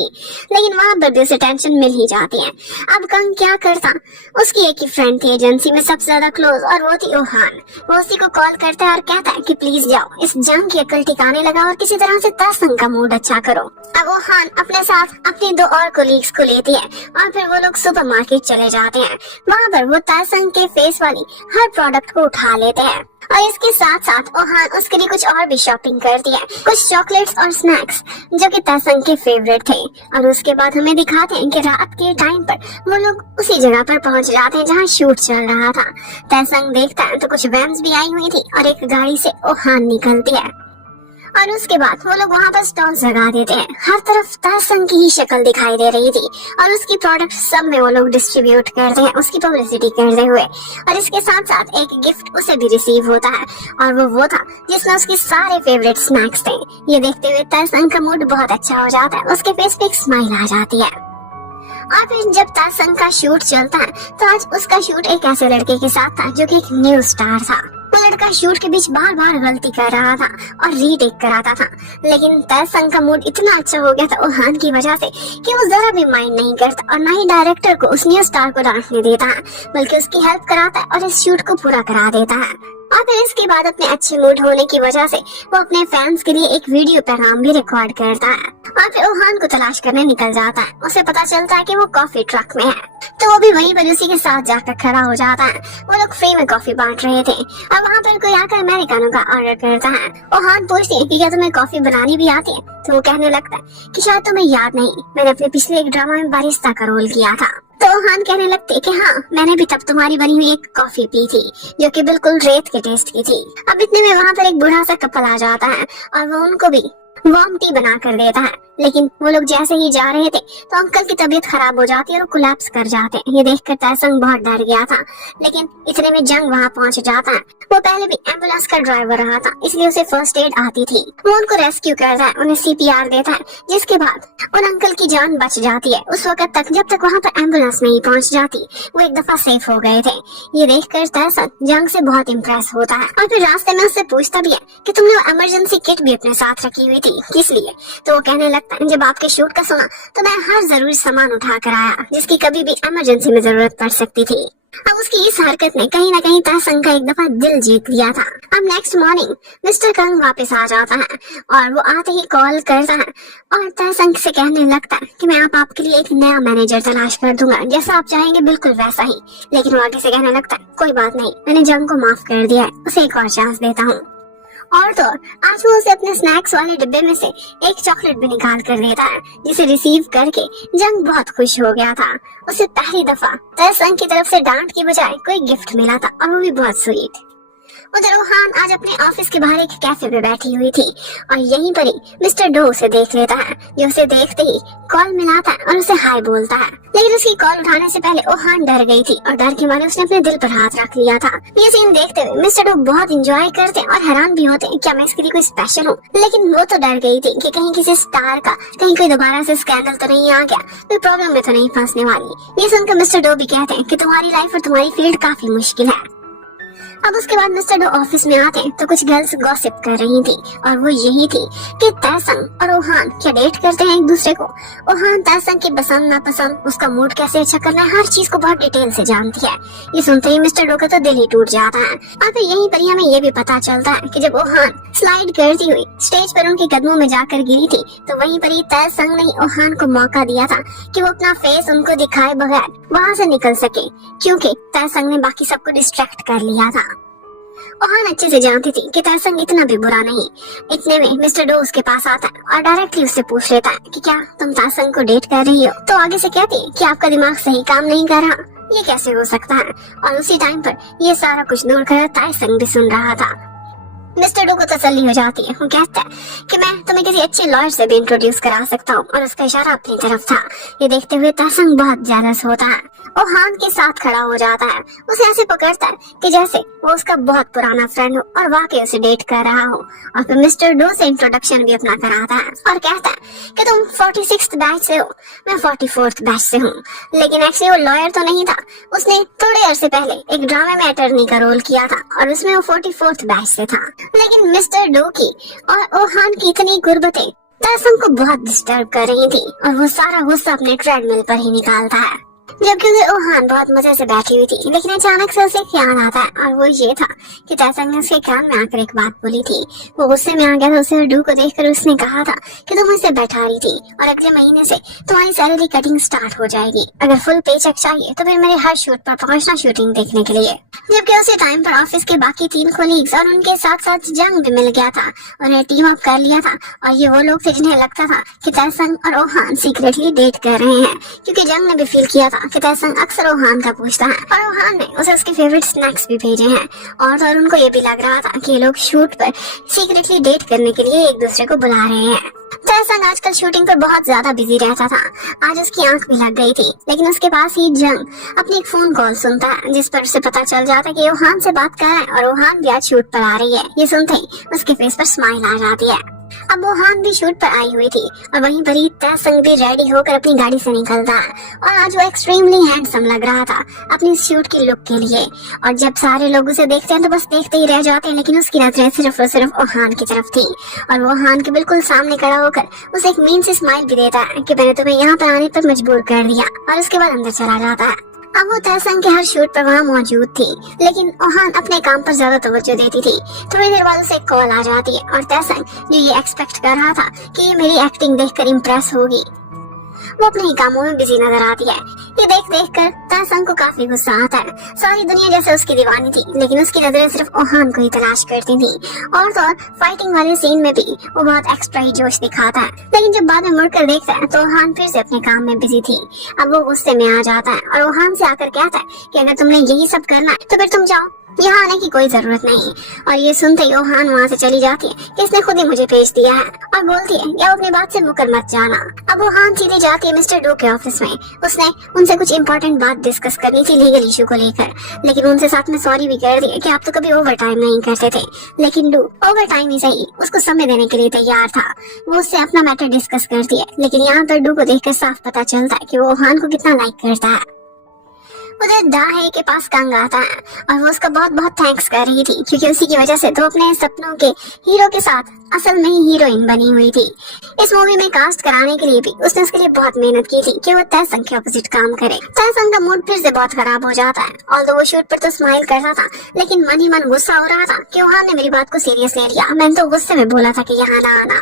लेकिन वहाँ पर भी उसे टेंशन मिल ही जाती है। अब कंग क्या करता, उसकी एक ही फ्रेंड थी एजेंसी में सबसे ज्यादा क्लोज और वो थी ओहान। वो उसी को कॉल करता है और कहता है कि प्लीज जाओ इस जंग की अकल ठिकाने लगा और किसी तरह से तैसंग का मूड अच्छा करो। अब ओहान अपने साथ अपनी 2 और कोलीग्स को लेती है और फिर वो लोग सुपरमार्केट चले जाते हैं। वहाँ पर वो तैसंग के फेस वाली हर प्रोडक्ट को उठा लेते हैं और इसके साथ साथ ओहान उसके लिए कुछ और भी शॉपिंग करती है, कुछ चॉकलेट्स और स्नैक्स जो कि तासंग के फेवरेट थे। और उसके बाद हमें दिखाते हैं कि रात के टाइम पर वो लोग उसी जगह पर पहुंच जाते हैं जहां शूट चल रहा था। तासंग देखता है तो कुछ वैन्स भी आई हुई थी और एक गाड़ी से ओहान निकलती है और उसके बाद वो लोग वहाँ पर स्टॉल्स लगा देते हैं। हर तरफ तासंग की ही शक्ल दिखाई दे रही थी और उसकी प्रोडक्ट सब में वो लोग डिस्ट्रीब्यूट करते हैं, उसकी पब्लिसिटी करते हुए। और इसके साथ साथ एक गिफ्ट उसे भी रिसीव होता है और वो था जिसमें उसके सारे फेवरेट स्नैक्स थे। ये देखते हुए तासंग का मूड बहुत अच्छा हो जाता है, उसके फेस पे एक स्माइल आ जाती है। और फिर जब तासंग का शूट चलता है तो आज उसका शूट एक ऐसे लड़के के साथ था जो कि एक न्यू स्टार था। वो लड़का शूट के बीच बार बार गलती कर रहा था और रीटेक कराता था, लेकिन तासंग का मूड इतना अच्छा हो गया था ओहान की वजह से कि वो जरा भी माइंड नहीं करता और न ही डायरेक्टर को उस न्यू स्टार को डांटने देता है, बल्कि उसकी हेल्प कराता है और इस शूट को पूरा करा देता है। और फिर इसके बाद अपने अच्छे मूड होने की वजह से वो अपने फैंस के लिए एक वीडियो पैगाम भी रिकॉर्ड करता है और फिर ओहान को तलाश करने निकल जाता है। उसे पता चलता है कि वो कॉफी ट्रक में है, तो वो भी वहीं पर उसी के साथ जाकर खड़ा हो जाता है। वो लोग फ्री में कॉफी बांट रहे थे और वहाँ पर कोई आकर अमेरिकानो का ऑर्डर करता है। ओहान पूछती है कि क्या तुम्हें कॉफी बनानी भी आती है, तो वो कहने लगता है कि शायद तुम्हें याद नहीं, मैंने अपने पिछले एक ड्रामा में बारिस्ता का रोल किया था। तो ओहान कहने लगते कि हाँ, मैंने भी तब तुम्हारी बनी हुई एक कॉफी पी थी जो कि बिल्कुल रेत के टेस्ट की थी। अब इतने में वहाँ पर एक बूढ़ा सा कपल आ जाता है और वो उनको भी वार्म टी बना कर देता है, लेकिन वो लोग जैसे ही जा रहे थे तो अंकल की तबीयत खराब हो जाती है और वो कोलैप्स कर जाते हैं। ये देखकर तासंग बहुत डर गया था, लेकिन इतने में जंग वहाँ पहुँच जाता है। वो पहले भी एम्बुलेंस का ड्राइवर रहा था, इसलिए उसे फर्स्ट एड आती थी। वो उनको रेस्क्यू करता है, उन्हें CPR देता है, जिसके बाद उन अंकल की जान बच जाती है। उस वक्त तक जब तक वहाँ पर एम्बुलेंस नहीं पहुँच जाती वो एक दफा सेफ हो गए थे। ये देखकर तासंग जंग से बहुत इम्प्रेस होता है और फिर रास्ते में उससे पूछता भी है कि तुमने वो इमरजेंसी किट भी अपने साथ रखी हुई थी, किस लिए? तो वो कहने लगता है जब आपके शूट का सुना तो मैं हर जरूरी सामान उठा कर आया जिसकी कभी भी इमरजेंसी में जरूरत पड़ सकती थी। अब उसकी इस हरकत ने कहीं न कहीं तासंग का एक दफा दिल जीत लिया था। अब नेक्स्ट मॉर्निंग मिस्टर कंग वापस आ जाता है और वो आते ही कॉल करता है और तासंग से कहने लगता है कि मैं आपके लिए एक नया मैनेजर तलाश कर दूंगा, जैसा आप चाहेंगे बिल्कुल वैसा ही। लेकिन वो आगे से कहने लगता है कोई बात नहीं, मैंने जंग को माफ कर दिया है, उसे एक और चांस देता हूँ। और तो आज वो उसे अपने स्नैक्स वाले डिब्बे में से एक चॉकलेट भी निकाल कर देता है, जिसे रिसीव करके जंग बहुत खुश हो गया था। उसे पहली दफा तासंग की तरफ से डांट की बजाय कोई गिफ्ट मिला था और वो भी बहुत स्वीट। उधर ओहान आज अपने ऑफिस के बाहर एक कैफे पे बैठी हुई थी और यहीं पर ही मिस्टर डो उसे देख लेता है, जो उसे देखते ही कॉल मिलाता है और उसे हाय बोलता है। लेकिन उसकी कॉल उठाने से पहले ओहान डर गई थी और डर के मारे उसने अपने दिल पर हाथ रख लिया था। ये सीन देखते हुए मिस्टर डो बहुत इंजॉय करते और हैरान भी होते क्या मैं इसके लिए कोई स्पेशल हूँ। लेकिन वो तो डर गई थी कि कहीं किसी स्टार का कहीं कोई दोबारा से स्कैंडल तो नहीं आ गया, कोई प्रॉब्लम में तो नहीं फंसने वाली। ये सुनकर मिस्टर डो भी कहते हैं कि तुम्हारी लाइफ और तुम्हारी फील्ड काफी मुश्किल है। अब उसके बाद मिस्टर डो ऑफिस में आते तो कुछ गर्ल्स गॉसिप कर रही थी और वो यही थी कि तासंग और ओहान क्या डेट करते हैं एक दूसरे को। ओहान तासंग की पसंद नापसंद, उसका मूड कैसे अच्छा करना है, हर चीज को बहुत डिटेल से जानती है। ये सुनते ही मिस्टर डो का तो दिल ही टूट जाता है। और फिर यहीं पर हमें ये भी पता चलता है कि जब ओहान स्लाइड करती हुई स्टेज पर उनके कदमों में जाकर गिरी थी तो वहीं पर ही तासंग ने ओहान को मौका दिया था कि वो अपना फेस उनको दिखाए बगैर वहाँ से निकल सके, क्योंकि तासंग ने बाकी सबको डिस्ट्रैक्ट कर लिया था। ओहान अच्छे से जानती थी कि तासंग इतना भी बुरा नहीं। इतने में मिस्टर डो उसके पास आता है और डायरेक्टली उससे पूछ लेता है कि क्या तुम तासंग को डेट कर रही हो? तो आगे से कहती कि आपका दिमाग सही काम नहीं कर रहा, ये कैसे हो सकता है? और उसी टाइम पर ये सारा कुछ दूर कर तासंग भी सुन रहा था। मिस्टर डो को तसल्ली हो जाती है। वो कहता है कि मैं तुम्हें किसी अच्छे लॉयर से भी इंट्रोड्यूस करा सकता हूँ और उसका इशारा अपनी तरफ था। ये देखते हुए तासंग बहुत जेलस होता है। ओहान के साथ खड़ा हो जाता है, उसे ऐसे पकड़ता है कि जैसे वो उसका बहुत पुराना फ्रेंड हो और वाकई उसे डेट कर रहा हो। और फिर मिस्टर डो से इंट्रोडक्शन भी अपना कराता है और कहता है कि तुम 46th बैच से हो, मैं 44th बैच से हूँ। लेकिन एक्चुअली वो लॉयर तो नहीं था, उसने थोड़े अरसे पहले एक ड्रामे में अटर्नी का रोल किया था और उसमें वो 44th बैच से था। लेकिन मिस्टर डो की और ओहान की इतनी गुर्बतें तासंग को बहुत डिस्टर्ब कर रही थी और वो सारा गुस्सा अपने ट्रेडमिल पर ही निकालता है। जबकि उधर ओहान बहुत मजे से बैठी हुई थी, लेकिन अचानक से उसे ख्याल आता है और वो ये था कि तैसंग ने उसके कान में आकर एक बात बोली थी। वो गुस्से में आ गया था उसे डू को देखकर। उसने कहा था कि तुम मुझसे बैठा रही थी और अगले महीने से तुम्हारी सैलरी कटिंग स्टार्ट हो जाएगी। अगर फुल पे चेक चाहिए तो फिर मेरे हर शूट पर पहुंचना शूटिंग देखने के लिए। जबकि उसी टाइम पर ऑफिस के बाकी 3 कोलीग्स और उनके साथ साथ जंग भी मिल गया था। उन्हें टीम अप कर लिया था और ये वो लोग थे जिन्हें लगता था कि तैसंग और ओहान सीक्रेटली डेट कर रहे हैं, क्योंकि जंग ने भी फील किया था कि तैसंग अक्सर ओहान का पूछता है और ओहान ने उसे उसके फेवरेट स्नैक्स भी भेजे हैं। और तो और उनको ये भी लग रहा था कि ये लोग शूट पर सीक्रेटली डेट करने के लिए एक दूसरे को बुला रहे हैं। तैसंग आजकल शूटिंग पर बहुत ज्यादा बिजी रहता था। आज उसकी आंख भी लग गई थी, लेकिन उसके पास ही जंग अपनी एक फोन कॉल सुनता है जिस पर उसे पता चल जाता है कि ओहान से बात कर रहा है और ओहान भी आज शूट पर आ रही है। ये सुनते ही उसके फेस पर स्माइल आ जाती है। अब ओहान भी शूट पर आई हुई थी और वहीं पर ही तैसंग भी रेडी होकर अपनी गाड़ी से निकलता है और आज वो एक्सट्रीमली हैंडसम लग रहा था अपनी शूट की लुक के लिए। और जब सारे लोग उसे देखते हैं तो बस देखते ही रह जाते हैं, लेकिन उसकी नजरें सिर्फ और सिर्फ ओहान की तरफ थी और वो ओहान के बिल्कुल सामने खड़ा होकर उसे एक मीन सी स्माइल भी देता है कि मैंने तुम्हें यहाँ पर आने पर मजबूर कर दिया, और उसके बाद अंदर चला जाता है। अब वो तैसंग के हर शूट पर वहाँ मौजूद थी, लेकिन ओहान अपने काम पर ज्यादा तवज्जो देती थी। थोड़ी देर बाद उसे कॉल आ जाती है और तैसंग जो ये एक्सपेक्ट कर रहा था कि ये मेरी एक्टिंग देखकर इम्प्रेस होगी, वो अपने ही कामों में बिजी नजर आती है। ये देख कर तैसंग को काफी गुस्सा आता है। सारी दुनिया जैसे उसकी दीवानी थी, लेकिन उसकी नजरें सिर्फ ओहान को ही तलाश करती थी। और तो और फाइटिंग वाले सीन में भी वो बहुत एक्स्ट्रा ही जोश दिखाता है, लेकिन जब बाद में मुड़कर देखता है तो ओहान फिर से अपने काम में बिजी थी। अब वो गुस्से में आ जाता है और ओहान से आकर कहता है कि अगर तुमने यही सब करना है तो फिर तुम जाओ, यहाँ आने की कोई जरूरत नहीं। और ये सुनते ही ओहान वहाँ से चली जाती है कि इसने खुद ही मुझे भेज दिया है और बोलती है कि अपनी बात से मुकर मत जाना। अब ओहान सीधे जाती है मिस्टर डू के ऑफिस में। उसने उनसे कुछ इंपॉर्टेंट बात डिस्कस करनी थी लीगल इशू को लेकर, लेकिन उनसे साथ में सॉरी भी कर दिया कि आप तो कभी ओवर टाइम नहीं करते थे। लेकिन डू ओवर टाइम ही सही, उसको समय देने के लिए तैयार था। वो उससे अपना मैटर डिस्कस करती है, लेकिन यहाँ पर डू को देखकर साफ पता चलता है कि वो ओहान को कितना लाइक करता है। उधर दाहे के पास कंग आता है और वो उसका बहुत बहुत थैंक्स कर रही थी, क्योंकि उसी की वजह से तो अपने सपनों के हीरो के साथ असल में ही हीरोइन बनी हुई थी। इस मूवी में कास्ट कराने के लिए भी उसने उसके लिए बहुत मेहनत की थी कि वो तैसंग के ऑपोजिट काम करे। तैसंग का मूड फिर से बहुत खराब हो जाता है। ऑल्दो वो शूट पर तो स्माइल कर रहा था, लेकिन मन ही मन गुस्सा हो रहा था कि ओहान ने मेरी बात को सीरियस ले लिया। मैंने तो गुस्से में बोला था कि यहाँ ना आना।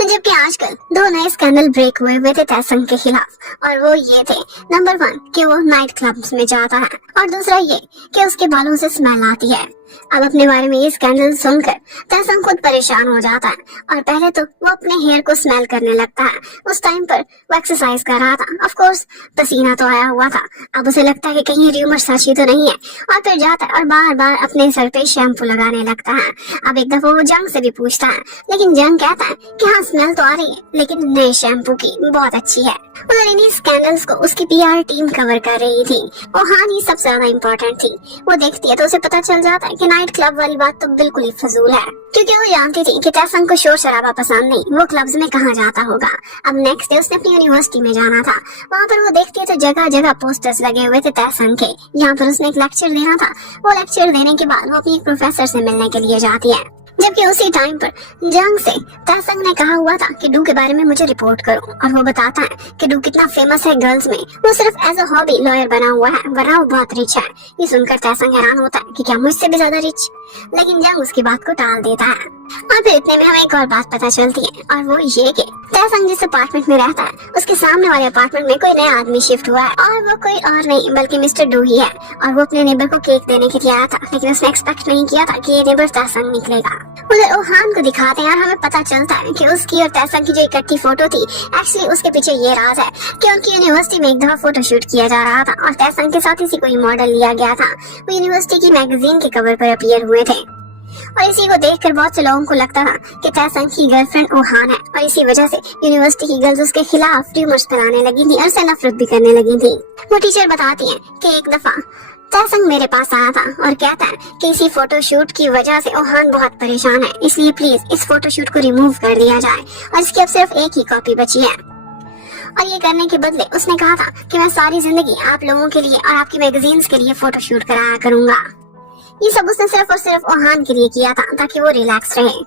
जबकि आजकल 2 नए स्कैंडल ब्रेक हुए थे तैसंग के खिलाफ, और वो ये थे, नंबर 1 कि वो नाइट क्लब्स में जाता है, और दूसरा ये कि उसके बालों से स्मेल आती है। अब अपने बारे में ये स्कैंडल सुनकर तैसंग खुद परेशान हो जाता है और पहले तो वो अपने हेयर को स्मेल करने लगता है। उस टाइम पर वो एक्सरसाइज कर रहा था, ऑफ कोर्स पसीना तो आया हुआ था। अब उसे लगता है कि कहीं र्यूमर सच्ची तो नहीं है, और फिर जाता है और बार बार अपने सर पे शैम्पू लगाने लगता है। अब एक दफा वो जंग से भी पूछता है, लेकिन जंग कहता है कि हाँ स्मेल तो आ रही है, लेकिन नए शैम्पू की बहुत अच्छी है। उधर इन्हीं स्कैंडल्स को उसकी पीआर टीम कवर कर रही थी। ओहान ही सबसे ज्यादा इम्पोर्टेंट थी। वो देखती है तो उसे पता चल जाता है कि नाइट क्लब वाली बात तो बिल्कुल ही फजूल है, क्योंकि वो जानती थी कि तैसंग को शोर शराबा पसंद नहीं, वो क्लब्स में कहाँ जाता होगा। अब नेक्स्ट डे उसने अपनी यूनिवर्सिटी में जाना था। वहाँ पर वो देखती है तो जगह जगह पोस्टर्स लगे हुए थे तैसंग के। यहाँ पर उसने एक लेक्चर देना था। वो लेक्चर देने के बाद वो अपनी एक प्रोफेसर से मिलने के लिए जाती है। जबकि उसी टाइम पर जंग से तैसंग ने कहा हुआ था कि डू के बारे में मुझे रिपोर्ट करो, और वो बताता है कि डू कितना फेमस है गर्ल्स में। वो सिर्फ एज अ हॉबी लॉयर बना हुआ है, वरना वो बहुत रिच है। ये सुनकर तैसंग हैरान होता है कि क्या मुझसे भी ज्यादा रिच, लेकिन जंग उसकी बात को टाल देता है। और फिर इतने में हमें एक और बात पता चलती है, और वो ये कि तैसंग जिस अपार्टमेंट में रहता है उसके सामने वाले अपार्टमेंट में कोई नया आदमी शिफ्ट हुआ है, और वो कोई और नहीं बल्कि मिस्टर डू ही है। और वो अपने नेबर को केक देने के लिए आया था, लेकिन उसने एक्सपेक्ट नहीं किया था कि ये नेबर तैसंग निकलेगा। उधर ओहान को दिखाते हैं और हमें पता चलता है कि उसकी और तैसंग की जो इकट्ठी फोटो थी, एक्चुअली उसके पीछे ये राज है कि उनकी यूनिवर्सिटी में एक दफा फोटो शूट किया जा रहा था और तैसंग के साथ इसी कोई मॉडल लिया गया था। वो यूनिवर्सिटी की मैगजीन के कवर पर अपीयर हुए थे, और इसी को देखकर बहुत से लोगों को लगता था कि तैसंग की गर्लफ्रेंड ओहान है, और इसी वजह से यूनिवर्सिटी की गर्ल्स उसके खिलाफ रूमर्स फैलाने लगी थी और उससे नफरत भी करने लगी थी। वो टीचर बताती है कि एक दफा तैसंग मेरे पास आया था और कहता है कि इसी फोटोशूट की वजह से ओहान बहुत परेशान है, इसलिए प्लीज इस फोटोशूट को रिमूव कर दिया जाए, और इसकी अब सिर्फ एक ही कॉपी बची है। और ये करने के बदले उसने कहा था कि मैं सारी जिंदगी आप लोगों के लिए और आपकी मैगजीन्स के लिए फोटोशूट कराया करूंगा। ये सब उसने सिर्फ और सिर्फ ओहान के लिए किया था ताकि वो रिलैक्स रहे।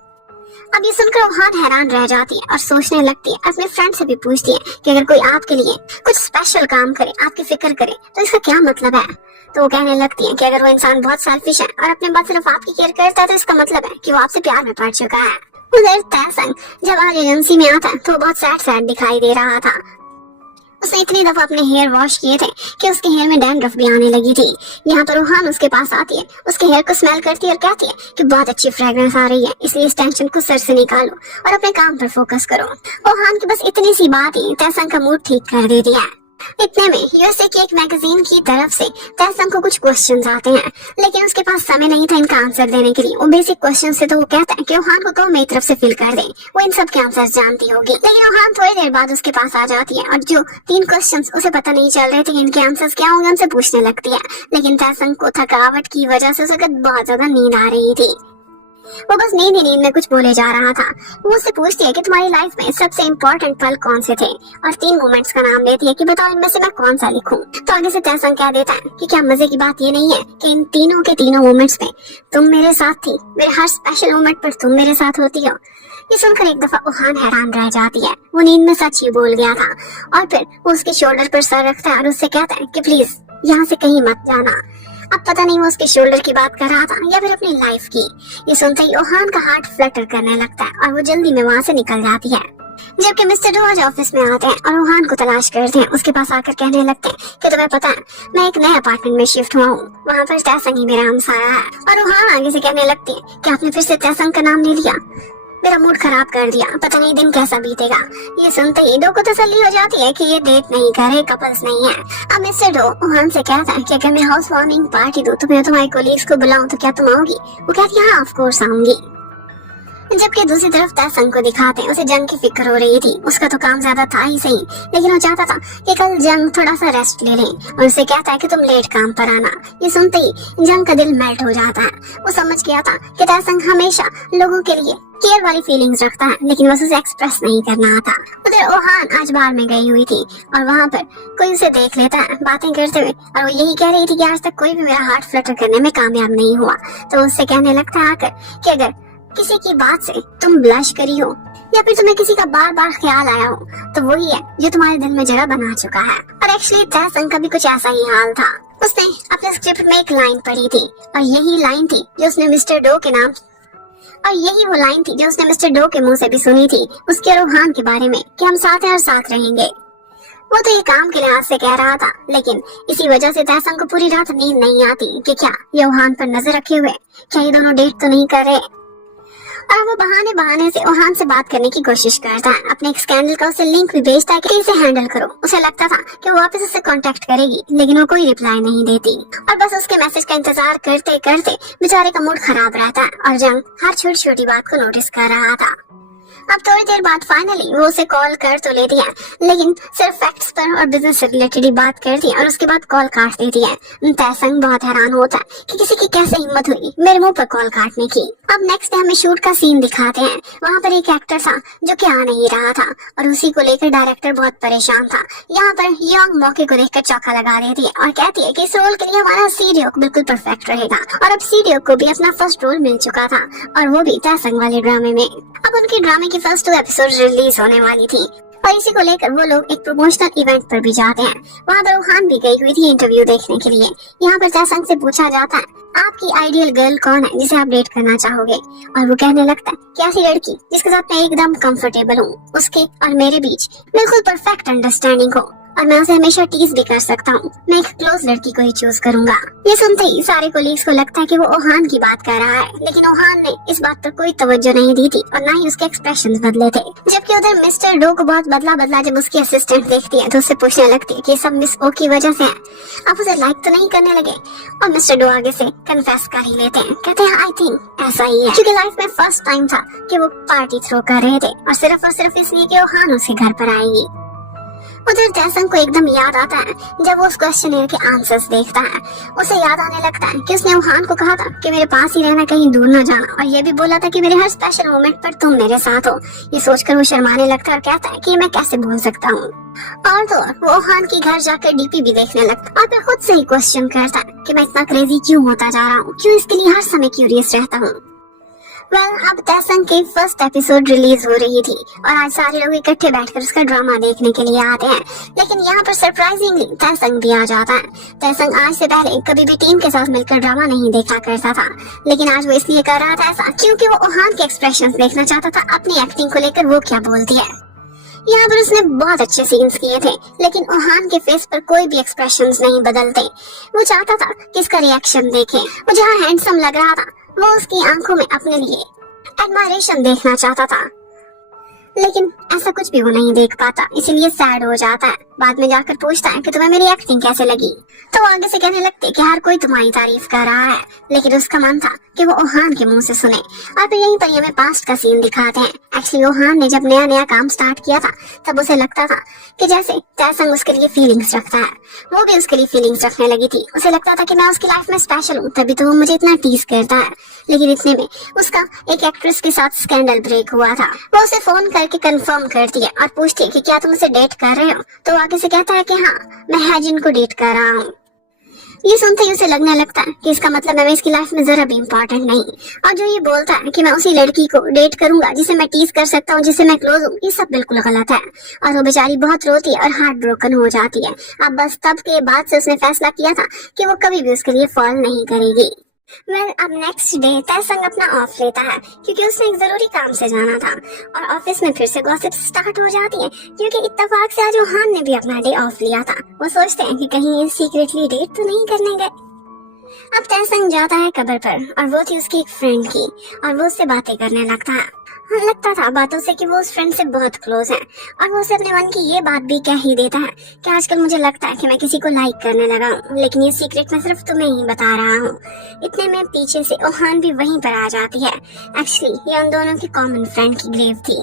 अब ये सुनकर ओहान हैरान रह जाती है और सोचने लगती है, अपने फ्रेंड से भी पूछती है कि अगर कोई आपके लिए कुछ स्पेशल काम करे, आपकी फिक्र करे, तो इसका क्या मतलब है। तो वो कहने लगती है कि अगर वो इंसान बहुत सेल्फिश है और अपने बाद सिर्फ आपकी केयर करता है, तो इसका मतलब है कि वो आपसे प्यार में पड़ चुका है। उधर तैसंग जब आज एजेंसी में आता है तो बहुत सैड दिखाई दे रहा था। उसने इतनी दफा अपने हेयर वॉश किए थे कि उसके हेयर में डैंड्रफ भी आने लगी थी। यहाँ पर ओहान उसके पास आती है, उसके हेयर को स्मेल करती है और कहती है कि बहुत अच्छी फ्रेग्रेंस आ रही है, इसलिए इस टेंशन को सर से निकालो और अपने काम पर फोकस करो। ओहान की बस इतनी सी बात ही तैसंग का मूड ठीक कर देती है। इतने में यूएसए की एक मैगजीन की तरफ से तैसंग को कुछ क्वेश्चंस आते हैं, लेकिन उसके पास समय नहीं था इनका आंसर देने के लिए। वो बेसिक क्वेश्चन से तो वो कहता है कि ओहान को कहो मेरी तरफ से फिल कर दे, वो इन सब के आंसर जानती होगी। लेकिन ओहान थोड़ी देर बाद उसके पास आ जाती है और जो 3 क्वेश्चंस उसे पता नहीं चल रहे थे इनके आंसर्स क्या होंगे उनसे पूछने लगती है। लेकिन तैसंग को थकावट की वजह से उस वक्त बहुत ज्यादा नींद आ रही थी। वो बस नींद ही नींद में कुछ बोले जा रहा था। वो उससे पूछती है कि तुम्हारी लाइफ में सबसे इम्पोर्टेंट पल कौन से थे, और 3 मोमेंट्स का नाम लेती है कि बताओ इनमें से मैं कौन सा लिखूं। तो आगे से तैसंग कह देता है कि क्या मजे की बात ये नहीं है कि इन तीनों के तीनों मोमेंट्स में तुम मेरे साथ थी, मेरे हर स्पेशल मोमेंट पर तुम मेरे साथ होती हो। ये सुनकर एक दफा ओहान हैरान रह जाती है। वो नींद में सच ही बोल गया था। और फिर वो उसके शोल्डर पर सर रखता है और उससे कहता है कि प्लीज यहाँ से कहीं मत जाना। अब पता नहीं वो उसके शोल्डर की बात कर रहा था या फिर अपनी लाइफ की। ये सुनते ही ओहान का हार्ट फ्लटर करने लगता है और वो जल्दी में वहाँ से निकल जाती है। जबकि मिस्टर डो आज ऑफिस में आते हैं और ओहान को तलाश करते हैं। उसके पास आकर कहने लगते हैं कि तुम्हें पता है मैं एक नए अपार्टमेंट में शिफ्ट हुआ हूँ, वहाँ पर तैसंग ही मेरा हमसाया है। और ओहान आगे से कहने लगती है कि आपने फिर से तैसंग का नाम ले लिया, मेरा मूड खराब कर दिया, पता नहीं दिन कैसा बीतेगा। ये सुनते ही डो को तसल्ली हो जाती है कि ये डेट नहीं कर रहे, कपल्स नहीं है। अब मिस्टर डो ओहान से कहता है कि अगर मैं हाउस वार्मिंग पार्टी दूं तो मैं तुम्हारे कोलीग्स को बुलाऊं तो क्या तुम आओगी। वो कहती है हाँ ऑफ कोर्स आऊंगी। जबकि दूसरी तरफ तैसंग को दिखाते हैं, उसे जंग की फिक्र हो रही थी। उसका तो काम ज्यादा था ही सही, लेकिन वो चाहता था कि कल जंग थोड़ा सा रेस्ट ले ले और उसे कहता है कि तुम लेट काम पर आना। ये सुनते ही जंग का दिल मेल्ट हो जाता है। वो समझ गया था कि तैसंग हमेशा लोगों के लिए केयर वाली फीलिंग्स रखता है, लेकिन बस उसे एक्सप्रेस नहीं करना आता। उधर ओहान आज बार में गई हुई थी और वहाँ पर कोई उसे देख लेता है बातें करते हुए, और वो यही कह रही थी कि आज तक कोई भी मेरा हार्ट फ्लटर करने में कामयाब नहीं हुआ। तो उससे कहने लगता है आकर कि अगर किसी की बात से तुम ब्लश करी हो या फिर तुम्हें किसी का बार बार ख्याल आया हो तो वही है जो तुम्हारे दिल में जगह बना चुका है। और एक्चुअली तैसंग का भी कुछ ऐसा ही हाल था। उसने अपने स्क्रिप्ट में एक लाइन पढ़ी थी और यही लाइन थी जो उसने मिस्टर डो के नाम और यही वो लाइन थी जो उसने मिस्टर डो के मुंह से भी सुनी थी उसके और ओहान के बारे में कि हम साथ हैं और साथ रहेंगे। वो तो ये काम के लिहाज से कह रहा था, लेकिन इसी वजह से तैसंग को पूरी रात नींद नहीं आती कि क्या ये ओहान पर नजर रखे हुए, क्या ये दोनों डेट तो नहीं कर रहे। और वो बहाने से ओहान से बात करने की कोशिश करता है। अपने एक स्कैंडल का उसे लिंक भी भेजता है कि इसे हैंडल करो। उसे लगता था कि वो वापस उससे कांटेक्ट करेगी, लेकिन वो कोई रिप्लाई नहीं देती और बस उसके मैसेज का इंतजार करते करते बेचारे का मूड खराब रहता है और जंग हर छोटी छोटी बात को नोटिस कर रहा था। अब थोड़ी देर बाद फाइनली वो उसे कॉल कर तो लेती है, लेकिन सिर्फ फैक्ट्स पर और बिजनेस से रिलेटेड ही बात करती है और उसके बाद कॉल काट देती है। तैसंग बहुत हैरान होता है कि किसी की कैसे हिम्मत हुई मेरे मुंह पर कॉल काटने की। अब नेक्स्ट डे हमें शूट का सीन दिखाते हैं। वहाँ पर एक एक्टर था जो कि आ नहीं रहा था और उसी को लेकर डायरेक्टर बहुत परेशान था। यहाँ पर यंग मौके को देखकर चौका लगा देती है और कहती है कि इस रोल के लिए हमारा सीडियो बिल्कुल परफेक्ट रहेगा। और अब सीडियो को भी अपना फर्स्ट रोल मिल चुका था और वो भी तैसंग वाले ड्रामे में। अब उनके ड्रामे की फर्स्ट 2 एपिसोड रिलीज होने वाली थी और इसी को लेकर वो लोग एक प्रमोशनल इवेंट पर भी जाते हैं। वहाँ पर ओहान भी गई हुई थी इंटरव्यू देखने के लिए। यहाँ पर तैसंग से पूछा जाता है आपकी आइडियल गर्ल कौन है जिसे आप डेट करना चाहोगे, और वो कहने लगता है कि ऐसी लड़की जिसके साथ मैं एकदम कंफर्टेबल हूँ, उसके और मेरे बीच बिल्कुल परफेक्ट अंडरस्टैंडिंग हो और मैं उसे हमेशा टीज भी कर सकता हूँ। मैं एक क्लोज लड़की को ही चूज करूंगा। ये सुनते ही सारे कोलीग्स को लगता है कि वो ओहान की बात कर रहा है, लेकिन ओहान ने इस बात पर कोई तवज्जो नहीं दी थी और ना ही उसके एक्सप्रेशंस बदले थे। जबकि उधर मिस्टर डो को बहुत बदला जब उसकी असिस्टेंट देखती है तो उससे पूछने लगती है कि सब मिस ओ की वजह से है, आप उसे लाइक तो नहीं करने लगे। और मिस्टर डो आगे से कन्फेस कर ही लेते हैं, कहते हैं आई थिंक ऐसा ही है, क्योंकि लाइफ में फर्स्ट टाइम था कि वो पार्टी थ्रो कर रहे थे और सिर्फ इसलिए कि ओहान उसके घर पर आएगी। उधर तैसंग को एकदम याद आता है जब वो उस क्वेश्चनर के आंसर्स देखता है। उसे याद आने लगता है कि उसने ओहान को कहा था कि मेरे पास ही रहना, कहीं दूर न जाना, और ये भी बोला था कि मेरे हर स्पेशल मोमेंट पर तुम मेरे साथ हो। ये सोचकर वो शर्माने लगता है और कहता है कि मैं कैसे भूल सकता हूँ। और तो वो ओहान के घर जाकर डीपी भी देखने लगता और फिर खुद से ही क्वेश्चन करता है कि मैं इतना क्रेजी क्यों होता जा रहा हूँ, क्यों इसके लिए हर समय क्यूरियस रहता हूँ। अब तैसंग की फर्स्ट एपिसोड रिलीज हो रही थी और आज सारे लोग इकट्ठे बैठकर उसका ड्रामा देखने के लिए आते हैं। लेकिन यहाँ पर सरप्राइजिंगली तैसंग भी आ जाता है। तैसंग आज से पहले कभी भी टीम के साथ मिलकर ड्रामा नहीं देखा करता था, लेकिन आज वो इसलिए कर रहा था ऐसा क्योंकि वो ओहान के एक्सप्रेशंस देखना चाहता था, अपनी एक्टिंग को लेकर वो क्या बोलती है। यहाँ पर उसने बहुत अच्छे सीन्स किए थे, लेकिन ओहान के फेस पर कोई भी एक्सप्रेशंस नहीं बदलते। वो चाहता था कि इसका रिएक्शन देखे। वो जहाँ हैंडसम लग रहा था वो उसकी आंखों में अपने लिए एडमायरेशन देखना चाहता था, लेकिन ऐसा कुछ भी वो नहीं देख पाता, इसीलिए सैड हो जाता है। बाद में जाकर पूछता है कि तुम्हें मेरी एक्टिंग कैसे लगी, तो आगे से कहने लगते कि हर कोई तुम्हारी तारीफ कर रहा है, लेकिन उसका मन था कि वो ओहान के मुंह से सुने। और फिर यहीं पर हमें पास्ट का सीन दिखाते हैं। एक्चुअली ओहान ने जब नया काम स्टार्ट किया था तब उसे लगता था कि जैसे तैसंग उसके लिए फीलिंग्स रखता है, वो भी उसके लिए फीलिंग्स रखने लगी थी। उसे लगता था कि मैं उसकी लाइफ में स्पेशल हूँ, तभी तो वो मुझे इतना टीज करता है। लेकिन इतने में उसका एक एक्ट्रेस के साथ स्कैंडल ब्रेक हुआ था। वो उसे फोन करके कंफर्म करती है और पूछती है कि क्या तुम उसे डेट कर रहे हो, तो आगे से कहता है कि हाँ, मैं हैजिन को डेट कर रहा हूँ। ये सुनते ही उसे लगने लगता है कि इसका मतलब मैं इसकी लाइफ में जरा भी इम्पोर्टेंट नहीं। और जो ये बोलता है कि मैं उसी लड़की को डेट करूंगा जिसे मैं टीज कर सकता हूँ, जिसे मैं क्लोज हूँ, ये सब बिल्कुल गलत है। और वो बेचारी बहुत रोती है और हार्ट ब्रोकन हो जाती है। अब बस तब के बाद से उसने फैसला किया था कि वो कभी भी उसके लिए फॉल नहीं करेगी। अब नेक्स्ट डे तैसंग अपना ऑफ लेता है क्योंकि उसने एक जरूरी काम से जाना था, और ऑफिस में फिर से गॉसिप स्टार्ट हो जाती है क्योंकि इत्तेफाक से आज ओहान ने भी अपना डे ऑफ लिया था। वो सोचते हैं कि कहीं ये सीक्रेटली डेट तो नहीं करने गए। अब तैसंग जाता है कब्र पर और वो थी उसकी एक फ्रेंड की, और वो उससे बातें करने लगता है। लगता था बातों से कि वो उस फ्रेंड से बहुत क्लोज है, और वो उसे अपने मन की ये बात भी कह ही देता है कि आजकल मुझे लगता है कि मैं किसी को लाइक करने लगा हूँ, लेकिन ये सीक्रेट मैं सिर्फ तुम्हें ही बता रहा हूँ। इतने में पीछे से ओहान भी वहीं पर आ जाती है। एक्चुअली ये उन दोनों की कॉमन फ्रेंड की ग्रेव थी,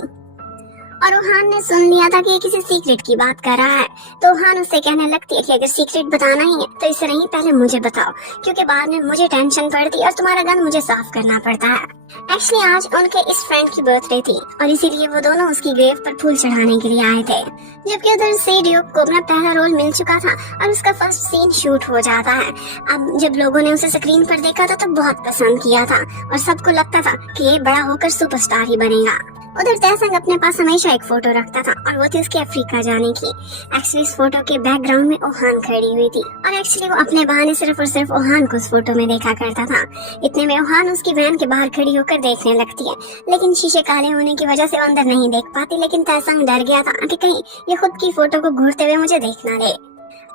और ओहान ने सुन लिया था कि ये किसी सीक्रेट की बात कर रहा है। तो ओहान उससे कहने लगती है कि अगर सीक्रेट बताना ही है तो इससे नहीं पहले मुझे बताओ, क्योंकि बाद में मुझे टेंशन पड़ती और तुम्हारा गन मुझे साफ करना पड़ता है। एक्चुअली आज उनके इस फ्रेंड की बर्थडे थी और इसीलिए वो दोनों उसकी ग्रेव पर फूल चढ़ाने के लिए आए थे। जबकि उधर से ड्यूक को अपना पहला रोल मिल चुका था और उसका फर्स्ट सीन शूट हो जाता है। अब जब लोगों ने उसे स्क्रीन पर देखा था तो बहुत पसंद किया था और सबको लगता था कि ये बड़ा होकर सुपरस्टार ही बनेगा। उधर तैसंग अपने पास हमेशा एक फोटो रखता था और वो थी उसके अफ्रीका जाने की। एक्चुअली इस फोटो के बैकग्राउंड में ओहान खड़ी हुई थी, और एक्चुअली वो अपने बहाने सिर्फ और सिर्फ ओहान को उस फोटो में देखा करता था। इतने में ओहान उसकी वैन के बाहर खड़ी होकर देखने लगती है, लेकिन शीशे काले होने की वजह से वो अंदर नहीं देख पाती। लेकिन तैसंग डर गया था कि कहीं ये खुद की फोटो को घूरते हुए मुझे देख ना ले।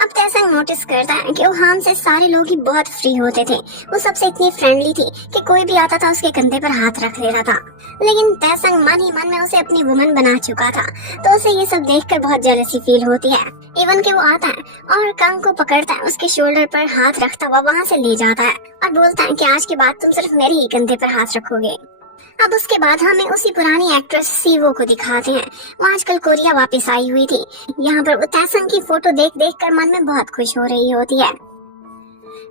अब तैसंग नोटिस करता है कि ओहान से सारे लोग ही बहुत फ्री होते थे। वो सबसे इतनी फ्रेंडली थी कि कोई भी आता था उसके कंधे पर हाथ रख लेता था। लेकिन तैसंग मन ही मन में उसे अपनी वुमन बना चुका था, तो उसे ये सब देखकर बहुत जेलसी फील होती है। इवन कि वो आता है और कंग को पकड़ता है, उसके शोल्डर पर हाथ रखता हुआ वहाँ से ले जाता है और बोलता है कि आज के बाद तुम सिर्फ मेरे ही कंधे पर हाथ रखोगे। अब उसके बाद हमें उसी पुरानी एक्ट्रेस सीवो को दिखाते हैं। वो आजकल कोरिया वापस आई हुई थी। यहाँ पर वो तैसंग की फोटो देख देख कर मन में बहुत खुश हो रही होती है,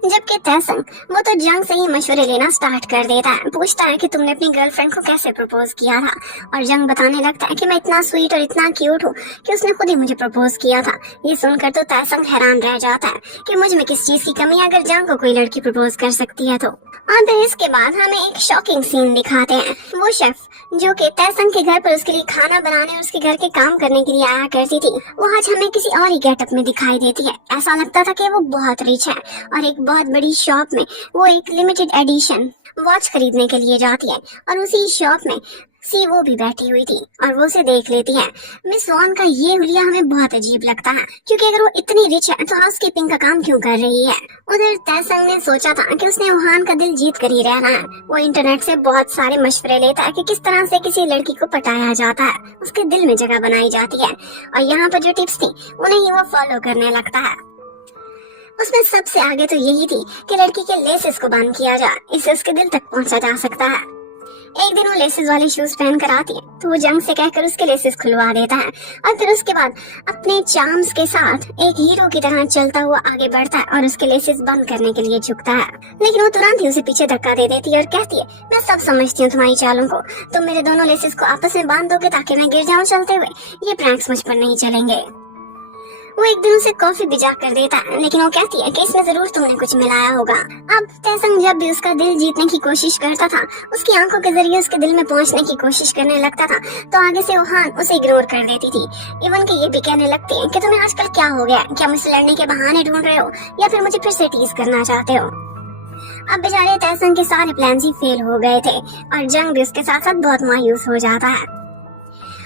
जबकि तैसंग वो तो जंग से ही मशवरे लेना स्टार्ट कर देता है। पूछता है कि तुमने अपनी गर्लफ्रेंड को कैसे प्रपोज किया था, और जंग बताने लगता है कि मैं इतना स्वीट और इतना क्यूट हूँ कि उसने खुद ही मुझे प्रपोज किया था। ये सुनकर तो तैसंग हैरान रह जाता है कि मुझ में किस चीज की कमी है अगर जंग को कोई लड़की प्रपोज कर सकती है तो। और इसके बाद हमें एक शॉकिंग सीन दिखाते हैं। वो शेफ जो कि तैसंग के घर पर उसके लिए खाना बनाने और उसके घर के काम करने के लिए आया करती थी, वो आज हमें किसी और ही गेटअप में दिखाई देती है। ऐसा लगता था कि वो बहुत रिच है और एक बहुत बड़ी शॉप में वो एक लिमिटेड एडिशन वॉच खरीदने के लिए जाती है, और उसी शॉप में वो भी बैठी हुई थी और वो उसे देख लेती है। मिस वॉन का ये हुलिया हमें बहुत अजीब लगता है, क्योंकि अगर वो इतनी रिच है तो हाउसकीपिंग का काम क्यों कर रही है। उधर तैसंग ने सोचा था कि उसने ओहान का दिल जीत कर ही रहना है। वो इंटरनेट से बहुत सारे मशवरे लेता है कि किस तरह से किसी लड़की को पटाया जाता है, उसके दिल में जगह बनाई जाती है, और यहाँ पर जो टिप्स थी उन्हें ही वो फॉलो करने लगता है। उसमें सबसे आगे तो यही थी कि लड़की के लेसेस को बंद किया जाए, इससे उसके दिल तक पहुंचा जा सकता है। एक दिन वो लेसेस वाले शूज पहन कर आती है तो वो जंग से कहकर उसके लेसेस खुलवा देता है, और फिर उसके बाद अपने चार्म्स के साथ एक हीरो की तरह चलता हुआ आगे बढ़ता है और उसके लेसेस बंद करने के लिए झुकता है। लेकिन वो तुरंत ही उसे पीछे धक्का दे देती है और कहती है, मैं सब समझती हूँ तुम्हारी चालों को, तुम मेरे दोनों लेसेस को आपस में बांध दोगे ताकि मैं गिर जाऊँ चलते हुए, ये प्रैंक्स मुझ पर नहीं चलेंगे। वो एक दिन उसे कॉफी भिजा कर देता है, लेकिन वो कहती है कि इसमें जरूर तुमने कुछ मिलाया होगा। अब तैसंग जब भी उसका दिल जीतने की कोशिश करता था, उसकी आंखों के जरिए उसके दिल में पहुंचने की कोशिश करने लगता था, तो आगे से ओहान उसे इग्नोर कर देती थी। इवन कि ये भी कहने लगती है कि तुम्हें आजकल क्या हो गया, क्या मुझसे लड़ने के बहाने ढूंढ रहे हो या फिर मुझे फिर से टीज करना चाहते हो। अब बेचारे तैसंग के सारे प्लान ही फेल हो गए थे और जंग भी उसके साथ साथ बहुत मायूस हो जाता है।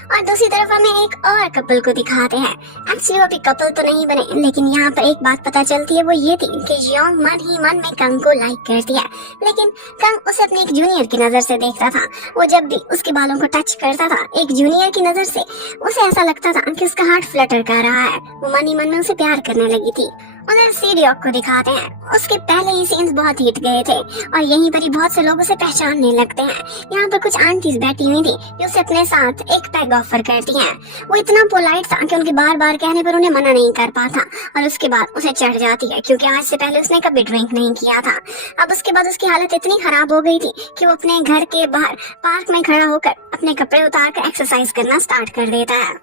और दूसरी तरफ हमें एक और कपल को दिखाते हैं। एक्चुअली वो भी कपल तो नहीं बने, लेकिन यहाँ पर एक बात पता चलती है, वो ये थी कि योंग मन ही मन में कंग को लाइक करती है, लेकिन कंग उसे अपने एक जूनियर की नजर से देखता था। वो जब भी उसके बालों को टच करता था एक जूनियर की नजर से, उसे ऐसा लगता था कि उसका हार्ट फ्लटर कर रहा है। वो मन ही मन में उसे प्यार करने लगी थी। उधर सीरियोक को दिखाते हैं। उसके पहले ही सीन्स बहुत हिट गए थे और यहीं पर ही बहुत से लोग उसे पहचानने लगते हैं। यहाँ पर कुछ आंटीज बैठी हुई थी जो उसे अपने साथ एक पैग ऑफर करती हैं। वो इतना पोलाइट था कि उनके बार बार कहने पर उन्हें मना नहीं कर पाता और उसके बाद उसे चढ़ जाती है, क्योंकि आज से पहले उसने कभी ड्रिंक नहीं किया था। अब उसके बाद उसकी हालत इतनी खराब हो गई थी कि वो अपने घर के बाहर पार्क में खड़ा होकर अपने कपड़े उतार कर एक्सरसाइज करना स्टार्ट कर देता है।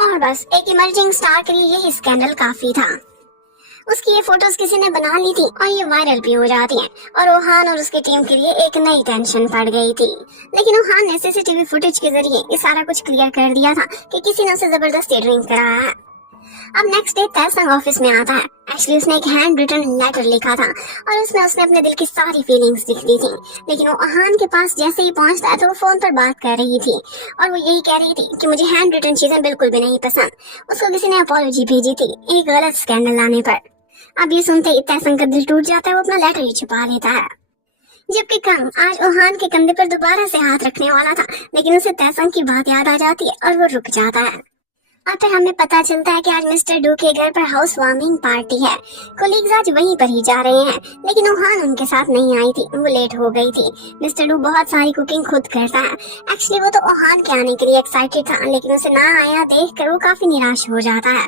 और बस एक इमर्जिंग स्टार के लिए यही स्कैंडल काफी था। उसकी ये फोटोज किसी ने बना ली थी और ये वायरल भी हो जाती हैं और ओहान और उसकी टीम के लिए एक नई टेंशन पड़ गई थी। लेकिन ओहान ने सीसीटीवी फुटेज के जरिए ये सारा कुछ क्लियर कर दिया था कि किसी ने उसे जबरदस्ती ड्रिंक कराया है। अब नेक्स्ट डे तैसंग ऑफिस में आता है। एक्चुअली उसने एक हैंड रिटन लेटर लिखा था और उसमें उसने अपने दिल की सारी फीलिंग्स लिख दी थी। लेकिन वो ओहान के पास जैसे ही पहुंचता है तो वो फोन पर बात कर रही थी और वो यही कह रही थी कि मुझे हैंड रिटन चीजें बिल्कुल भी नहीं पसंद। उसको किसी ने अपॉलॉजी भेजी थी एक गलत स्कैंडल लाने पर। अब ये सुनते ही तैसंग का दिल टूट जाता है। वो अपना लेटर ही छुपा लेता है। जबकि कंग आज ओहान के कंधे पर दोबारा से हाथ रखने वाला था, लेकिन उसे तैसंग की बात याद आ जाती है और वो रुक जाता है। और फिर हमें पता चलता है कि आज मिस्टर डू के घर पर हाउस वार्मिंग पार्टी है। कोलीग्स आज वहीं पर ही जा रहे हैं, लेकिन ओहान उनके साथ नहीं आई थी, वो लेट हो गई थी। मिस्टर डू बहुत सारी कुकिंग खुद करता है। एक्चुअली वो तो ओहान के आने के लिए एक्साइटेड था, लेकिन उसे ना आया देखकर वो काफी निराश हो जाता है।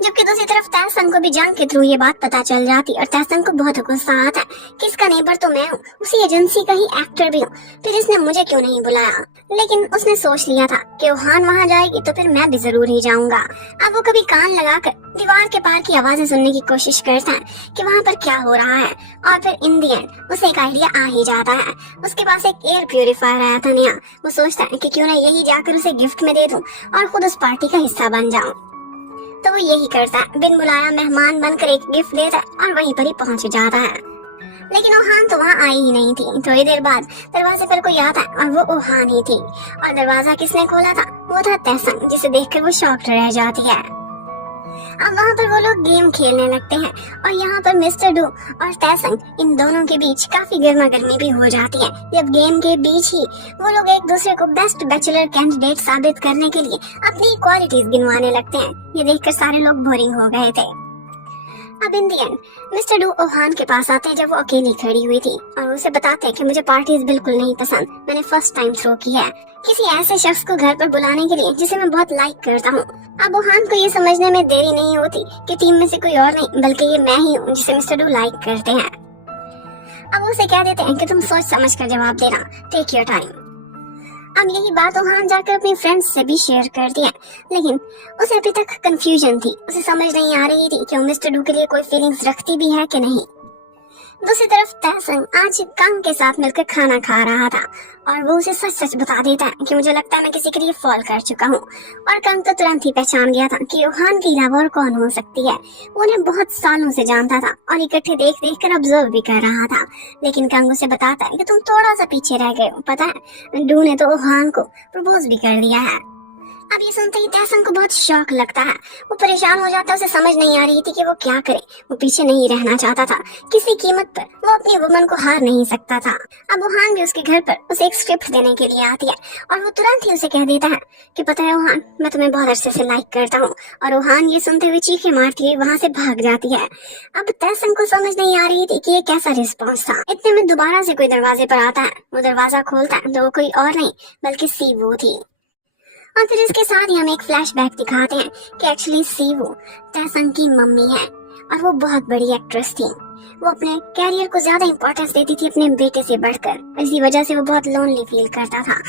जबकि दूसरी तरफ तैसंग को भी जंग के थ्रू ये बात पता चल जाती और तैसंग को बहुत गुस्सा आता है कि इसका नेबर तो मैं हूँ, उसी एजेंसी का ही एक्टर भी हूँ, फिर इसने मुझे क्यों नहीं बुलाया। लेकिन उसने सोच लिया था कि ओहान वहाँ जाएगी तो फिर मैं भी जरूर ही जाऊंगा। अब वो कभी कान लगाकर दीवार के पार की आवाजें सुनने की कोशिश करता है कि वहाँ पर क्या हो रहा है, और फिर इन दी एंड उसे एक आइडिया आ ही जाता है। उसके पास एक एयर प्यूरिफायर आया था नया। वो सोचता है कि क्यों ना यही जाकर उसे गिफ्ट में दे दूं और खुद उस पार्टी का हिस्सा बन जाऊं। तो वो यही करता है, बिन बुलाया मेहमान बनकर एक गिफ्ट देता है और वहीं पर ही पहुंच जाता है। लेकिन ओहान तो वहाँ आई ही नहीं थी। थोड़ी देर बाद दरवाजे पर कोई आता है और वो ओहान ही थी। और दरवाजा किसने खोला था? वो था तैसंग, जिसे देखकर वो शॉक्ड रह जाती है। अब वहाँ पर वो लोग गेम खेलने लगते हैं और यहाँ पर मिस्टर डू और तैसंग इन दोनों के बीच काफी गर्मा गर्मी भी हो जाती है। जब गेम के बीच ही वो लोग एक दूसरे को बेस्ट बैचलर कैंडिडेट साबित करने के लिए अपनी क्वालिटीज गिनवाने लगते हैं। ये देखकर सारे लोग बोरिंग हो गए थे। अब इन दी एंड मिस्टर डू ओहान के पास आते हैं जब वो अकेली खड़ी हुई थी और उसे बताते हैं कि मुझे पार्टीज बिल्कुल नहीं पसंद, मैंने फर्स्ट टाइम थ्रो की है किसी ऐसे शख्स को घर पर बुलाने के लिए जिसे मैं बहुत लाइक करता हूँ। अब ओहान को ये समझने में देरी नहीं होती कि टीम में से कोई और नहीं बल्कि ये मैं ही हूँ जिसे मिस्टर डू लाइक करते हैं। अब उसे कह देते हैं कि तुम सोच समझ कर जवाब देना, टेक योर टाइम। अब यही बात ओहान जाकर अपनी फ्रेंड्स से भी शेयर करती है, लेकिन उसे अभी तक कंफ्यूजन थी। उसे समझ नहीं आ रही थी कि वो मिस्टर डू के लिए कोई फीलिंग्स रखती भी है कि नहीं। दूसरी तरफ तैसंग आज कंग के साथ मिलकर खाना खा रहा था और वो उसे सच सच बता देता है कि मुझे लगता है मैं किसी के लिए फॉल कर चुका हूँ। और कंग तो तुरंत ही पहचान गया था कि ओहान के अलावा और कौन हो सकती है। वो उन्हें बहुत सालों से जानता था और इकट्ठे देख देख कर ऑब्जर्व भी कर रहा था। लेकिन कंग उसे बताता है कि तुम थोड़ा सा पीछे रह गए हो, पता है डू ने तो ओहान को प्रपोज भी कर दिया है। अब ये सुनते ही तैसंग को बहुत शौक लगता है। वो परेशान हो जाता है, उसे समझ नहीं आ रही थी कि वो क्या करे। वो पीछे नहीं रहना चाहता था, किसी कीमत पर वो अपनी वुमन को हार नहीं सकता था। अब ओहान भी उसके घर पर उसे एक स्क्रिप्ट देने के लिए आती है और वो तुरंत ही उसे कह देता है कि पता है ओहान, मैं तुम्हें बहुत अरसे से लाइक करता हूँ। और ओहान ये सुनते हुए चीखें मारती हुई वहाँ से भाग जाती है। अब तैसंग को समझ नहीं आ रही थी कि ये कैसा रिस्पॉन्स था। इतने में दोबारा से कोई दरवाजे पर आता है। वो दरवाजा खोलता है तो वो कोई और नहीं बल्कि सीवू थी। और फिर इसके साथ ही हमें एक फ्लैशबैक दिखाते हैं कि एक्चुअली सीवू तैसंग की मम्मी है और वो बहुत बड़ी एक्ट्रेस थी। वो अपने कैरियर को ज्यादा इंपॉर्टेंस देती थी अपने बेटे से बढ़कर। इसी वजह से वो बहुत लोनली फील करता था।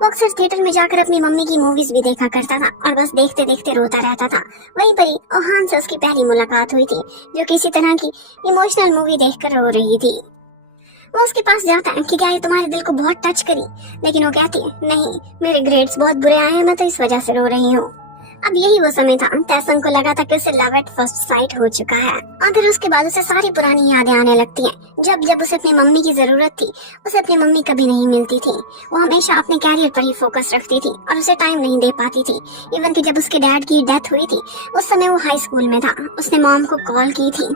वो अक्सर थिएटर में जाकर अपनी मम्मी की मूवीज भी देखा करता था और बस देखते देखते रोता रहता था। वहीं पर ही ओहान से उसकी पहली मुलाकात हुई थी, जो किसी तरह की इमोशनल मूवी देखकर रो रही थी। वो उसके पास जाता है कि क्या ये तुम्हारे दिल को बहुत टच करी, लेकिन वो कहती है नहीं, मेरे ग्रेड्स बहुत बुरे आए हैं, मैं तो इस वजह से रो रही हूँ। अब यही वो समय था, तैसंग को लगा था कि उसे लव एट फर्स्ट साइट हो चुका है और फिर उसके बाद उसे सारी पुरानी यादें आने लगती हैं। जब जब उसे अपनी मम्मी की जरूरत थी, उसे अपनी मम्मी कभी नहीं मिलती थी। वो हमेशा अपने कैरियर पर ही फोकस रखती थी और उसे टाइम नहीं दे पाती थी। इवन कि जब उसके डैड की डेथ हुई थी, उस समय वो हाई स्कूल में था। उसने मॉम को कॉल की थी,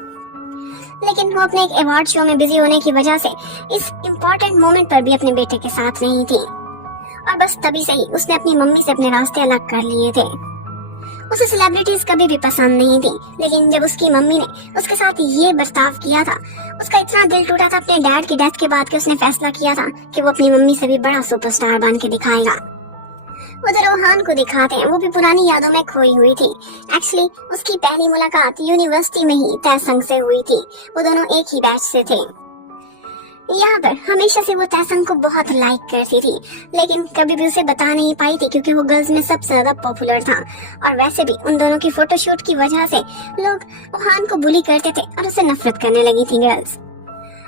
लेकिन वो अपने एक अवार्ड शो में बिजी होने की वजह से इस इम्पोर्टेंट मोमेंट पर भी अपने बेटे के साथ नहीं थी और बस तभी से ही उसने अपनी मम्मी से अपने रास्ते अलग कर लिए थे। उसे सेलिब्रिटीज कभी भी पसंद नहीं थी, लेकिन जब उसकी मम्मी ने उसके साथ ये बर्ताव किया था, उसका इतना दिल टूटा था अपने डैड की डेथ के बाद कि उसने फैसला किया था कि वो अपनी मम्मी से भी बड़ा सुपरस्टार बन के दिखाएगा। उधर ओहान को दिखाते हैं, वो भी पुरानी यादों में खोई हुई थी। एक्चुअली उसकी पहली मुलाकात यूनिवर्सिटी में ही तैसंग से हुई थी। वो दोनों एक ही बैच से थे। यहाँ पर हमेशा से वो तैसंग को बहुत लाइक करती थी, लेकिन कभी भी उसे बता नहीं पाई थी क्योंकि वो गर्ल्स में सबसे ज्यादा पॉपुलर था और वैसे भी उन दोनों की फोटोशूट की वजह से लोग ओहान को बुली करते थे और उसे नफरत करने लगी थी गर्ल्स।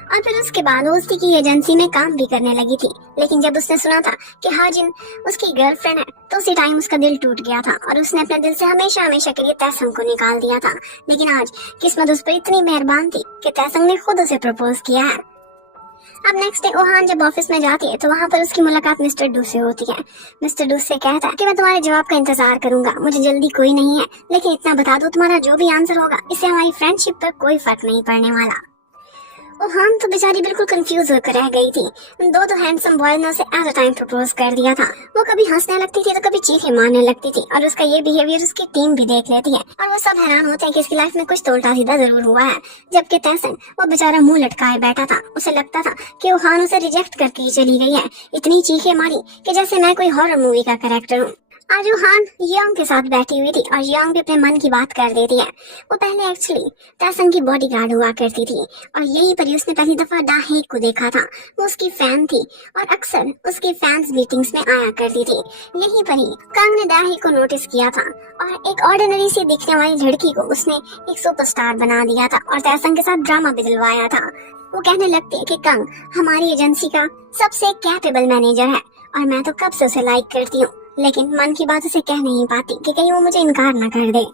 और फिर उसके बाद वो उसी की एजेंसी में काम भी करने लगी थी, लेकिन जब उसने सुना था कि हाजिन उसकी गर्लफ्रेंड है, तो उसी टाइम उसका दिल टूट गया था और उसने अपने दिल से हमेशा हमेशा के लिए तैसंग को निकाल दिया था। लेकिन आज किस्मत उस पर इतनी मेहरबान थी कि तैसंग ने खुद उसे प्रपोज किया है। अब नेक्स्ट डे ओहान जब ऑफिस में जाती है तो वहाँ पर उसकी मुलाकात मिस्टर डू से होती है। मिस्टर डू से कहता है कि मैं तुम्हारे जवाब का इंतजार करूंगा, मुझे जल्दी कोई नहीं है, लेकिन इतना बता दो तुम्हारा जो भी आंसर होगा इससे हमारी फ्रेंडशिप पर कोई फर्क नहीं पड़ने वाला। ओहान तो बेचारी बिल्कुल कंफ्यूज होकर रह गई थी। दो हैंडसम बॉय ने उसे एट अ टाइम प्रपोज कर दिया था। वो कभी हंसने लगती थी तो कभी चीखें मारने लगती थी और उसका ये बिहेवियर उसकी टीम भी देख लेती है और वो सब हैरान होते हैं कि इसकी लाइफ में कुछ तो उल्टा सीधा जरूर हुआ है। जबकि तैसंग वो बेचारा मुंह लटकाए बैठा था। उसे लगता था कि ओहान उसे रिजेक्ट करके ही चली गई है। इतनी चीखें मारी कि जैसे मैं कोई हॉरर मूवी का कैरेक्टर हूँ। आज ओहान यांग के साथ बैठी हुई थी और यांग भी अपने मन की बात कर देती है। वो पहले एक्चुअली तैसंग की बॉडीगार्ड हुआ करती थी और यहीं पर उसने पहली दफा दाहे को देखा था। वो उसकी फैन थी और अक्सर उसकी फैंस मीटिंग्स में आया करती थी। यहीं पर ही कांग ने दाहे को नोटिस किया था और एक ऑर्डिनरी सी दिखने वाली लड़की को उसने एक सुपरस्टार बना दिया था और तैसंग के साथ ड्रामा भी दिलवाया था। वो कहने लगती है कि कांग हमारी एजेंसी का सबसे कैपेबल मैनेजर है और मैं तो कब से उसे लाइक करती हूँ, लेकिन मन की बात उसे कह नहीं पाती कि कहीं वो मुझे इनकार ना कर दे।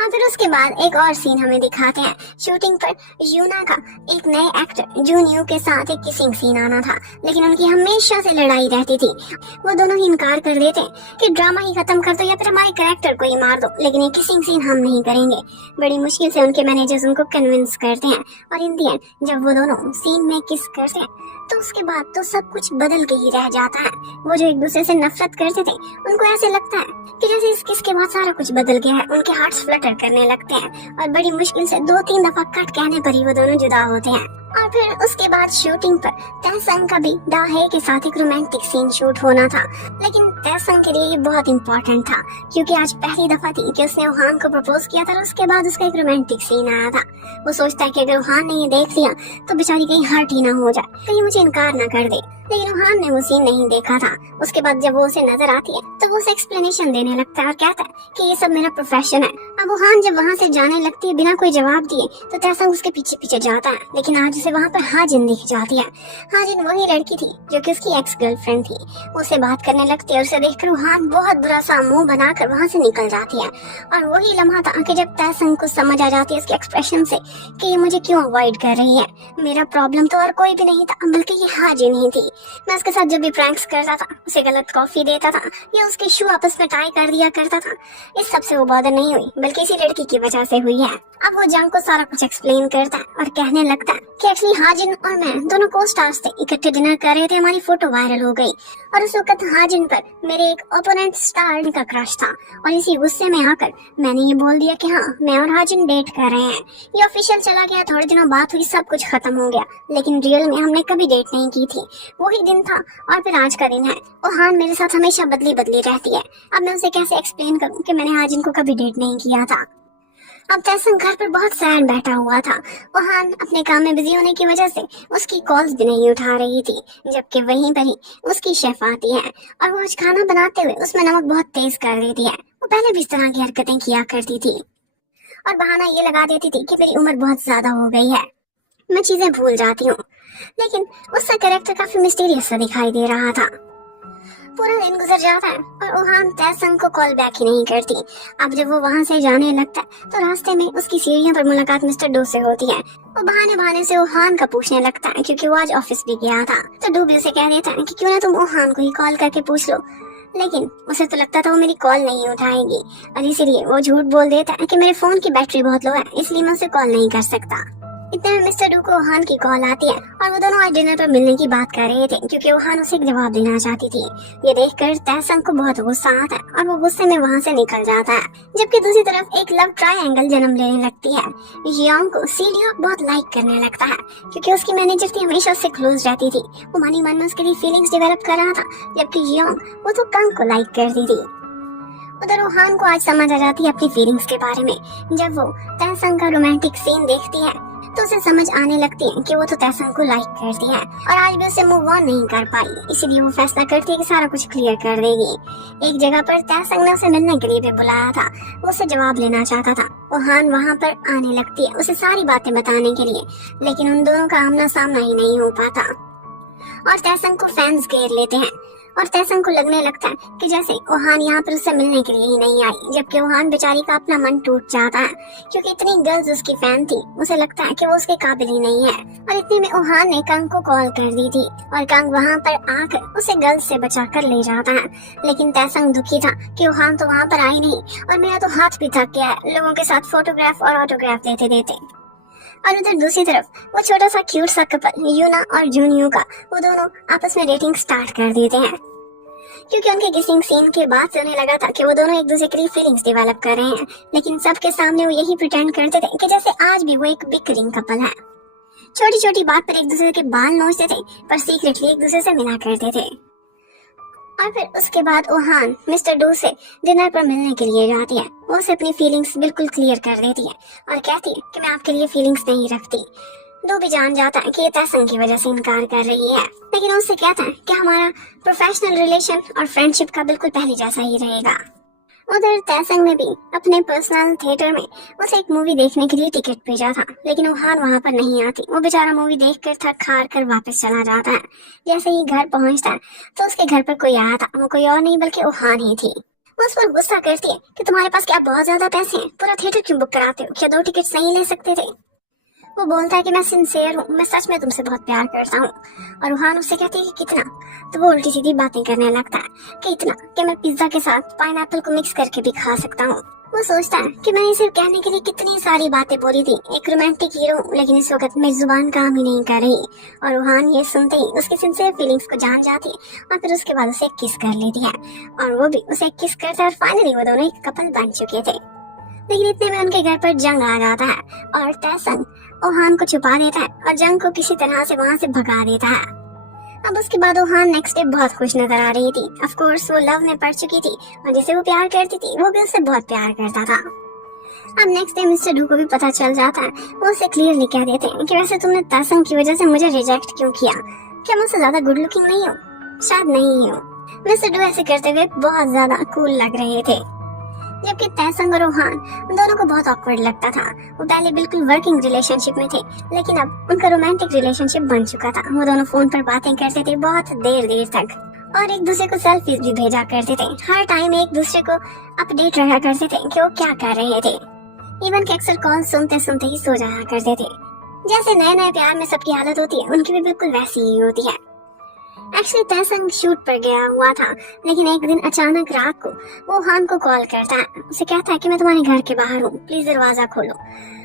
और फिर उसके बाद एक और सीन हमें दिखाते हैं। शूटिंग पर यूना का एक नए एक्टर जून यू के साथ एक किसिंग सीन आना था, लेकिन उनकी हमेशा से लड़ाई रहती थी। वो दोनों ही इनकार कर देते कि ड्रामा ही खत्म कर दो या फिर हमारे कैरेक्टर को ही मार दो, लेकिन ये किसिंग सीन हम नहीं करेंगे। बड़ी मुश्किल से उनके मैनेजर्स उनको कन्विंस करते हैं और इन दी एंड जब वो दोनों सीन में किस करते हैं तो उसके बाद तो सब कुछ बदल के ही रह जाता है। वो जो एक दूसरे से नफरत करते थे, उनको ऐसे लगता है कि जैसे इस किस के बाद सारा कुछ बदल गया है। उनके हार्ट्स फ्लटर करने लगते हैं और बड़ी मुश्किल से 2-3 दफा कट कहने पर ही वो दोनों जुदा होते हैं। और फिर उसके बाद शूटिंग पर तैसंग का भी दाहे के साथ एक रोमांटिक सीन शूट होना था, लेकिन तैसंग के लिए ये बहुत इंपॉर्टेंट था क्योंकि आज पहली दफा थी कि उसने ओहान को प्रपोज किया था और उसके बाद उसका एक रोमांटिक सीन आया था। वो सोचता है कि अगर ओहान ने ये देख लिया तो बेचारी कहीं हर्ट ही ना हो जाए, कहीं मुझे इनकार ना कर दे, लेकिन ओहान ने वो सीन नहीं देखा था। उसके बाद जब वो उसे नजर आती है तो वो उसे एक्सप्लेनेशन देने लगता है और कहता है कि ये सब मेरा प्रोफेशन है। अब ओहान जब वहाँ से जाने लगती है बिना कोई जवाब दिए तो तैसंग उसके पीछे पीछे जाता है, लेकिन आज उसे वहाँ पर हाजिन दिख जाती है। हाजिन वही लड़की थी जो कि उसकी एक्स गर्लफ्रेंड थी। उससे बात करने लगती है और उसे देखकर ओहान बहुत बुरा सा मुंह बनाकर वहाँ से निकल जाती है और वही लम्हा था कि जब तैसंग को समझ आ जाती है इसके एक्सप्रेशन से कि ये मुझे क्यों अवॉइड कर रही है। मेरा प्रॉब्लम तो और कोई भी नहीं था बल्कि ये हाजिन ही थी। मैं उसके साथ जब भी प्रैंक्स करता था, उसे गलत कॉफी देता था या उसके शू आपस में टाई कर दिया करता था, इस सब से वो बॉदर नहीं हुई बल्कि इसी लड़की की वजह से हुई है। अब वो जंग को सारा कुछ एक्सप्लेन करता है और कहने लगता है कि एक्चुअली हाजिन और मैं दोनों को स्टार्स थे, इकट्ठे डिनर कर रहे थे, हमारी फोटो वायरल हो गई और उस वक्त हाजिन पर मेरे एक ओपोनेंट स्टार का क्रश था और इसी गुस्से में आकर मैंने ये बोल दिया कि हाँ मैं और हाजिन डेट कर रहे हैं। ये ऑफिशियल चला गया, थोड़े दिनों बात हुई, सब कुछ खत्म हो गया, लेकिन रियल में हमने कभी डेट नहीं की थी। वही दिन था और फिर आज का दिन है। ओहान मेरे साथ हमेशा बदली बदली रहती है। अब मैं उसे कैसे एक्सप्लेन करूं कि मैंने हाजिन को कभी डेट नहीं किया था। अब तैसंग घर पर बहुत सैड बैठा हुआ था। वहान अपने काम में बिजी होने की वजह से उसकी कॉल्स भी नहीं उठा रही थी, जबकि वहीं पर ही उसकी शेफ आती है और वो आज खाना बनाते हुए उसमें नमक बहुत तेज कर देती है। वो पहले भी इस तरह की हरकतें किया करती थी और बहाना ये लगा देती थी कि मेरी उम्र बहुत ज्यादा हो गई है, मैं चीजें भूल जाती हूँ। लेकिन उसका कैरेक्टर काफी मिस्टीरियस सा दिखाई दे रहा था। पूरा दिन गुजर जाता है और ओहान तैसंग को कॉल बैक ही नहीं करती। अब जब वो वहाँ से जाने लगता है तो रास्ते में उसकी सीढ़ियों पर मुलाकात मिस्टर डो से होती है। वो बहाने बहाने से ओहान का पूछने लगता है क्योंकि वो आज ऑफिस भी गया था। तो डो भी उसे कह देता है कि क्यों ना तुम ओहान को ही कॉल करके पूछ लो, लेकिन उसे तो लगता था वो मेरी कॉल नहीं उठाएगी और इसीलिए वो झूठ बोल देता है कि मेरे फोन की बैटरी बहुत लो है, इसलिए मैं उसे कॉल नहीं कर सकता। इतने में मिस्टर डू को ओहान की कॉल आती है और वो दोनों आज डिनर पर मिलने की बात कर रहे थे क्योंकि ओहान उसे एक जवाब देना चाहती थी। ये देखकर तैसंग को बहुत गुस्सा आता है और वो गुस्से में वहाँ से निकल जाता है। जबकि दूसरी तरफ एक लव ट्रायंगल जन्म लेने लगती है। जियोंग को सीढ़ियों बहुत लाइक करने लगता है क्योंकि उसकी मैनेजर थी हमेशा उससे क्लोज रहती थी। वो मन ही मन में उसके लिए फीलिंग्स डेवलप कर रहा था, जबकि जियोंग वो तो कंग को लाइक करती थी। उधर ओहान को आज समझ आ जाती है अपनी फीलिंग्स के बारे में। जब वो तैसंग का रोमांटिक सीन देखती है तो उसे समझ आने लगती है कि वो तो तैसंग को लाइक करती है और आज भी उसे मूव ऑन नहीं कर पाई, इसीलिए वो फैसला करती है कि सारा कुछ क्लियर कर देगी। एक जगह पर तैसंग ने उसे मिलने के लिए भी बुलाया था, वो उसे जवाब लेना चाहता था। ओहान वहाँ पर आने लगती है उसे सारी बातें बताने के लिए, लेकिन उन दोनों का आमना सामना ही नहीं हो पाता और तैसंग को फैंस घेर लेते हैं और तैसंग को लगने लगता है कि जैसे ओहान यहाँ पर उससे मिलने के लिए ही नहीं आई, जबकि ओहान बेचारी का अपना मन टूट जाता है क्योंकि इतनी गर्ल्स उसकी फैन थी। उसे लगता है कि वो उसके काबिल ही नहीं है और इतने में ओहान ने कंग को कॉल कर दी थी और कंग वहाँ पर आकर उसे गर्ल्स से बचा कर ले जाता है। लेकिन तैसंग दुखी था कि ओहान तो वहाँ पर आई नहीं और मेरा तो हाथ भी थक गया है लोगों के साथ फोटोग्राफ और ऑटोग्राफ देते देते। और उधर दूसरी तरफ वो छोटा सा क्यूट सा कपल यूना और जूनियो का वो दोनों आपस में डेटिंग स्टार्ट कर देते हैं क्योंकि उनके किसिंग सीन के बाद से उन्हें लगा था कि वो दोनों एक दूसरे के लिए फीलिंग्स डेवलप कर रहे हैं, लेकिन सबके सामने वो यही प्रिटेंड करते थे कि जैसे आज भी वो एक बिकरिंग कपल है। छोटी छोटी बात पर एक दूसरे के बाल नोचते थे पर सीक्रेटली एक दूसरे से मिला करते थे। और फिर उसके बाद ओहान मिस्टर डू से डिनर पर मिलने के लिए जाती है। वो उसे अपनी फीलिंग्स बिल्कुल क्लियर कर देती है और कहती है कि मैं आपके लिए फीलिंग्स नहीं रखती। डू भी जान जाता है कि ये तैसंग की वजह से इनकार कर रही है, लेकिन उससे कहता है कि हमारा प्रोफेशनल रिलेशन और फ्रेंडशिप का बिल्कुल पहले जैसा ही रहेगा। उधर तैसंग ने भी अपने पर्सनल थिएटर में उसे एक मूवी देखने के लिए टिकट भेजा था, लेकिन ओहान वहाँ पर नहीं आती। वो बेचारा मूवी देखकर थक हार कर वापस चला जाता है। जैसे ही घर पहुँचता है तो उसके घर पर कोई आया था, वो कोई और नहीं बल्कि ओहान ही थी। वो उस पर गुस्सा करती है कि तुम्हारे पास क्या बहुत ज्यादा पैसे हैं, पूरा थिएटर क्यों बुक कराते हो, क्या 2 टिकट्स नहीं ले सकते थे। वो बोलता है कि मैं सिंसियर हूँ, मैं सच में तुमसे बहुत प्यार करता हूँ। और ओहान उससे कहती है कि कितना, तो वो उल्टी सीधी बातें करने लगता है कि इतना कि मैं पिज्जा के साथ पाइनएप्पल को मिक्स करके भी खा सकता हूँ। वो सोचता है कि मैंने सिर्फ कहने के लिए कितनी सारी बातें बोली थी, एक रोमांटिक हीरो, लेकिन इस वक्त मेरी जुबान काम ही नहीं कर रही। और ओहान ये सुनते ही उसकी सिंसियर फीलिंग्स को जान जाती है और फिर उसके बाद उसे किस कर लेती है और वो भी उसे किस करता है और फाइनली वो दोनों एक कपल बन चुके थे। लेकिन इतने में उनके घर पर जंग आ जाता है और तैसंग ओहान को छुपा देता है और जंग को किसी तरह से वहाँ से भगा देता है। अब उसके बाद ओहान नेक्स्ट डे बहुत खुश नजर आ रही थी। ऑफ कोर्स वो लव में पड़ चुकी थी और जिसे वो प्यार करती थी वो भी उससे बहुत प्यार करता था। अब नेक्स्ट डे मिस्टर डू को भी पता चल जाता है। वो उसे क्लियरली कह देते हैं कि वैसे तुमने तैसंग की वजह से मुझे रिजेक्ट क्यों किया, क्या मुझसे ज्यादा गुड लुकिंग नहीं हो, शायद नहीं हो। मिस्टर डू ऐसे करते हुए बहुत ज्यादा कूल लग रहे थे, जबकि तैसंग और ओहान दोनों को बहुत ऑकवर्ड लगता था। वो पहले बिल्कुल वर्किंग रिलेशनशिप में थे, लेकिन अब उनका रोमांटिक रिलेशनशिप बन चुका था। वो दोनों फोन पर बातें करते थे बहुत देर देर तक और एक दूसरे को सेल्फीज भी भेजा करते थे। हर टाइम एक दूसरे को अपडेट रहा करते थे कि वो क्या कर रहे थे। इवन के अक्सर कॉल सुनते सुनते ही सो जाया करते थे। जैसे नए नए प्यार में सबकी हालत होती है, उनकी भी बिल्कुल वैसी ही होती है। एक्चुअली तैसंग शूट पर गया हुआ था, लेकिन एक दिन अचानक रात को वो ओहान को कॉल करता है। उसे कहता है कि मैं तुम्हारे घर के बाहर हूँ, प्लीज दरवाजा खोलो।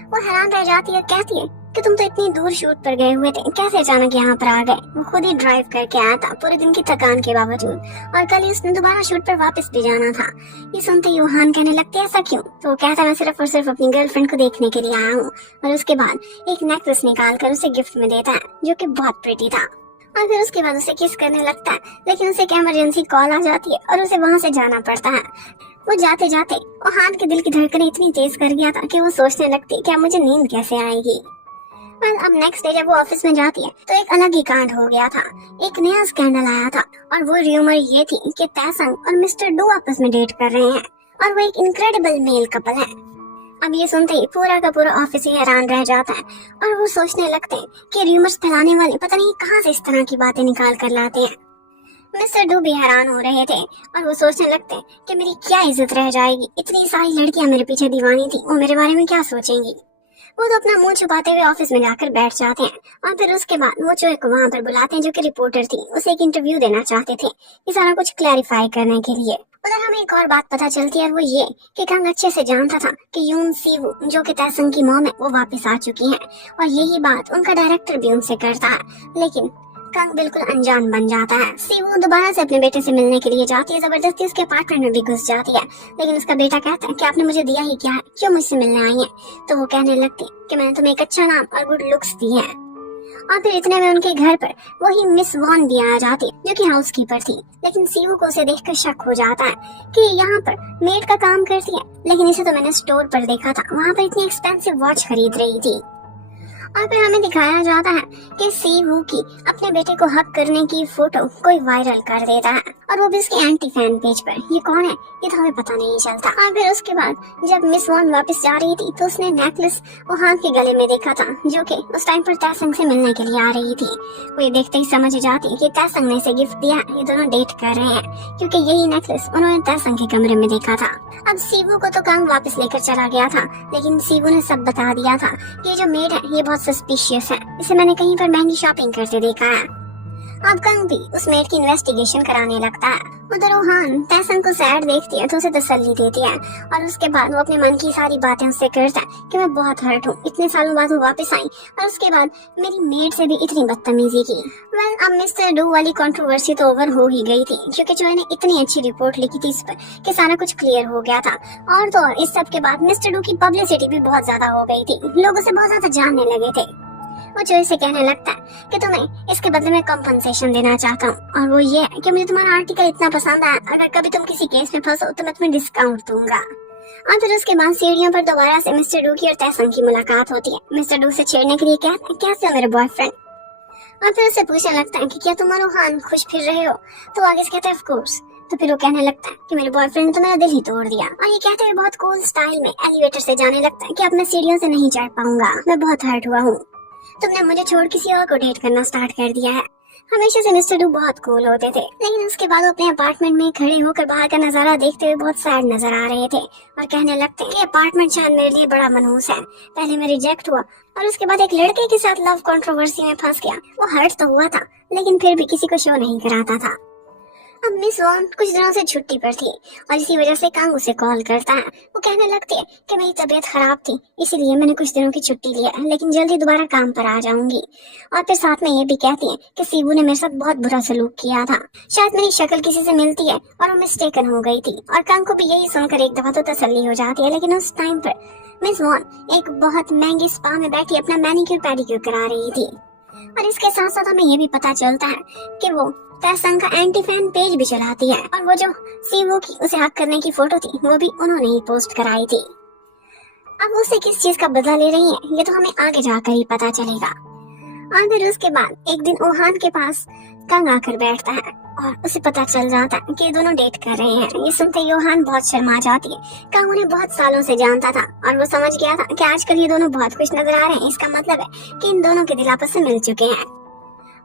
वो हैरान रह जाती है, कहती है कि तुम तो इतनी दूर शूट पर गए हुए थे, कैसे अचानक यहाँ पर आ गए। वो खुद ही ड्राइव करके आया था पूरे दिन की थकान के बावजूद, और कल ही उसने दोबारा शूट पर वापस भी जाना था। ये सुनते ही ओहान कहने लगते ऐसा क्यों। तो वो कहता है मैं सिर्फ और सिर्फ अपनी गर्लफ्रेंड को देखने के लिए आया हूँ। और उसके बाद एक नेकलेस निकाल कर उसे गिफ्ट में देता है जो कि बहुत प्रिटी था। और फिर उसके बाद उसे किस करने लगता है, लेकिन उसे एक इमरजेंसी कॉल आ जाती है और उसे वहाँ से जाना पड़ता है। वो जाते जाते ओहान के दिल की धड़कन इतनी तेज कर गया था कि वो सोचने लगती कि अब मुझे नींद कैसे आएगी। अब नेक्स्ट डे जब वो ऑफिस में जाती है तो एक अलग ही कांड हो गया था। एक नया स्कैंडल आया था और वो र्यूमर ये थी कि तैसंग और मिस्टर डू आपस में डेट कर रहे हैं और वो एक इनक्रेडिबल मेल कपल है। अब ये सुनते ही पूरा का पूरा ऑफिस ही हैरान रह जाता है और वो सोचने लगते हैं कि र्यूमर्स फैलाने वाले पता नहीं कहाँ से इस तरह की बातें निकाल कर लाते हैं। मिस्टर डू भी हैरान हो रहे थे और वो सोचने लगते हैं कि मेरी क्या इज्जत रह जाएगी, इतनी सारी लड़कियां मेरे पीछे दीवानी थी, वो मेरे बारे में क्या सोचेंगी। वो तो अपना मुंह छुपाते हुए ऑफिस में जाकर बैठ जाते हैं और फिर उसके बाद वो जो एक वहाँ पर बुलाते हैं जो कि रिपोर्टर थी, उसे एक इंटरव्यू देना चाहते थे ये सारा कुछ क्लैरिफाई करने के लिए। उधर हमें एक और बात पता चलती है, वो ये कि कंग अच्छे से जानता था कि यून सीवू जो कि तैसंग की मॉम है वो वापस आ चुकी है और यही बात उनका डायरेक्टर भी उनसे करता है, लेकिन कंग बिल्कुल अनजान बन जाता है। सीवू दोबारा से अपने बेटे से मिलने के लिए जाती है, जबरदस्ती उसके अपार्टमेंट में भी घुस जाती है, लेकिन उसका बेटा कहता है कि आपने मुझे दिया ही क्या है, क्यों मुझसे मिलने आई है। तो वो कहने लगती कि मैंने तुम्हें एक अच्छा नाम और गुड लुक्स दी है। और फिर इतने में उनके घर पर वही मिस वॉन भी आ जाती जो कि हाउसकीपर थी, लेकिन सीवू को उसे देखकर शक हो जाता है कि यहाँ पर मेड का काम करती है, लेकिन इसे तो मैंने स्टोर पर देखा था, वहाँ पर इतनी एक्सपेंसिव वॉच खरीद रही थी। और फिर हमें दिखाया जाता है कि सीवू की अपने बेटे को हक करने की फोटो कोई वायरल कर देता है और वो भी उसके एंटी फैन पेज पर। ये कौन है ये तो हमें पता नहीं चलता। और फिर उसके बाद जब मिस वॉन वापस जा रही थी तो उसने नेकलेस ओहान के गले में देखा था जो कि उस टाइम पर तैसंग से मिलने के लिए आ रही थी। वो ये देखते ही समझ जाती कि तैसंग ने इसे गिफ्ट दिया, ये दोनों डेट कर रहे हैं, क्योंकि यही नेकलेस उन्होंने तैसंग के कमरे में देखा था। अब सीवू को तो कंग वापस लेकर चला गया था, लेकिन सीवू ने सब बता दिया था कि जो मेड है ये बहुत सस्पिशियस है, इसे मैंने कहीं पर महंगी शॉपिंग करते देखा है। अब कंग भी उस मेड की इन्वेस्टिगेशन कराने लगता है। उधर ओहान तैसंग को सैड देखती है तो उसे तसल्ली देती है और उसके बाद वो अपने मन की सारी बातें उससे करता है कि मैं बहुत हर्ट हूँ, इतने सालों बाद वो वापस आई और उसके बाद मेरी मेड से भी इतनी बदतमीजी की। अब मिस्टर डू वाली कंट्रोवर्सी तो ओवर हो ही गई थी, क्योंकि जो इन्हें इतनी अच्छी रिपोर्ट लिखी थी इस पर कि सारा कुछ क्लियर हो गया था। और तो और इस सब के बाद मिस्टर डू की पब्लिसिटी भी बहुत ज्यादा हो गई थी, लोग उसे बहुत ज्यादा जानने लगे थे। वो जो इसे कहने लगता है कि तुम्हें इसके बदले में कंपनसेशन देना चाहता हूँ, और वो ये है कि मुझे तुम्हारा आर्टिकल इतना पसंद आया, अगर कभी तुम किसी केस में फंसो तो मैं तुम्हें डिस्काउंट दूंगा। और फिर उसके बाद सीढ़ियों पर दोबारा से मिस्टर डू की और तैसंग की मुलाकात होती है। मिस्टर डू से छेड़ने के लिए कहते हैं कैसे हो मेरे बॉयफ्रेंड, और फिर उससे पूछने लगता है कि क्या तुम और ओहान खुश फिर रहे हो। तो आगे से कहता है ऑफ कोर्स। तो फिर वो कहने लगता है कि मेरे बॉयफ्रेंड ने तो मेरा दिल ही तोड़ दिया, और ये कहते हुए बहुत कूल स्टाइल में एलिवेटर से जाने लगता है कि अब मैं सीढ़ियों से नहीं चढ़ पाऊंगा, मैं बहुत हर्ट हुआ हूँ, तुमने मुझे छोड़ किसी और को डेट करना स्टार्ट कर दिया है। हमेशा से मिस्टर डू बहुत कूल होते थे, लेकिन उसके बाद वो अपने अपार्टमेंट में खड़े होकर बाहर का नजारा देखते हुए बहुत सैड नजर आ रहे थे और कहने लगते हैं कि अपार्टमेंट शायद मेरे लिए बड़ा मनहूस है। पहले मैं रिजेक्ट हुआ और उसके बाद एक लड़के के साथ लव कंट्रोवर्सी में फंस गया। वो हर्ट तो हुआ था, लेकिन फिर भी किसी को शो नहीं कराता था। अब मिस वॉन कुछ दिनों से छुट्टी पर थी और इसी वजह से कंग उसे कॉल करता है। वो कहने लगती है कि मेरी तबीयत खराब थी, इसीलिए मैंने कुछ दिनों की छुट्टी ली है, लेकिन जल्दी दोबारा काम पर आ जाऊंगी। और फिर साथ में ये भी कहती है कि सीबू ने मेरे साथ बहुत बुरा सलूक किया था, शायद मेरी शक्ल किसी से मिलती है और वो मिस्टेकन हो गई थी। और कंग को भी यही सुनकर एक दफा तो तसल्ली हो जाती है, लेकिन उस टाइम पर मिस वॉन एक बहुत महंगे स्पा में बैठी अपना मैनिक्योर पेडिक्योर करा रही थी। और इसके साथ साथ हमें ये भी पता चलता है कि वो तैसंग का एंटी फैन पेज भी चलाती है, और वो जो सीवू की उसे हक करने की फोटो थी वो भी उन्होंने ही पोस्ट कराई थी। अब उसे किस चीज का बदला ले रही है ये तो हमें आगे जाकर ही पता चलेगा। और फिर उसके बाद एक दिन ओहान के पास कंग आकर बैठता है और उसे पता चल जाता है कि ये दोनों डेट कर रहे हैं। ये सुनते ही ओहान बहुत शर्मा जाती है। कंग उन्हें बहुत सालों से जानता था और वो समझ गया था कि आजकल ये दोनों बहुत खुश नजर आ रहे हैं, इसका मतलब है कि इन दोनों के दिल आपस में मिल चुके हैं।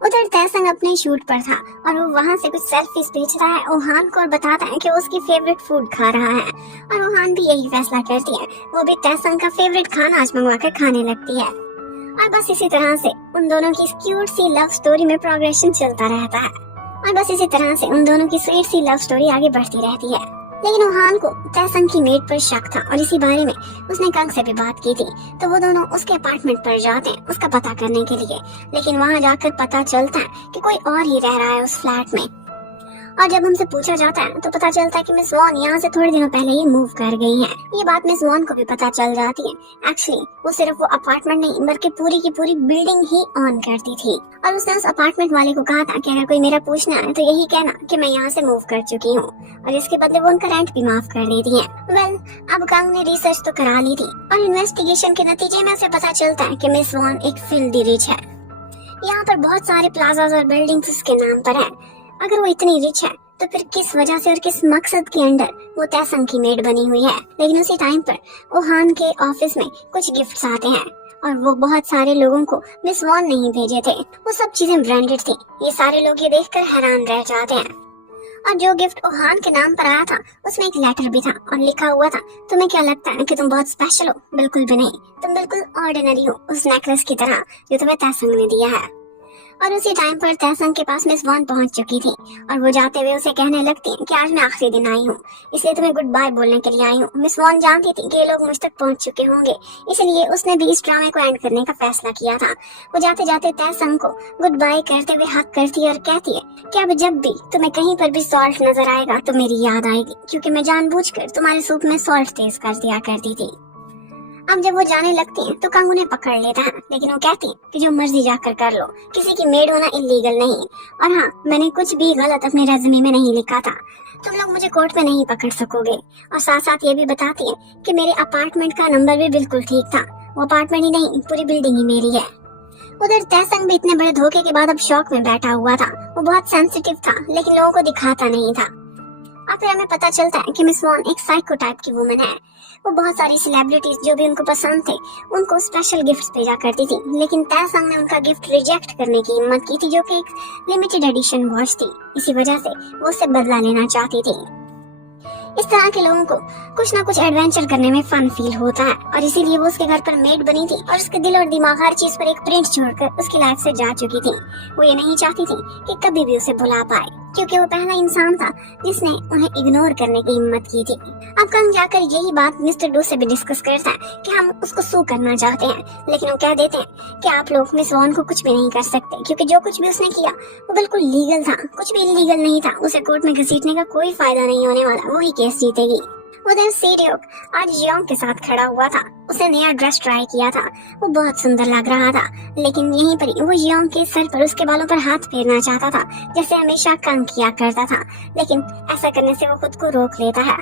उधर तैसंग अपने शूट पर था और वो वहाँ से कुछ सेल्फीज भेज रहा है ओहान को और बताता है कि वो उसकी फेवरेट फूड खा रहा है, और ओहान भी यही फैसला करती है, वो भी तैसंग का फेवरेट खाना आज मंगवा कर खाने लगती है। और बस इसी तरह से उन दोनों की क्यूट सी लव स्टोरी में प्रोग्रेशन चलता रहता है, और बस इसी तरह से उन दोनों की स्वीट सी लव स्टोरी आगे बढ़ती रहती है। लेकिन ओहान को तैसंग की मेड पर शक था और इसी बारे में उसने कंग से भी बात की थी, तो वो दोनों उसके अपार्टमेंट पर जाते हैं उसका पता करने के लिए। लेकिन वहाँ जाकर पता चलता है कि कोई और ही रह रहा है उस फ्लैट में। और जब हमसे पूछा जाता है तो पता चलता है कि मिस वॉन यहाँ से थोड़े दिनों पहले ही मूव कर गई हैं। ये बात मिस वॉन को भी पता चल जाती है। एक्चुअली वो सिर्फ वो अपार्टमेंट नहीं बल्कि पूरी की पूरी बिल्डिंग ही ऑन करती थी और उसने उस अपार्टमेंट वाले को कहा था कि अगर कोई मेरा पूछना है तो यही कहना कि मैं यहाँ से मूव कर चुकी हूँ और इसके बदले वो उनका रेंट भी माफ कर देती है। वेल, अब कंग ने रिसर्च तो करा ली थी और इन्वेस्टिगेशन के नतीजे में उसे पता चलता है कि मिस वॉन एक फिल्दी रिच है। यहाँ पर बहुत सारे प्लाजाज और बिल्डिंग्स उसके नाम पर है। अगर वो इतनी रिच है तो फिर किस वजह से और किस मकसद के अंडर वो तैसंग की मेड बनी हुई है। लेकिन उसी टाइम पर ओहान के ऑफिस में कुछ गिफ्ट्स आते हैं और वो बहुत सारे लोगों को मिस वॉन नहीं भेजे थे। वो सब चीजें ब्रांडेड थी। ये सारे लोग ये देखकर हैरान रह जाते हैं। और जो गिफ्ट ओहान के नाम पर आया था उसमें एक लेटर भी था और लिखा हुआ था, तुम्हें क्या लगता है कि तुम बहुत स्पेशल हो? बिल्कुल भी नहीं, तुम बिल्कुल ऑर्डिनरी हो, उस नेकलेस की तरह जो तुम्हें तैसंग ने दिया है। और उसी टाइम पर तैसंग के पास मिस वॉन पहुंच चुकी थी और वो जाते हुए उसे कहने लगती है कि आज मैं आखिरी दिन आई हूँ, इसलिए तुम्हें गुड बाय बोलने के लिए आई हूँ। मिस वॉन जानती थी कि ये लोग मुझ तक पहुंच चुके होंगे, इसलिए उसने भी इस ड्रामे को एंड करने का फैसला किया था। वो जाते जाते तैसंग को गुड बाय करते हुए हक करती है और कहती है कि अब जब भी तुम्हें कहीं पर भी सॉल्ट नजर आएगा तो मेरी याद आएगी, क्योंकि मैं जानबूझकर तुम्हारे सूप में सॉल्ट तेज कर दिया करती थी। अब जब वो जाने लगती हैं तो कंग उन्हें पकड़ लेता है, लेकिन वो कहती है कि जो मर्जी जाकर कर लो, किसी की मेड होना इलीगल नहीं। और हाँ, मैंने कुछ भी गलत अपने रेज़्यूमे में नहीं लिखा था, तुम लोग मुझे कोर्ट में नहीं पकड़ सकोगे। और साथ साथ ये भी बताती है कि मेरे अपार्टमेंट का नंबर भी बिल्कुल ठीक था। वो अपार्टमेंट ही नहीं, पूरी बिल्डिंग ही मेरी है। उधर तैसंग भी इतने बड़े धोखे के बाद अब शॉक में बैठा हुआ था। वो बहुत सेंसिटिव था लेकिन लोगों को दिखाता नहीं था। और फिर हमें पता चलता है कि मिस वॉन एक साइको टाइप की वुमन है। वो बहुत सारी सेलिब्रिटीज जो भी उनको पसंद थे उनको स्पेशल गिफ्ट्स भेजा करती थी, लेकिन तैसंग ने उनका गिफ्ट रिजेक्ट करने की हिम्मत की थी, जो कि एक लिमिटेड एडिशन वॉच थी। इसी वजह से वो उससे बदला लेना चाहती थी। इस तरह के लोगों को कुछ ना कुछ एडवेंचर करने में फन फील होता है और इसीलिए वो उसके घर पर मेड बनी थी और उसके दिल और दिमाग हर चीज पर एक प्रिंट छोड़कर उसकी लाइफ से जा चुकी थी। वो ये नहीं चाहती थी कि कभी भी उसे भुला पाए, क्योंकि वो पहला इंसान था जिसने उन्हें इग्नोर करने की हिम्मत की थी। अब कंग जाकर यही बात मिस्टर डू से भी डिस्कस करता है कि हम उसको सू करना चाहते हैं, लेकिन वो कह देते हैं कि आप लोग मिस वॉन को कुछ भी नहीं कर सकते, क्योंकि जो कुछ भी उसने किया वो बिल्कुल लीगल था, कुछ भी इलीगल नहीं था। उसे कोर्ट में घसीटने का कोई फायदा नहीं होने वाला, वही केस जीतेगी। उधर सीरियोक आज जियोंग के साथ खड़ा हुआ था। उसे नया ड्रेस ट्राई किया था, वो बहुत सुंदर लग रहा था, लेकिन यहीं पर वो जियोंग के सर पर उसके बालों पर हाथ फेरना चाहता था, जैसे हमेशा कंग किया करता था, लेकिन ऐसा करने से वो खुद को रोक लेता है।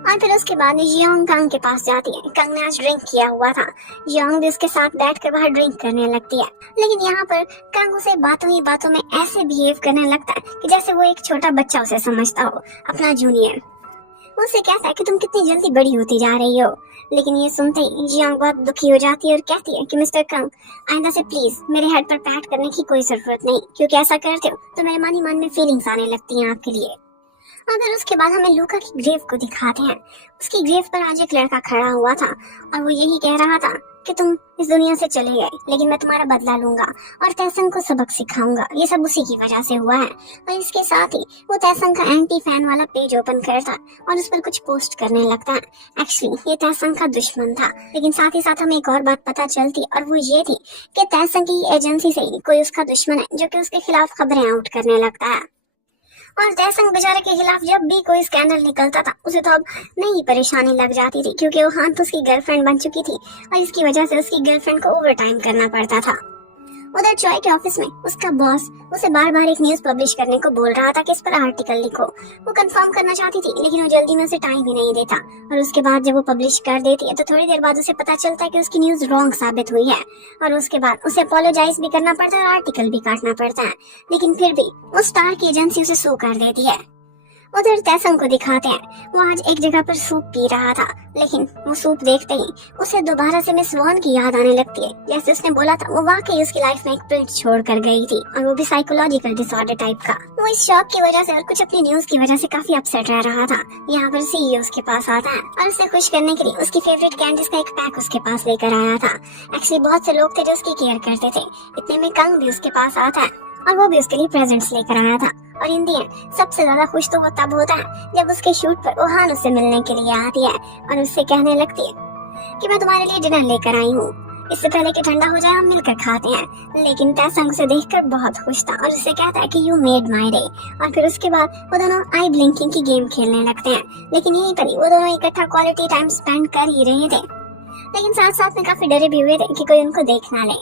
और फिर उसके बाद जियोंग कंग के पास जाती है। कंग ने आज ड्रिंक किया हुआ था, जियोंग भी उसके साथ बैठकर बाहर ड्रिंक करने लगती है, लेकिन यहाँ पर कंग उसे बातों ही बातों में ऐसे बिहेव करने लगता है कि जैसे वो एक छोटा बच्चा उसे समझता हो, अपना जूनियर। उसे कहता है कि तुम कितनी जल्दी बड़ी होती जा रही हो, लेकिन ये सुनते ही जियांग बहुत दुखी हो जाती है और कहती है कि मिस्टर कंग, आइंदा से प्लीज मेरे हेड पर पैट करने की कोई जरूरत नहीं, क्योंकि ऐसा करते हो तो मेरे मन ही मन में फीलिंग्स आने लगती हैं आपके लिए। और उसके बाद हमें लूका की ग्रेव को दिखाते हैं। उसकी ग्रेव पर आज एक लड़का खड़ा हुआ था और वो यही कह रहा था कि तुम इस दुनिया से चले गए, लेकिन मैं तुम्हारा बदला लूंगा और तैसंग को सबक सिखाऊंगा। ये सब उसी की वजह से हुआ है। और इसके साथ ही वो तैसंग का एंटी फैन वाला पेज ओपन करता और उस पर कुछ पोस्ट करने लगता है। एक्चुअली ये तैसंग का दुश्मन था, लेकिन साथ ही साथ हमें एक और बात पता चलती और वो ये थी कि तैसंग की एजेंसी से ही कोई उसका दुश्मन है जो कि उसके खिलाफ खबरें आउट करने लगता है। और तैसंग बेचारे के खिलाफ जब भी कोई स्कैंडल निकलता था उसे तो अब नई परेशानी लग जाती थी, क्योंकि वो हान तो उसकी गर्लफ्रेंड बन चुकी थी और इसकी वजह से उसकी गर्लफ्रेंड को ओवर टाइम करना पड़ता था। उधर चॉय के ऑफिस में उसका बॉस उसे बार बार एक न्यूज पब्लिश करने को बोल रहा था कि इस पर आर्टिकल लिखो। वो कंफर्म करना चाहती थी, लेकिन वो जल्दी में उसे टाइम भी नहीं देता। और उसके बाद जब वो पब्लिश कर देती है तो थोड़ी देर बाद उसे पता चलता है कि उसकी न्यूज रॉन्ग साबित हुई है और उसके बाद उसे अपोलोजाइज भी करना पड़ता है और आर्टिकल भी काटना पड़ता है, लेकिन फिर भी वो स्टार की एजेंसी उसे सू कर देती है। उधर तैसंग को दिखाते हैं, वो आज एक जगह पर सूप पी रहा था, लेकिन वो सूप देखते ही उसे दोबारा से मिस वॉन की याद आने लगती है। जैसे उसने बोला था वो वाकई उसकी लाइफ में एक प्रिंट छोड़ कर गई थी, और वो भी साइकोलॉजिकल डिसऑर्डर टाइप का। वो इस शॉक की वजह से और कुछ अपनी न्यूज की वजह से काफी अपसेट रह रहा था। यहाँ पर सीईओ उसके पास आता है और उसे खुश करने के लिए उसकी फेवरेट कैंडीज का एक पैक उसके पास लेकर आया था। एक्चुअली बहुत से लोग थे जो उसकी केयर करते थे, इतने में कंग भी उसके पास आता है और वो भी उसके लिए प्रेजेंट्स लेकर आया था। और इन दी सबसे ज्यादा खुश तो वो तब होता है जब उसके शूट पर ओहान उससे मिलने के लिए आती है और उससे कहने लगती है कि मैं तुम्हारे लिए डिनर लेकर आई हूँ। इससे पहले कि ठंडा हो जाए हम मिलकर खाते हैं। लेकिन तैसंग उसे देखकर बहुत खुश था और उससे कहता है कि यू मेड माई डे। और फिर उसके बाद वो दोनों आई ब्लिंकिंग की गेम खेलने लगते हैं। लेकिन यहीं पर ही वो दोनों इकट्ठा क्वालिटी टाइम स्पेंड कर ही रहे थे, लेकिन साथ साथ में काफी डरे भी हुए थे कि कोई उनको देख ना ले।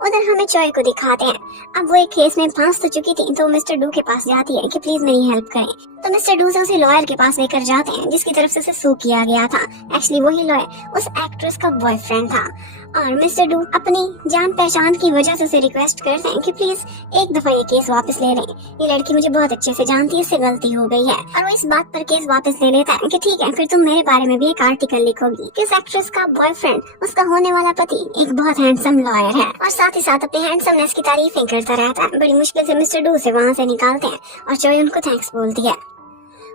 उधर हमें चॉय को दिखाते हैं। अब वो एक केस में फंस तो चुकी थी, तो वो मिस्टर डू के पास जाती है कि प्लीज मेरी हेल्प करें। तो मिस्टर डू से उसे लॉयर के पास लेकर जाते हैं जिसकी तरफ से उसे सू किया गया था। एक्चुअली वही लॉयर उस एक्ट्रेस का बॉयफ्रेंड था। और मिस्टर डू अपनी जान पहचान की वजह से उसे रिक्वेस्ट करते हैं कि प्लीज एक दफा ये केस वापस ले लें, ये लड़की मुझे बहुत अच्छे से जानती है, इससे गलती हो गई है। और वो इस बात पर केस वापस ले लेता है कि ठीक है, फिर तुम मेरे बारे में भी एक आर्टिकल लिखोगी कि उस एक्ट्रेस का बॉयफ्रेंड, उसका होने वाला पति एक बहुत हैंडसम लॉयर है और साथ ही साथ अपने हैंडसमनेस की तारीफें करता रहता है। बड़ी मुश्किल से मिस्टर डू से वहाँ से निकालते हैं और चॉय उनको थैंक्स बोलती है।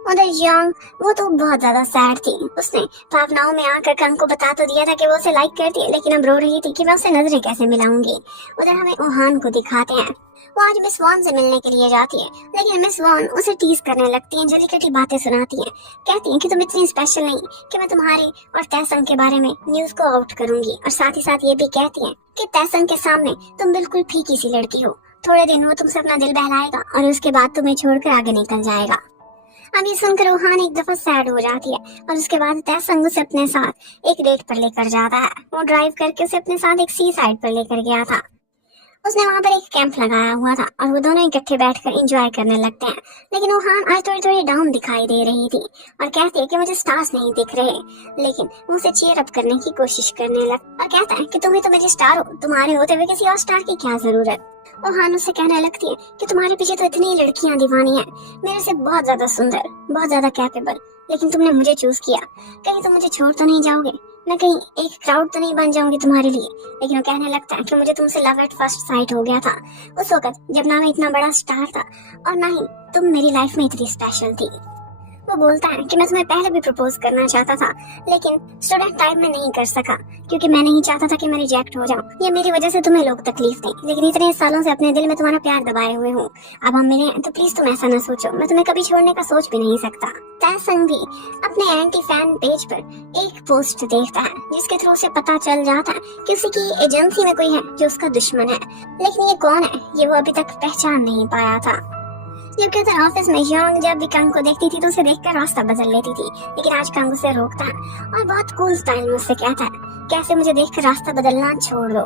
उधर यांग, वो तो बहुत ज्यादा सैड थी। उसने भावनाओं में आकर कंग को बता तो दिया था कि वो उसे लाइक करती है, लेकिन अब रो रही थी कि मैं उसे नजरें कैसे मिलाऊंगी। उधर हमें ओहान को दिखाते हैं। वो आज मिस वॉन से मिलने के लिए जाती है, लेकिन मिस वॉन उसे टीज करने लगती है, जली कटी बातें सुनाती है। कहती है कि तुम इतनी स्पेशल नहीं कि मैं तुम्हारे और तैसंग के बारे में न्यूज को आउट करूंगी। और साथ ही साथ ये भी कहती है कि तैसंग के सामने तुम बिल्कुल फीकी सी लड़की हो। थोड़े दिन वो तुमसे अपना दिल बहलाएगा और उसके बाद तुम्हें छोड़कर आगे निकल जाएगा। अब ये सुनकर ओहान एक दफा सैड हो जाती है और उसके बाद तैसंग उसे अपने साथ एक डेट पर लेकर जाता है। वो ड्राइव करके उसे अपने साथ एक सी साइड पर लेकर गया था। उसने वहाँ पर एक कैंप लगाया हुआ था और वो दोनों इकट्ठे बैठकर एंजॉय करने लगते हैं। लेकिन ओहान आज थोड़ी थोड़ी डाउन दिखाई दे रही थी और कहती है कि मुझे स्टार्स नहीं दिख रहे। लेकिन वो उसे चीयर अप करने की कोशिश करने लगा और कहता है कि तुम ही तो मेरे स्टार हो, तुम्हारे होते हुए किसी और स्टार की क्या जरूरत। ओहान उससे कहने लगती है कि तुम्हारे पीछे तो इतनी लड़कियां दीवानी हैं, मेरे से बहुत ज्यादा सुंदर, बहुत ज्यादा कैपेबल, लेकिन तुमने मुझे चूज किया। कहीं तुम मुझे छोड़ तो नहीं जाओगे, मैं कहीं एक क्राउड तो नहीं बन जाऊंगी तुम्हारे लिए। लेकिन वो कहने लगता है कि मुझे तुमसे लव एट फर्स्ट साइट हो गया था उस वक्त जब ना मैं इतना बड़ा स्टार था और ना ही तुम मेरी लाइफ में इतनी स्पेशल थी। वो बोलता है कि मैं तुम्हें पहले भी प्रपोज करना चाहता था, लेकिन स्टूडेंट टाइम में नहीं कर सका क्योंकि मैं नहीं चाहता था कि मैं रिजेक्ट हो जाऊं। ये मेरी वजह से तुम्हें लोग तकलीफ दें, लेकिन इतने सालों से अपने दिल में तुम्हारा प्यार दबाए हुए हूँ। अब हम मिले हैं तो प्लीज तुम ऐसा ना सोचो, मैं तुम्हें कभी छोड़ने का सोच भी नहीं सकता। तैसंग भी अपने एंटी फैन पेज पर एक पोस्ट देखता है जिसके थ्रू उसे पता चल जाता है कि उसी की एजेंसी में कोई है जो उसका दुश्मन है, लेकिन ये कौन है ये वो अभी तक पहचान नहीं पाया था। जबकि उधर ऑफिस में यांग जब भी कंग को देखती थी तो उसे देखकर रास्ता बदल लेती थी, लेकिन आज कंग उसे रोकता है और बहुत कूल स्टाइल में उससे कहता है कैसे मुझे देखकर रास्ता बदलना छोड़ दो,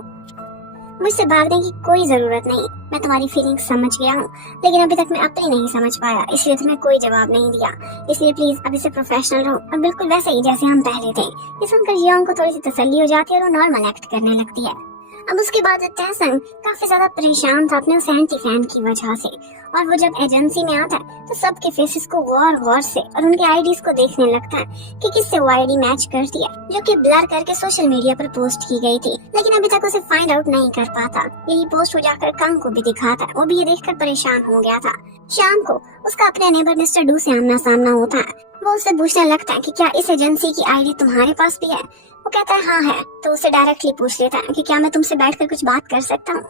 मुझसे भागने की कोई जरूरत नहीं, मैं तुम्हारी फीलिंग्स समझ गया हूँ, लेकिन अभी तक मैं अपनी नहीं समझ पाया, इसलिए तुम्हें कोई जवाब नहीं दिया। इसलिए प्लीज अभी से प्रोफेशनल रहो और बिल्कुल वैसे ही जैसे हम पहले थे। ये सुनकर यांग को थोड़ी सी तसल्ली हो जाती है और वो नॉर्मल एक्ट करने लगती है। अब उसके बाद तैसंग काफी ज्यादा परेशान था अपने उस एंटी फैन की वजह से, और वो जब एजेंसी में आता है तो सबके फेसेस को गौर से और उनके आईडीज को देखने लगता है कि किससे वो आईडी मैच करती है, जो कि ब्लर करके सोशल मीडिया पर पोस्ट की गई थी, लेकिन अभी तक उसे फाइंड आउट नहीं कर पाता। यही पोस्ट हो जाकर कंग को भी दिखाता है, वो भी ये देखकर परेशान हो गया था। शाम को उसका अपने नेबर मिस्टर डू से आमना सामना होता है। वो उससे पूछने लगता है कि क्या इस एजेंसी की आईडी तुम्हारे पास भी है। वो कहता है हाँ है, तो उसे डायरेक्टली पूछ लेता है कि क्या मैं तुमसे बैठकर कुछ बात कर सकता हूँ।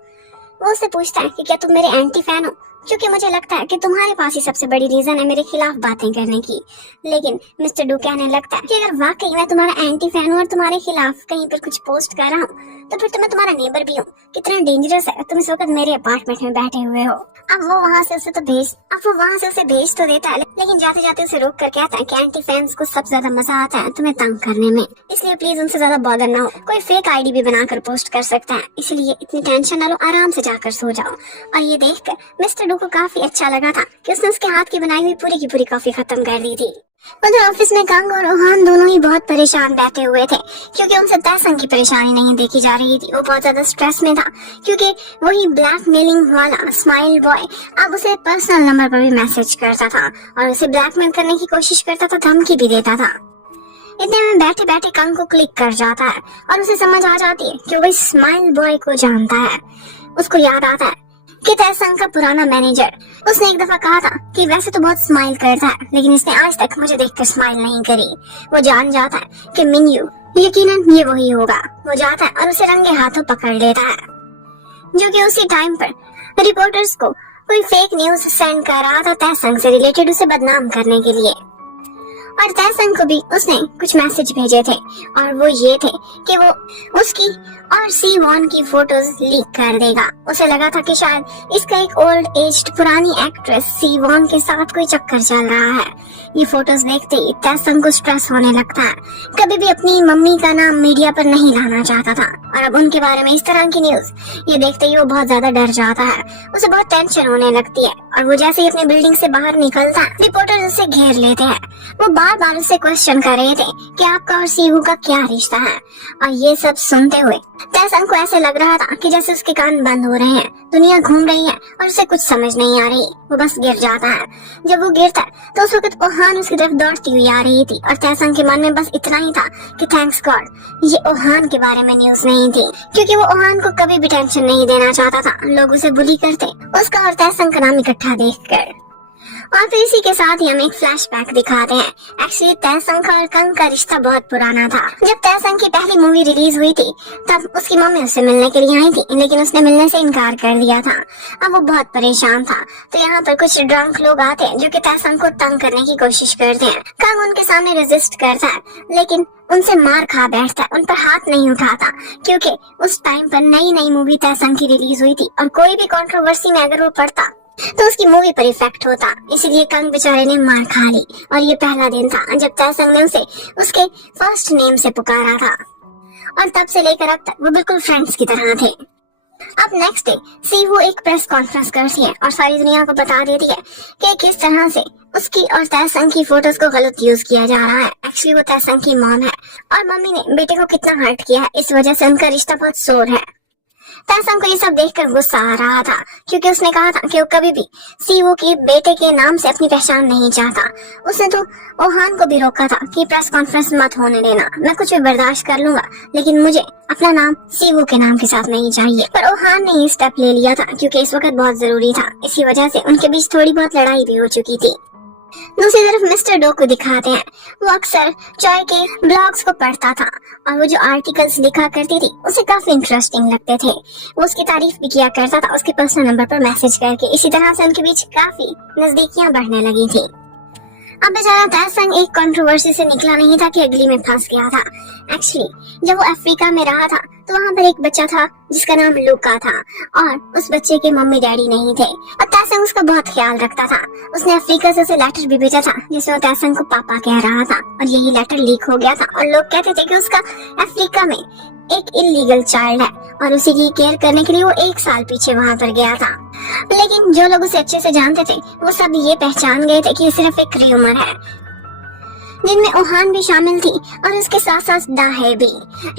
वो उससे पूछता है कि क्या तुम मेरे एंटी फैन हो, क्योंकि मुझे लगता है कि तुम्हारे पास ही सबसे बड़ी रीजन है मेरे खिलाफ बातें करने की। लेकिन मिस्टर डू कहने लगता है कि अगर वाकई मैं तुम्हारा एंटी फैन हूँ और तुम्हारे खिलाफ कहीं पर कुछ पोस्ट कर रहा हूँ तो फिर तो मैं तुम्हारा नेबर भी हूँ। कितना डेंजरस है, तुम इस वक्त मेरे अपार्टमेंट में बैठे हुए हो। अब वो वहाँ से उसे भेज तो देता है, लेकिन जाते जाते उसे रोक कर कहता है कि एंटी फैंस को सबसे ज्यादा मजा आता है तुम्हें तंग करने में, इसलिए प्लीज उनसे ज्यादा बॉदर ना हो। कोई फेक आईडी भी बनाकर पोस्ट कर सकता है, इसलिए इतनी टेंशन ना लो, आराम से जाकर सो जाओ। और ये देखकर मिस्टर डू को काफी अच्छा लगा था कि उसने उसके हाथ की बनाई हुई पूरी की पूरी कॉफी खत्म कर दी थी। उधर ऑफिस में कंग और ओहान दोनों ही बहुत परेशान बैठे हुए थे, क्योंकि उनसे तैसंग की परेशानी नहीं देखी जा रही थी। वो बहुत ज्यादा स्ट्रेस में था, क्योंकि वही ब्लैकमेलिंग वाला स्माइल बॉय अब उसे पर्सनल नंबर पर भी मैसेज करता था और उसे ब्लैकमेल करने की कोशिश करता था, धमकी भी देता था। इतने में बैठे बैठे कंग को क्लिक कर जाता है और उसे समझ आ जाती है कि वो इस स्माइल बॉय को जानता है। उसको याद आता है कि तैसंग का पुराना मैनेजर, उसने एक दफा कहा था कि वैसे तो बहुत स्माइल करता है, लेकिन इसने आज तक मुझे देखकर स्माइल नहीं करी। वो जान जाता है कि मिन्यू यकीनन ये वही होगा। वो जाता है और उसे रंगे हाथों पकड़ लेता है, जो कि उसी टाइम पर रिपोर्टर्स को कोई फेक न्यूज सेंड कर रहा था तैसंग से रिलेटेड, उसे बदनाम करने के लिए। और तैसंग को भी उसने कुछ मैसेज भेजे थे और वो ये थे कि वो उसकी और सी वॉन की फोटोज लीक कर देगा। उसे लगा था कि शायद इसका एक ओल्ड एज्ड पुरानी एक्ट्रेस सी वॉन के साथ कोई चक्कर चल रहा है। ये फोटोज देखते ही तैसंग को स्ट्रेस होने लगता है। कभी भी अपनी मम्मी का नाम मीडिया पर नहीं लाना चाहता था और अब उनके बारे में इस तरह की न्यूज ये देखते ही वो बहुत ज्यादा डर जाता है। उसे बहुत टेंशन होने लगती है और वो जैसे ही अपनी बिल्डिंग से बाहर निकलता है रिपोर्टर उसे घेर लेते हैं। वो बार बार उसे क्वेश्चन कर रहे थे कि आपका और सीवू का क्या रिश्ता है। और ये सब सुनते हुए तैसंग को ऐसे लग रहा था कि जैसे उसके कान बंद हो रहे हैं, दुनिया घूम रही है और उसे कुछ समझ नहीं आ रही। वो बस गिर जाता है। जब वो गिरता है तो उस वक्त ओहान उसकी तरफ दौड़ती हुई आ रही थी और तैसंग के मन में बस इतना ही था कि थैंक्स गॉड ये ओहान के बारे में न्यूज नहीं थी, क्योंकि वो ओहान को कभी भी टेंशन नहीं देना चाहता था। लोग उसे बुली करते उसका और तैसंग का नाम इकट्ठा देखकर। और फिर इसी के साथ ही हमें एक फ्लैशबैक दिखाते हैं। एक्चुअली तैसंग और कंग का रिश्ता बहुत पुराना था। जब तैसंग की पहली मूवी रिलीज हुई थी तब उसकी मम्मी उससे मिलने के लिए आई थी, लेकिन उसने मिलने से इनकार कर दिया था। अब वो बहुत परेशान था तो यहाँ पर कुछ ड्रंक लोग आते हैं जो कि तैसंग को तंग करने की कोशिश करते हैं। कंग उनके सामने रेजिस्ट करता है लेकिन उनसे मार खा बैठता है, उन पर हाथ नहीं उठाता, क्योंकि उस टाइम पर नई नई मूवी तैसंग की रिलीज हुई थी और कोई भी कंट्रोवर्सी में अगर वो पड़ता तो उसकी मूवी पर इफेक्ट होता। इसलिए कंग बेचारे ने मार खा ली। और ये पहला दिन था जब तैसंग ने उसे उसके फर्स्ट नेम से पुकारा था और तब से लेकर अब तक वो बिल्कुल फ्रेंड्स की तरह थे। अब नेक्स्ट डे सीवू एक प्रेस कॉन्फ्रेंस करती है और सारी दुनिया को बता देती है कि किस तरह से उसकी और तैसंग की फोटोज को गलत यूज किया जा रहा है। एक्चुअली वो तैसंग की मॉम है और मम्मी ने बेटे को कितना हर्ट किया है, इस वजह से उनका रिश्ता बहुत सोर है। तैसंग को ये सब देखकर गुस्सा आ रहा था, क्योंकि उसने कहा था कि वो कभी भी सीवू के बेटे के नाम से अपनी पहचान नहीं चाहता। उसने तो ओहान को भी रोका था कि प्रेस कॉन्फ्रेंस मत होने देना, मैं कुछ भी बर्दाश्त कर लूंगा लेकिन मुझे अपना नाम सीवू के नाम के साथ नहीं चाहिए। पर ओहान ने ये स्टेप ले लिया था क्योंकि इस वक्त बहुत जरूरी था। इसी वजह से उनके बीच थोड़ी बहुत लड़ाई भी हो चुकी थी। दूसरी तरफ मिस्टर डो को दिखाते हैं। वो अक्सर चॉय के ब्लॉग्स को पढ़ता था और वो जो आर्टिकल्स लिखा करती थी उसे काफी इंटरेस्टिंग लगते थे। वो उसकी तारीफ भी किया करता था उसके पर्सनल नंबर पर मैसेज करके। इसी तरह से उनके बीच काफी नजदीकियां बढ़ने लगी थी। अब बेचारा तैसंग एक कंट्रोवर्सी से निकला नहीं था कि अगली में फंस गया था। एक्चुअली जब वो अफ्रीका में रहा था तो वहाँ पर एक बच्चा था जिसका नाम लूका था और उस बच्चे के मम्मी डैडी नहीं थे और तैसंग उसका बहुत ख्याल रखता था। उसने अफ्रीका से उसे लेटर भी भेजा था जिसमें तैसंग को पापा कह रहा था और यही लेटर लीक हो गया था और लोग कहते थे कि उसका अफ्रीका में एक इलीगल चाइल्ड है और उसी की केयर करने के लिए वो 1 साल पीछे वहाँ पर गया था। लेकिन जो लोग उसे अच्छे से जानते थे वो सब ये पहचान गए थे कि ये सिर्फ एक र्यूमर है, जिनमें ओहान भी शामिल थी और उसके साथ साथ दाहे भी।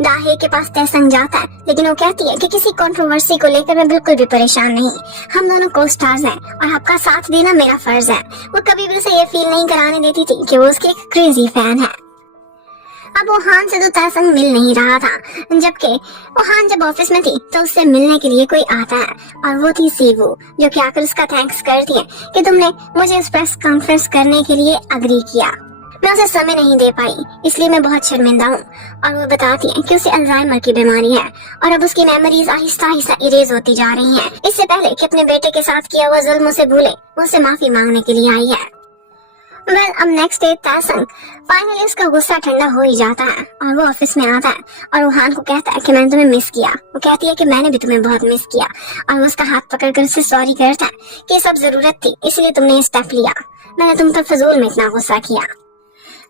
दाहे के पास तैसंग जाता है लेकिन वो कहती है कि किसी कंट्रोवर्सी को लेकर मैं बिल्कुल भी परेशान नहीं, हम दोनों को स्टार्स हैं और आपका साथ देना मेरा फर्ज है। वो कभी भी उसे ये फील नहीं कराने देती थी कि वो उसकी एक क्रेजी फैन है। अब ओहान से तो तैसंग मिल नहीं रहा था, जबकि ओहान जब ऑफिस में थी तो उससे मिलने के लिए कोई आता है और वो थी सीवू, जो कि आकर उसका थैंक्स करती है कि तुमने मुझे इस प्रेस कॉन्फ्रेंस करने के लिए अग्री किया। मैं उसे समय नहीं दे पाई इसलिए मैं बहुत शर्मिंदा हूँ। और वो बताती है कि उसे अल्जाइमर की बीमारी है और अब उसकी मेमोरीज आहिस्ता आहिस्ता इरेज होती जा रही हैं। इससे पहले कि अपने बेटे के साथ किया हुआ जुल्म उसे भूले, वो उससे माफी मांगने के लिए आई है। अब नेक्स्ट डे तैसंग फाइनली उसका गुस्सा ठंडा हो ही जाता है और वो ऑफिस में आता है और ओहान को कहता है कि मैंने तुम्हें मिस किया। वो कहती है कि मैंने भी तुम्हें बहुत मिस किया और वो उसका हाथ पकड़कर उससे सॉरी करता है कि सब जरूरत थी इसलिए तुमने ये स्टेप लिया, मैंने तुम पर फजूल में इतना गुस्सा किया।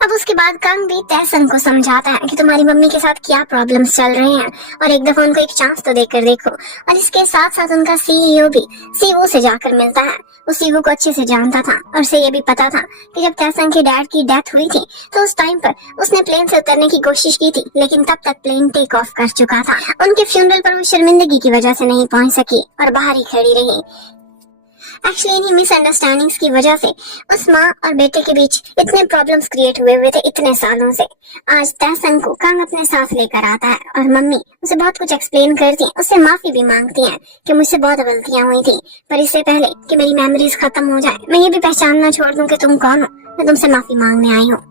अब उसके बाद कंग भी तैसंग को समझाता है कि तुम्हारी मम्मी के साथ क्या प्रॉब्लम्स चल रहे हैं और एक दफा उनको एक चांस तो देकर देखो। और इसके साथ साथ उनका सीईओ भी सीवू से जाकर मिलता है। वो सीवू को अच्छे से जानता था और उसे ये भी पता था कि जब तैसंग के डैड की डेथ हुई थी तो उस टाइम पर उसने प्लेन से उतरने की कोशिश की थी, लेकिन तब तक प्लेन टेक ऑफ कर चुका था। उनके फ्यूनरल पर वो शर्मिंदगी की वजह से नहीं पहुंच सकी और बाहर ही खड़ी रही। एक्चुअली इन्हीं मिसअंडरस्टैंडिंग्स की वजह से उस माँ और बेटे के बीच इतने प्रॉब्लम्स क्रिएट हुए थे इतने सालों से। आज तैसंग को कंग अपने साथ लेकर आता है और मम्मी उसे बहुत कुछ एक्सप्लेन करती है, उससे माफी भी मांगती हैं कि मुझसे बहुत गलतियां हुई थी, पर इससे पहले कि मेरी मेमोरीज खत्म हो जाए, मैं ये भी पहचानना छोड़ दूं कि तुम कौन हो, मैं तुमसे माफी मांगने आई हूँ।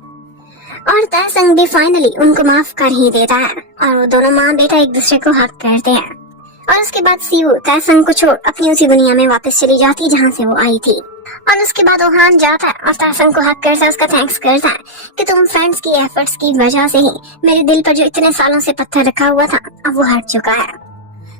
और तैसंग भी फाइनली उनको माफ कर ही देता है और वो दोनों माँ बेटा एक दूसरे को हक करते हैं। और उसके बाद सीयू तैसंग को छोड़ अपनी उसी दुनिया में वापस चली जाती जहाँ से वो आई थी। और उसके बाद ओहान जाता है और तैसंग को हक करता है, उसका थैंक्स करता है कि तुम फ्रेंड्स की एफर्ट्स की वजह से ही मेरे दिल पर जो इतने सालों से पत्थर रखा हुआ था अब वो हट चुका है।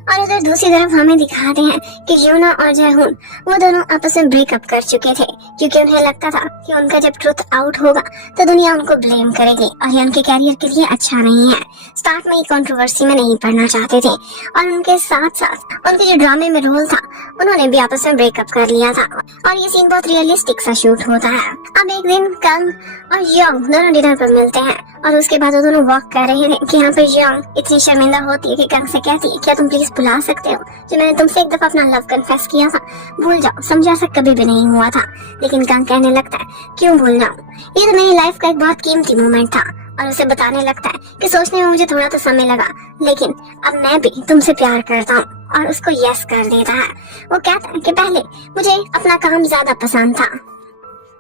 और उधर दूसरी तरफ हमें दिखाते हैं कि यूना और जयहून वो दोनों आपस में ब्रेकअप कर चुके थे, क्योंकि उन्हें लगता था कि उनका जब ट्रुथ आउट होगा तो दुनिया उनको ब्लेम करेगी और ये उनके कैरियर के लिए अच्छा नहीं है। स्टार्ट में ये कंट्रोवर्सी में नहीं पड़ना चाहते थे और उनके साथ साथ उनके जो ड्रामे में रोल था उन्होंने भी आपस में ब्रेकअप कर लिया था। और ये सीन बहुत रियलिस्टिक सा शूट होता है। अब एक दिन कंग और योंग दोनों डिनर पर मिलते हैं और उसके बाद वो दोनों वॉक कर रहे थे कि यहाँ पर योंग इतनी शर्मिंदा होती है कि कंग से कहती है, क्या तुम प्लीज भुला सकते हो जो मैंने तुमसे एक दफा अपना लव कन्फेस किया था? भूल जाओ, समझा ऐसा कभी भी नहीं हुआ था। लेकिन कंग कहने लगता है, क्यों भूल जाऊं, ये तो मेरी लाइफ का एक बहुत कीमती मोमेंट था। और उसे बताने लगता है कि सोचने में मुझे थोड़ा तो समय लगा, लेकिन अब मैं भी तुमसे प्यार करता हूँ। और उसको यस कर देता है। वो कहता है कि पहले मुझे अपना काम ज्यादा पसंद था।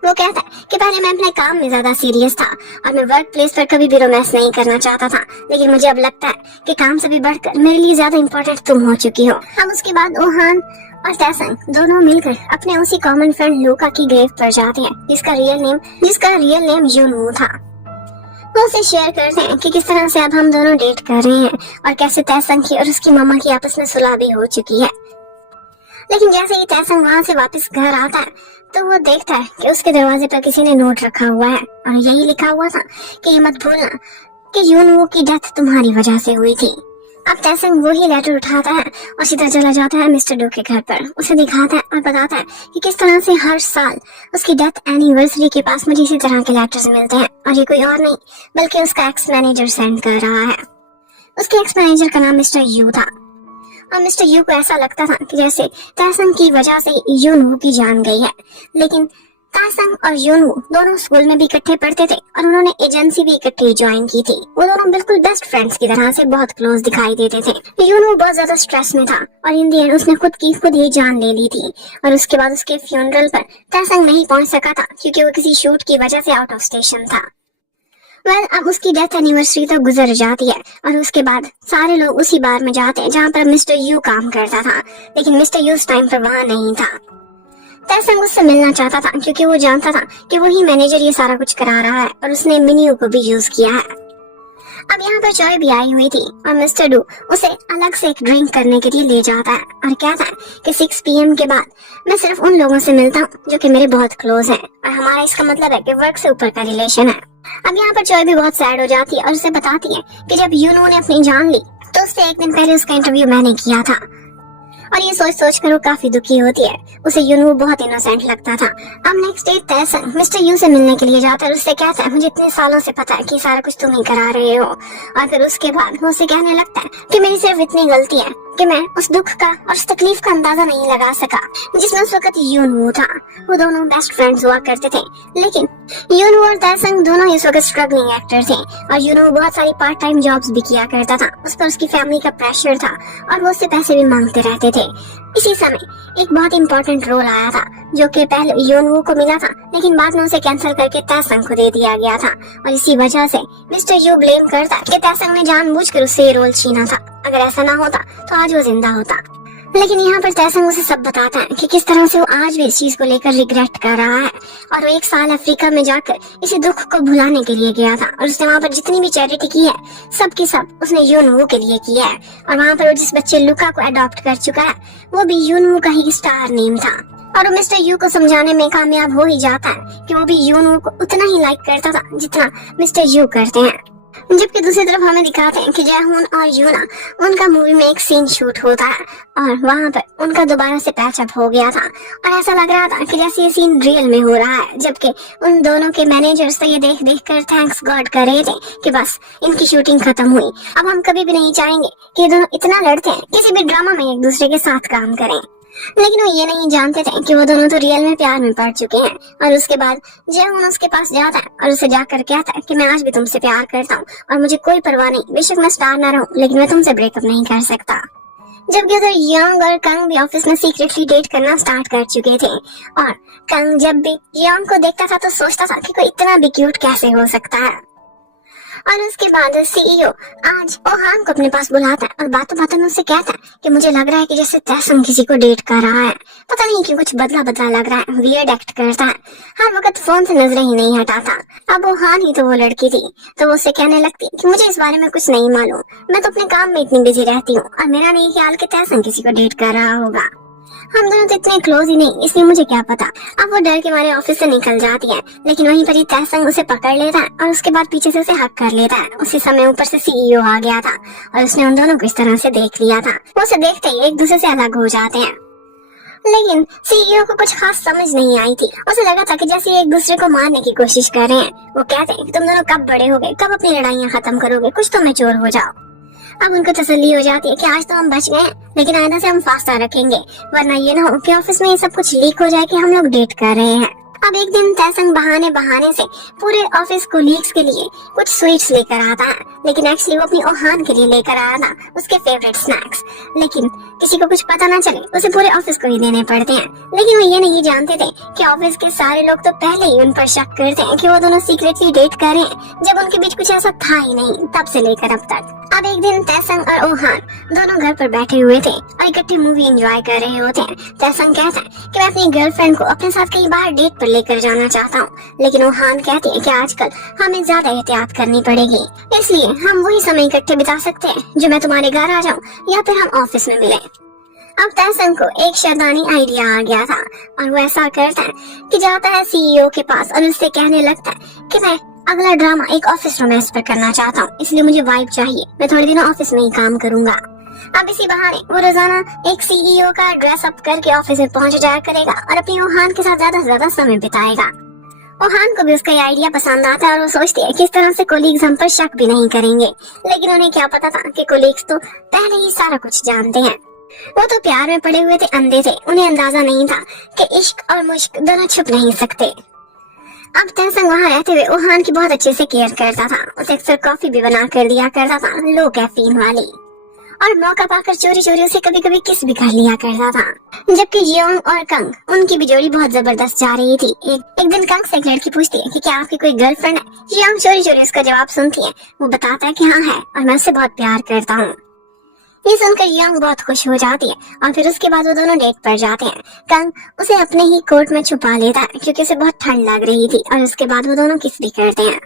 वो कहता है कि पहले मैं अपने काम में ज्यादा सीरियस था और मैं वर्क प्लेस पर कभी भी रोमांस नहीं करना चाहता था, लेकिन मुझे अब लगता है कि काम से भी बढ़कर मेरे लिए ज्यादा इम्पोर्टेंट तुम हो चुकी हो। अब उसके बाद ओहान और तैसंग दोनों मिलकर अपने उसी कॉमन फ्रेंड लूका की ग्रेव पर जाते हैं, जिसका रियल नेम यूनवू था। वो उसे शेयर करते हैं कि किस तरह से अब हम दोनों डेट कर रहे हैं और कैसे तैसंग की और उसकी मम्मा की आपस में सुलह भी हो चुकी है। लेकिन जैसे ही तैसंग वहाँ से वापस घर आता है तो वो देखता है कि उसके दरवाजे पर किसी ने नोट रखा हुआ है और यही लिखा हुआ था कि ये मत भूलना कि यूनवू की डेथ तुम्हारी वजह से हुई थी। अब तैसंग वही लेटर उठाता है और सीधा चला जाता है मिस्टर डू के घर पर। उसे दिखाता है और बताता है कि किस तरह से हर साल उसकी डेथ एनिवर्सरी के पास मुझे इसी तरह के लेटर्स मिलते हैं और ये कोई और नहीं बल्कि उसका एक्स मैनेजर सेंड कर रहा है। उसके एक्स मैनेजर का नाम मिस्टर यू था और मिस्टर यू को ऐसा लगता था कि जैसे तैसंग की वजह से यूनवू की जान गई है। लेकिन तैसंग और यूनवू दोनों स्कूल में भी इकट्ठे पढ़ते थे और उन्होंने एजेंसी भी इकट्ठे ज्वाइन की थी। वो दोनों बिल्कुल बेस्ट फ्रेंड्स की तरह से बहुत क्लोज दिखाई देते थे। यूनवू बहुत ज्यादा स्ट्रेस में था और इन दी एंड उसने खुद ही जान ले ली थी। और उसके बाद उसके फ्यूनरल पर तैसंग नहीं पहुंच सका था क्योंकि वो किसी शूट की वजह से आउट ऑफ स्टेशन था। अब उसकी डेथ एनिवर्सरी तो गुजर जाती है और उसके बाद सारे लोग उसी बार में जाते हैं जहाँ पर मिस्टर यू काम करता था, लेकिन मिस्टर यू उस टाइम पर वहाँ नहीं था। तैसंग उससे मिलना चाहता था क्योंकि वो जानता था कि वही मैनेजर ये सारा कुछ करा रहा है और उसने मिनियू को भी यूज किया है। अब यहाँ पर जॉय भी आई हुई थी और मिस्टर डू उसे अलग से एक ड्रिंक करने के लिए ले जाता है और कहता है कि 6 PM के बाद मैं सिर्फ उन लोगों से मिलता हूँ जो कि मेरे बहुत क्लोज हैं और हमारा इसका मतलब है कि वर्क से ऊपर का रिलेशन है। अब यहाँ पर जॉय भी बहुत सैड हो जाती है और उसे बताती है कि जब यूनो ने अपनी जान ली तो उससे एक दिन पहले उसका इंटरव्यू मैंने किया था। और ये सोच कर वो काफी दुखी होती है। उसे यूनवू बहुत इनोसेंट लगता था। अब नेक्स्ट डे तैसंग मिस्टर यू से मिलने के लिए जाता है और उससे कहता है, मुझे इतने सालों से पता है कि सारा कुछ तुम ही करा रहे हो। और फिर उसके बाद वो उसे कहने लगता है कि मेरी सिर्फ इतनी गलती है कि मैं उस दुख का और उस तकलीफ का अंदाजा नहीं लगा सका जिसमें उस वक्त यूनवू था। वो दोनों बेस्ट फ्रेंड्स हुआ करते थे, लेकिन यूनवू और तैसंग दोनों इस वक्त स्ट्रगलिंग एक्टर थे और यूनवू बहुत सारी पार्ट टाइम जॉब्स भी किया करता था। उस पर उसकी फैमिली का प्रेशर था और वो उससे पैसे भी मांगते रहते थे। इसी समय एक बहुत इंपॉर्टेंट रोल आया था जो कि पहले यूनवू को मिला था, लेकिन बाद में उसे कैंसिल करके तैसंग को दे दिया गया था। और इसी वजह से मिस्टर यू ब्लेम करता कि तैसंग ने जानबूझकर उससे ये रोल छीना था। अगर ऐसा ना होता तो आज वो जिंदा होता। लेकिन यहाँ पर तैसंग उसे सब बताता है कि किस तरह से वो आज भी इस चीज को लेकर रिग्रेट कर रहा है। और वो 1 साल अफ्रीका में जाकर इसी दुख को भुलाने के लिए गया था और उसने वहाँ पर जितनी भी चैरिटी की है सब की सब उसने यूनवू के लिए किया है। और वहाँ पर वो जिस बच्चे लुका को अडॉप्ट कर चुका है वो भी यूनवू का ही स्टार नेम था। और वो मिस्टर यू को समझाने में कामयाब हो ही जाता है कि वो भी यूनवू को उतना ही लाइक करता था जितना मिस्टर यू करते हैं। जबकि दूसरी तरफ हमें दिखाते हैं कि जयहून और यूना उनका मूवी में एक सीन शूट होता है और वहाँ पर उनका दोबारा से पैचअप हो गया था और ऐसा लग रहा था कि जैसे ये सीन रियल में हो रहा है। जबकि उन दोनों के मैनेजर्स तो ये देख कर थैंक्स गॉड कर रहे थे कि बस इनकी शूटिंग खत्म हुई। अब हम कभी भी नहीं चाहेंगे कि ये दोनों इतना लड़ते हैं किसी भी ड्रामा में एक दूसरे के साथ काम करें। लेकिन वो ये नहीं जानते थे कि वो दोनों तो रियल में प्यार में पड़ चुके हैं। और उसके बाद जयहून उसके पास जाता है और उसे जाकर कहता है कि मैं आज भी तुमसे प्यार करता हूँ और मुझे कोई परवाह नहीं, बेशक मैं स्टार ना रहूं लेकिन मैं तुमसे ब्रेकअप नहीं कर सकता। जबकि उधर यंग और कंग भी ऑफिस में सीक्रेटली डेट करना स्टार्ट कर चुके थे और कंग जब भी यंग को देखता था तो सोचता था कि कोई इतना भी क्यूट कैसे हो सकता है। और उसके बाद सीईओ आज ओहान को अपने पास बुलाता है और बातों बातों में उससे कहता है कि मुझे लग रहा है कि जैसे तैसंग किसी को डेट कर रहा है, पता नहीं क्यों कुछ बदला बदला लग रहा है, वियर्ड एक्ट करता है, हर वक्त फोन से नजरें ही नहीं हटाता। अब ओहान ही तो वो लड़की थी, तो वो उससे कहने लगती कि मुझे इस बारे में कुछ नहीं मालूम, मैं तो अपने काम में इतनी बिजी रहती हूँ और मेरा नहीं ख्याल कि तैसंग किसी को डेट कर रहा होगा। हम दोनों तो इतने क्लोज ही नहीं, इसलिए मुझे क्या पता। अब वो डर के मारे ऑफिस से निकल जाती है, लेकिन वहीं पर ही तैसंग उसे पकड़ लेता है और उसके बाद पीछे से उसे हक कर लेता है। उसी समय ऊपर से सीईओ आ गया था और उसने उन दोनों को इस तरह से देख लिया था। वो उसे देखते ही एक दूसरे से अलग हो जाते हैं, लेकिन सीईओ को कुछ खास समझ नहीं आई थी। उसे लगा था कि जैसे एक दूसरे को मारने की कोशिश कर रहे हैं। वो कहते हैं कि तुम दोनों कब बड़े हो गए, कब अपनी लड़ाइयाँ खत्म करोगे, कुछ तो मैच्योर हो जाओ। अब उनको तसल्ली हो जाती है कि आज तो हम बच गए, लेकिन आइंदा से हम फासला रखेंगे, वरना ये ना हो कि ऑफिस में ये सब कुछ लीक हो जाए कि हम लोग डेट कर रहे हैं। अब एक दिन तैसंग बहाने बहाने से पूरे ऑफिस कोलीग्स के लिए कुछ स्वीट्स लेकर आता है, लेकिन एक्चुअली वो अपनी ओहान के लिए लेकर आया था उसके फेवरेट स्नैक्स। लेकिन किसी को कुछ पता ना चले, उसे पूरे ऑफिस को ही देने पड़ते हैं। लेकिन वो ये नहीं जानते थे कि ऑफिस के सारे लोग तो पहले ही उन पर शक करते हैं कि वो दोनों सीक्रेटली डेट कर रहे हैं, जब उनके बीच कुछ ऐसा था ही नहीं तब से लेकर अब तक। अब एक दिन तैसंग और ओहान दोनों घर पर बैठे हुए थे और इकट्ठे मूवी एंजॉय कर रहे होते हैं। तैसंग कहता है कि मैं अपनी गर्लफ्रेंड को अपने साथ कहीं बाहर डेट पर लेकर जाना चाहता हूँ, लेकिन ओहान कहती है कि आजकल हमें ज्यादा एहतियात करनी पड़ेगी, इसलिए हम वही समय इकट्ठे बिता सकते हैं जो मैं तुम्हारे घर आ जाऊँ या फिर हम ऑफिस में मिले। अब तैसंग को एक शैतानी आइडिया आ गया था और वो ऐसा करता है कि जाता है सीईओ के पास और उससे कहने लगता है कि मैं अगला ड्रामा एक ऑफिस रोमांस पर करना चाहता हूँ, इसलिए मुझे वाइब चाहिए, मैं थोड़े दिनों ऑफिस में ही काम करूंगा। अब इसी बहाने वो रोजाना एक सीईओ का ड्रेस अप करके ऑफिस में पहुंच जाया करेगा और अपनी ओहान के साथ ज्यादा से ज्यादा समय बिताएगा। ओहान को भी उसका ये आइडिया पसंद आता है और वो सोचती है कि इस तरह से कोलीग्स हम पर शक भी नहीं करेंगे, लेकिन उन्हें क्या पता था कि कोलीग्स तो पहले ही सारा कुछ जानते हैं। वो तो प्यार में पड़े हुए थे, अंधे थे, उन्हें अंदाजा नहीं था कि इश्क और मुश्क दोनों छुप नहीं सकते। अब तैसंग वहाँ रहते हुए ओहान की बहुत अच्छे से केयर करता था, उसे अक्सर कॉफी भी बना कर दिया करता था, लो कैफीन वाली, और मौका पाकर चोरी चोरी उसे कभी कभी किस भी कर लिया करता था। जबकि जियोंग और कंग उनकी भी जोड़ी बहुत जबरदस्त जा रही थी। एक दिन कंग से एक लड़की पूछती है कि क्या आपकी कोई गर्लफ्रेंड है। जियोंग चोरी चोरी उसका जवाब सुनती है, वो बताता है कि हाँ है और मैं उससे बहुत प्यार करता हूँ। ये सुनकर यंग बहुत खुश हो जाती है और फिर उसके बाद वो दोनों डेट पर जाते हैं। कंग उसे अपने ही कोट में छुपा लेता है क्योंकि उसे बहुत ठंड लग रही थी और उसके बाद वो दोनों किस भी करते हैं।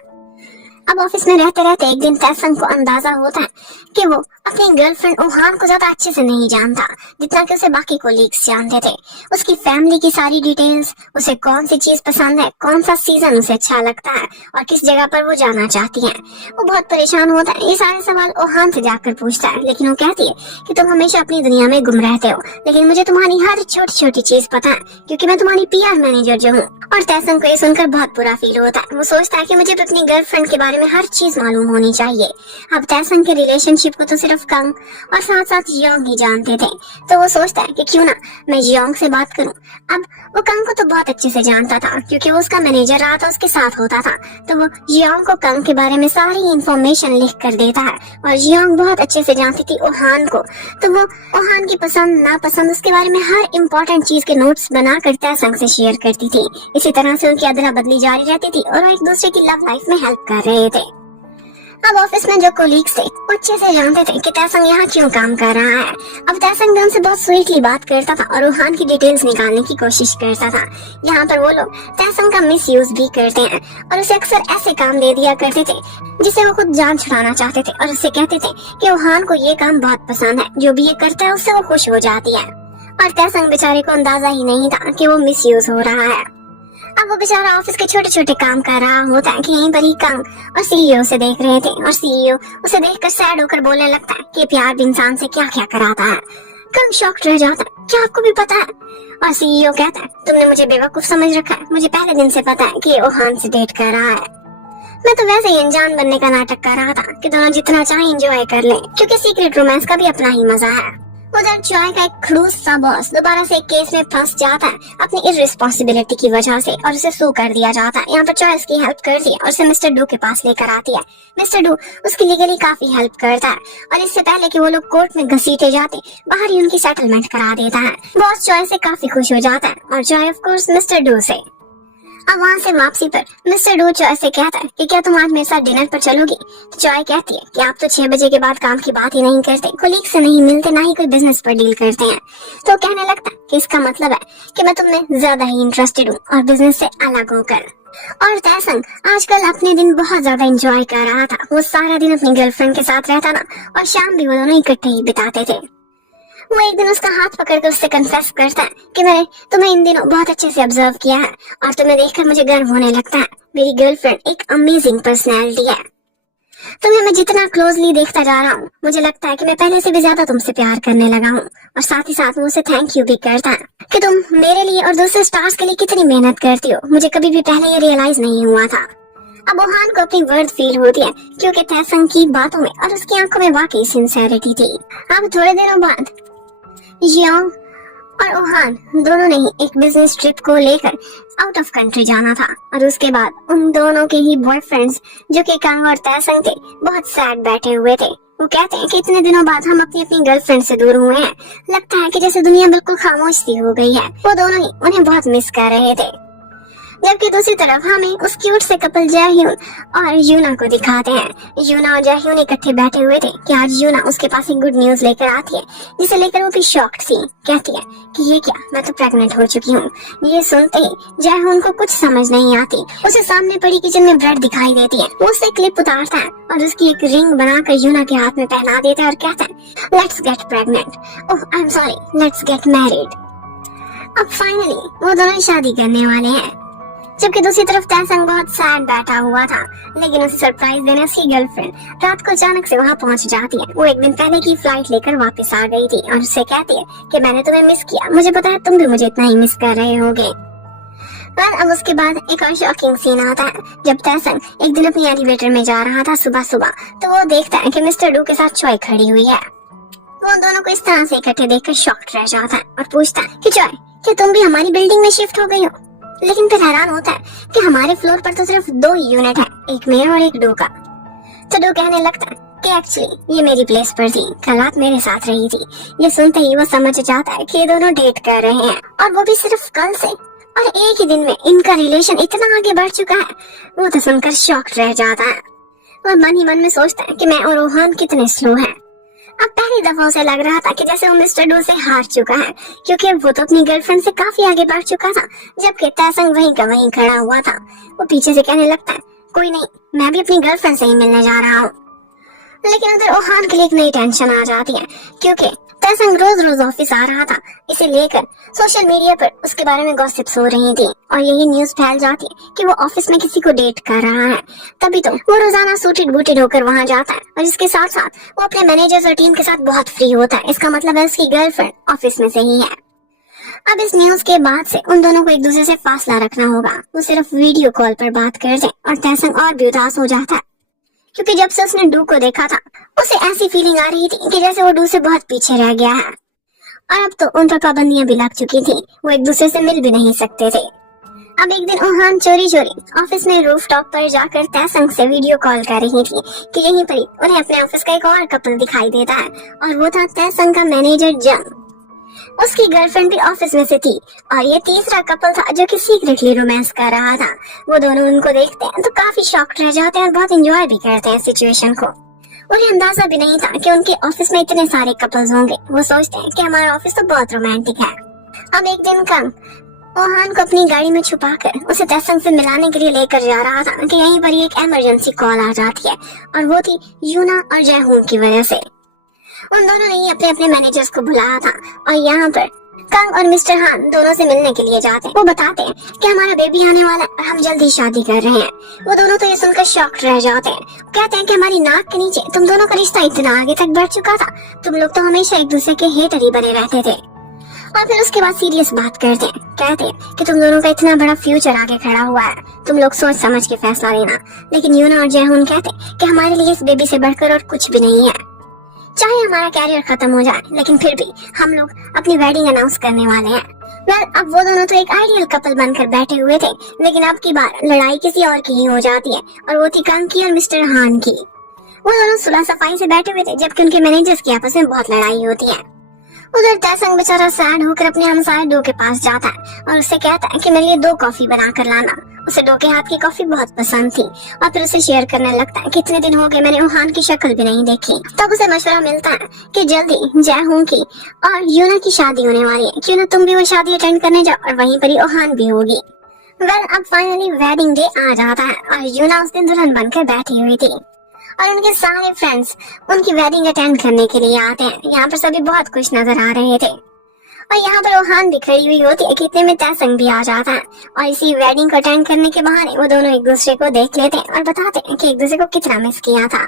अब ऑफिस में रहते रहते एक दिन तैसंग को अंदाजा होता है कि वो अपनी गर्लफ्रेंड ओहान को ज्यादा अच्छे से नहीं जानता जितना कि उसे बाकी कोलीग्स जानते थे। उसकी फैमिली की सारी डिटेल्स, उसे कौन सी चीज पसंद है, कौन सा सीजन उसे अच्छा लगता है और किस जगह पर वो जाना चाहती है। वो बहुत परेशान होता है, ये सारे सवाल ओहान से जाकर पूछता है, लेकिन वो कहती है कि तुम हमेशा अपनी दुनिया में गुम रहते हो, लेकिन मुझे तुम्हारी हर छोटी छोटी चीज पता है क्योंकि मैं तुम्हारी पीआर मैनेजर जो हूँ। और तैसंग को ये सुनकर बहुत बुरा फील होता है। वो सोचता है कि मुझे तो अपनी गर्लफ्रेंड के बारे में हर चीज मालूम होनी चाहिए। अब तैसंग के रिलेशनशिप को तो सिर्फ कंग और साथ साथ जियोंग ही जानते थे, तो वो सोचता है कि क्यों ना मैं जियोंग से बात करूं। अब वो कंग को तो बहुत अच्छे से जानता था क्योंकि वो उसका मैनेजर रहा था, उसके साथ होता था, तो वो जियोंग को कंग के बारे में सारी इंफॉर्मेशन लिख कर देता है। और जियोंग बहुत अच्छे से जानती थी ओहान को, तो वो ओहान की पसंद नापसंद उसके बारे में हर इम्पोर्टेंट चीज के नोट्स बना कर तैसंग से शेयर करती थी। इसी तरह से उनकी अदला बदली जारी रहती थी और वो एक दूसरे की लव लाइफ में हेल्प कर रहे थे। अब ऑफिस में जो कोलीग्स थे वो अच्छे से जानते थे कि तैसंग यहाँ क्यों काम कर रहा है। अब तैसंग भी उनसे बहुत स्वीटली बात करता था और ओहान की डिटेल्स निकालने की कोशिश करता था। यहाँ पर वो लोग तैसंग का मिस यूज भी करते हैं और उसे अक्सर ऐसे काम दे दिया करते थे जिसे वो खुद जान छुड़ाना चाहते थे और उससे कहते थे कि ओहान को ये काम बहुत पसंद है, जो भी ये करता है उससे वो खुश हो जाती है। और तैसंग बेचारे को अंदाजा ही नहीं था कि वो मिस यूज हो रहा है। अब वो बेचारा ऑफिस के छोटे छोटे काम कर रहा होता है कि यहीं पर ही कंग और सीईओ से देख रहे थे और सीईओ उसे देखकर सैड होकर बोलने लगता है कि प्यार भी इंसान से क्या क्या कराता है। कंग शॉक्ड रह जाता है, क्या आपको भी पता है? और सीईओ कहता है, तुमने मुझे बेवकूफ समझ रखा है, मुझे पहले दिन से पता है कि ये ओहान से डेट कर रहा है। मैं तो वैसे ही अनजान बनने का नाटक कर रहा था कि दोनों जितना चाहे एंजॉय कर लें, क्योंकि सीक्रेट रोमांस का भी अपना ही मजा है। उधर जॉय का एक खड़ूस सा बॉस दोबारा से एक केस में फंस जाता है अपनी इररिस्पॉन्सिबिलिटी की वजह से और उसे सू कर दिया जाता है। यहाँ पर जॉय उसकी हेल्प करती है और उसे मिस्टर डू के पास लेकर आती है। मिस्टर डू उसकी लीगली काफी हेल्प करता है और इससे पहले कि वो लोग कोर्ट में घसीटे जाते बाहर ही उनकी सेटलमेंट करा देता है। बॉस जॉय से काफी खुश हो जाता है और Joy of course mister do से। अब वहाँ से वापसी पर मिस्टर डू जॉय से कहता है कि क्या तुम आज मेरे साथ डिनर पर चलोगी। तो जॉय कहती है कि आप तो 6 बजे के बाद काम की बात ही नहीं करते, कोलीग से नहीं मिलते, ना ही कोई बिजनेस पर डील करते हैं। तो कहने लगता है कि इसका मतलब है कि मैं तुममें ज्यादा ही इंटरेस्टेड हूँ और बिजनेस से अलग होकर। और तैसंग आजकल अपने दिन बहुत ज्यादा एंजॉय कर रहा था। वो सारा दिन अपनी गर्लफ्रेंड के साथ रहता ना, और शाम भी वो दोनों इकट्ठे ही बिताते थे। वो एक दिन उसका हाथ पकड़कर उससे कन्फेस करता है कि मैंने तुम्हें इन दिनों बहुत अच्छे से ऑब्जर्व किया है और तुम्हें देखकर मुझे गर्व होने लगता है। मेरी गर्लफ्रेंड एक अमेजिंग पर्सनैलिटी है। तुम्हें मैं जितना क्लोजली देखता जा रहा हूँ, मुझे लगता है कि मैं पहले से भी ज्यादा तुमसे प्यार करने लगा हूँ। और साथ ही साथ वो उसे थैंक यू भी करता है कि तुम मेरे लिए और दूसरे स्टार्स के लिए कितनी मेहनत करती हो। मुझे कभी भी पहले ये रियलाइज नहीं हुआ था। अब ओहान को अपनी वर्थ फील होती है क्योंकि तैसंग की बातों में और उसकी आंखों में वाकई सिंसेरिटी थी। अब थोड़े दिनों बाद जियांग और ओहान दोनों ने ही एक बिजनेस ट्रिप को लेकर आउट ऑफ कंट्री जाना था। और उसके बाद उन दोनों के ही बॉयफ्रेंड्स जो कि कांग और तैसंग थे बहुत सैड बैठे हुए थे। वो कहते हैं कि इतने दिनों बाद हम अपनी अपनी गर्लफ्रेंड से दूर हुए हैं, लगता है कि जैसे दुनिया बिल्कुल खामोश सी हो गई है। वो दोनों ही उन्हें बहुत मिस कर रहे थे। जबकि दूसरी तरफ हमें उस क्यूट से कपल जयह्यून और यूना को दिखाते हैं। यूना और जयह्यून इकट्ठे बैठे हुए थे कि आज यूना उसके पास एक गुड न्यूज लेकर आती है, जिसे लेकर वो भी शॉक्ड थी। कहती है कि ये क्या, मैं तो प्रेग्नेंट हो चुकी हूँ। ये सुनते ही जयह्यून को कुछ समझ नहीं आती। उसे सामने पड़ी किचन में ब्रेड दिखाई देती है। वो उससे क्लिप उतारता है और उसकी एक रिंग बनाकर यूना के हाथ में पहना देता है और कहता है let's get pregnant. Oh I am sorry, let's get married. अब फाइनली वो दोनों शादी करने वाले हैं। जबकि दूसरी तरफ तैसंग बहुत सैड बैठा हुआ था, लेकिन उसे सरप्राइज देने उसकी गर्लफ्रेंड रात को अचानक से वहाँ पहुँच जाती है। वो एक दिन पहले की फ्लाइट लेकर वापस आ गई थी और उससे कहती है कि मैंने तुम्हें मिस किया, मुझे पता है तुम भी मुझे इतना ही मिस कर रहे होगे। अब उसके बाद एक और शॉकिंग सीन आता है। जब तैसंग एक दिन अपनी एलिवेटर में जा रहा था सुबह सुबह, तो वो देखता है कि मिस्टर डू के साथ चॉय खड़ी हुई है। वो दोनों को इस तरह से इकट्ठे देखकर शॉक्ड रह जाता है और पूछता है कि चॉय, क्या तुम भी हमारी बिल्डिंग में शिफ्ट हो गई हो? लेकिन फिर हैरान होता है कि हमारे फ्लोर पर तो सिर्फ 2 यूनिट है, एक मेरा और एक डू का। तो डू कहने लगता है कि एक्चुअली ये मेरी प्लेस पर थी, कल रात मेरे साथ रही थी। ये सुनते ही वो समझ जाता है कि ये दोनों डेट कर रहे हैं, और वो भी सिर्फ कल से। और एक ही दिन में इनका रिलेशन इतना आगे बढ़ चुका है। वो तो सुनकर शॉक्ड रह जाता है। वो मन ही मन में सोचता है कि मैं और ओहान कितने स्लो हैं। अब पहली दफा उसे लग रहा था कि जैसे वो मिस्टर डू से हार चुका है, क्योंकि वो तो अपनी गर्लफ्रेंड से काफी आगे बढ़ चुका था, जबकि तैसंग वहीं का वहीं खड़ा हुआ था। वो पीछे से कहने लगता है कोई नहीं, मैं भी अपनी गर्लफ्रेंड से ही मिलने जा रहा हूँ। लेकिन उधर ओहान के लिए एक नई टेंशन आ जाती है, क्योंकि तैसंग रोज रोज ऑफिस आ रहा था। इसे लेकर सोशल मीडिया पर उसके बारे में गॉसिप्स हो रही थी और यही न्यूज फैल जाती है कि वो ऑफिस में किसी को डेट कर रहा है। तभी तो वो रोजाना सूटेड बूटेड होकर वहाँ जाता है और इसके साथ साथ वो अपने मैनेजर्स और टीम के साथ बहुत फ्री होता है। इसका मतलब है उसकी गर्लफ्रेंड ऑफिस में से ही है। अब इस न्यूज के बाद से उन दोनों को एक दूसरे से फासला रखना होगा। वो सिर्फ वीडियो कॉल पर बात करते और तैसंग और भी उदास हो जाता है, क्योंकि जब से उसने डू को देखा था उसे ऐसी फीलिंग आ रही थी कि जैसे वो डू से बहुत पीछे रह गया है। और अब तो उन पर पाबंदियां भी लग चुकी थी, वो एक दूसरे से मिल भी नहीं सकते थे। अब एक दिन ओहान चोरी चोरी ऑफिस में रूफटॉप पर जाकर तैसंग से वीडियो कॉल कर रही थी कि यहीं पर ही उन्हें अपने ऑफिस का एक और कपल दिखाई देता है, और वो था तैसंग का मैनेजर जंग। उसकी गर्लफ्रेंड भी ऑफिस में से थी और ये तीसरा कपल था जो कि सीक्रेटली रोमांस कर रहा था। वो दोनों उनको देखते हैं तो काफी शॉक्ड रह जाते हैं और बहुत एंजॉय भी करते हैं सिचुएशन को। उन्हें अंदाजा भी नहीं था कि उनके ऑफिस में इतने सारे कपल्स होंगे। वो सोचते हैं कि हमारा ऑफिस तो बहुत रोमांटिक है। अब एक दिन कंग ओहान को अपनी गाड़ी में छुपाकर उसे तैसंग से मिलाने के लिए लेकर जा रहा था कि यहीं पर एक इमरजेंसी कॉल आ जाती है, और वो थी यूना और जयहून की वजह से। उन दोनों ने ही अपने अपने मैनेजर्स को बुलाया था और यहाँ पर कंग और मिस्टर हान दोनों से मिलने के लिए जाते हैं। वो बताते हैं कि हमारा बेबी आने वाला है और हम जल्दी शादी कर रहे हैं। वो दोनों तो ये सुनकर शॉक्ड रह जाते हैं। कहते हैं कि हमारी नाक के नीचे तुम दोनों का रिश्ता इतना आगे तक बढ़ चुका था, तुम लोग तो हमेशा एक दूसरे के हेटर ही बने रहते थे। और फिर उसके बाद सीरियस बात करते हैं, कहते हैं कि तुम दोनों का इतना बड़ा फ्यूचर आगे खड़ा हुआ है, तुम लोग सोच समझ के फैसला लेना। लेकिन यूना और जयहून कहते हैं कि हमारे लिए इस बेबी से बढ़कर और कुछ भी नहीं है। चाहे हमारा कैरियर खत्म हो जाए, लेकिन फिर भी हम लोग अपनी वेडिंग अनाउंस करने वाले हैं। अब वो दोनों तो एक आइडियल कपल बनकर बैठे हुए थे, लेकिन अब की बार लड़ाई किसी और की ही हो जाती है, और वो थी कंग की और मिस्टर हान की। वो दोनों सुलह सफाई से बैठे हुए थे, जबकि उनके मैनेजर्स की आपस में बहुत लड़ाई होती है। उधर तैसंग बेचारा सैड होकर अपने हमसाये डू के पास जाता है और उससे कहता है कि मेरे लिए 2 कॉफी बना कर लाना, उसे डो के हाथ की कॉफी बहुत पसंद थी और फिर उसे शेयर करने लगता है कितने दिन हो गए मैंने ओहान की शक्ल भी नहीं देखी। तब उसे मशवरा मिलता है कि जल्दी जयहूं की और यूना की शादी होने वाली है, क्यों ना तुम भी वो शादी अटेंड करने जाओ और वहीं पर ही ओहान भी होगी। अब फाइनली वेडिंग डे आ जाता है और यूना उस दिन दुल्हन बनकर बैठी हुई थी और उनके सारे फ्रेंड्स उनकी वेडिंग अटेंड करने के लिए आते हैं। यहाँ पर सभी बहुत खुश नजर आ रहे थे और यहाँ पर ओहान भी खड़ी हुई होती है कि इतने में तैसंग भी आ जाता है और इसी वेडिंग को अटेंड करने के बहाने वो दोनों एक दूसरे को देख लेते हैं और बताते हैं कि एक दूसरे को कितना मिस किया था।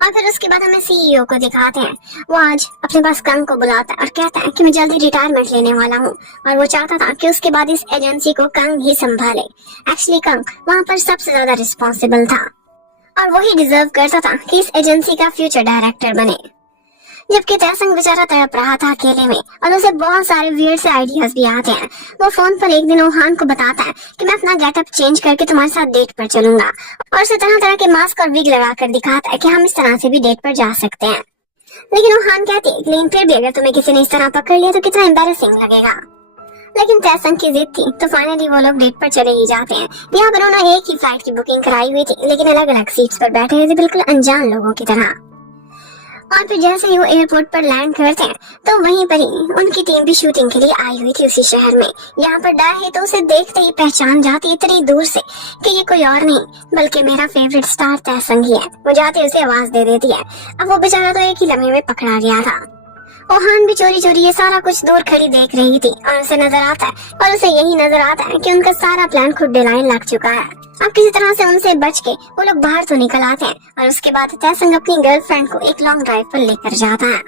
और फिर उसके बाद हमें सीईओ को दिखाते हैं। वो आज अपने पास कंग को बुलाता है और कहता है कि मैं जल्दी रिटायरमेंट लेने वाला हूँ और वो चाहता था कि उसके बाद इस एजेंसी को कंग ही संभाले। एक्चुअली कंग वहाँ पर सबसे ज्यादा रिस्पॉन्सिबल था और वही डिजर्व करता था कि इस एजेंसी का फ्यूचर डायरेक्टर बने, जबकि तैसंग बेचारा तड़प रहा था अकेले में और उसे बहुत सारे वियर्ड से आइडियाज भी आते हैं। वो फोन पर एक दिन ओहान को बताता है कि मैं अपना गेटअप चेंज करके तुम्हारे साथ डेट पर चलूंगा और उसे तरह तरह के मास्क और विग लगाकर दिखाता है कि हम इस तरह से भी डेट पर जा सकते हैं। लेकिन ओहान कहती है लेकिन फिर भी अगर तुम्हें किसी ने इस तरह पकड़ लिया तो कितना एम्बैरेसिंग लगेगा। लेकिन तैसंग की जिद थी तो फाइनली वो लोग डेट पर चले ही जाते हैं। यहाँ पर उन्होंने एक ही फ्लाइट की बुकिंग कराई हुई थी लेकिन अलग अलग सीट्स पर बैठे हुए थे, बिल्कुल अनजान लोगों की तरह। और फिर जैसे ही वो एयरपोर्ट पर लैंड करते हैं तो वहीं पर ही उनकी टीम भी शूटिंग के लिए आई हुई थी उसी शहर में। यहाँ पर डर है तो उसे देखते ही पहचान जाती इतनी दूर से कि ये कोई और नहीं बल्कि मेरा फेवरेट स्टार तैसंग ही है। वो जाते उसे आवाज दे देती है। अब वो बेचारा तो एक ही लम्हे में पकड़ा गया था। ओहान भी चोरी चोरी ये सारा कुछ दूर खड़ी देख रही थी और उसे नजर आता है और उसे यही नजर आता है कि उनका सारा प्लान खुद डिजाइन लग चुका है। अब किसी तरह से उनसे बच के वो लोग बाहर तो निकल आते हैं और उसके बाद तैसंग अपनी गर्लफ्रेंड को एक लॉन्ग ड्राइव पर लेकर जाता है।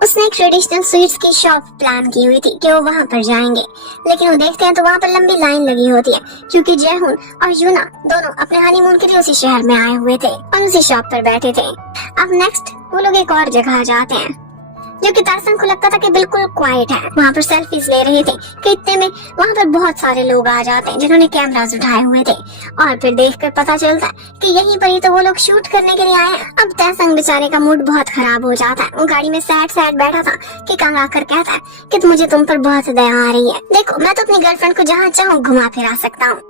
उसने एक ट्रेडिशनल स्वीट्स की शॉप प्लान की हुई थी कि वो वहाँ पर जाएंगे, लेकिन वो देखते हैं तो वहाँ पर लंबी लाइन लगी होती है क्योंकि जयहून और यूना दोनों अपने हनीमून के लिए उसी शहर में आए हुए थे और उसी शॉप पर बैठे थे। अब नेक्स्ट वो लोग एक और जगह जाते हैं जो कि तैसंग को लगता था कि बिल्कुल क्वाइट है। वहाँ पर सेल्फीज ले रहे थे कि इतने में वहाँ पर बहुत सारे लोग आ जाते हैं जिन्होंने कैमरास उठाए हुए थे और फिर देखकर पता चलता है कि यहीं पर ही तो वो लोग शूट करने के लिए आए हैं। अब तैसंग बेचारे का मूड बहुत खराब हो जाता है। वो गाड़ी में सैड बैठा था कि कंग आकर कहता है कि मुझे तुम पर बहुत दया आ रही है, देखो मैं तो अपनी गर्लफ्रेंड को जहाँ चाहूँ घुमा फिरा सकता हूँ।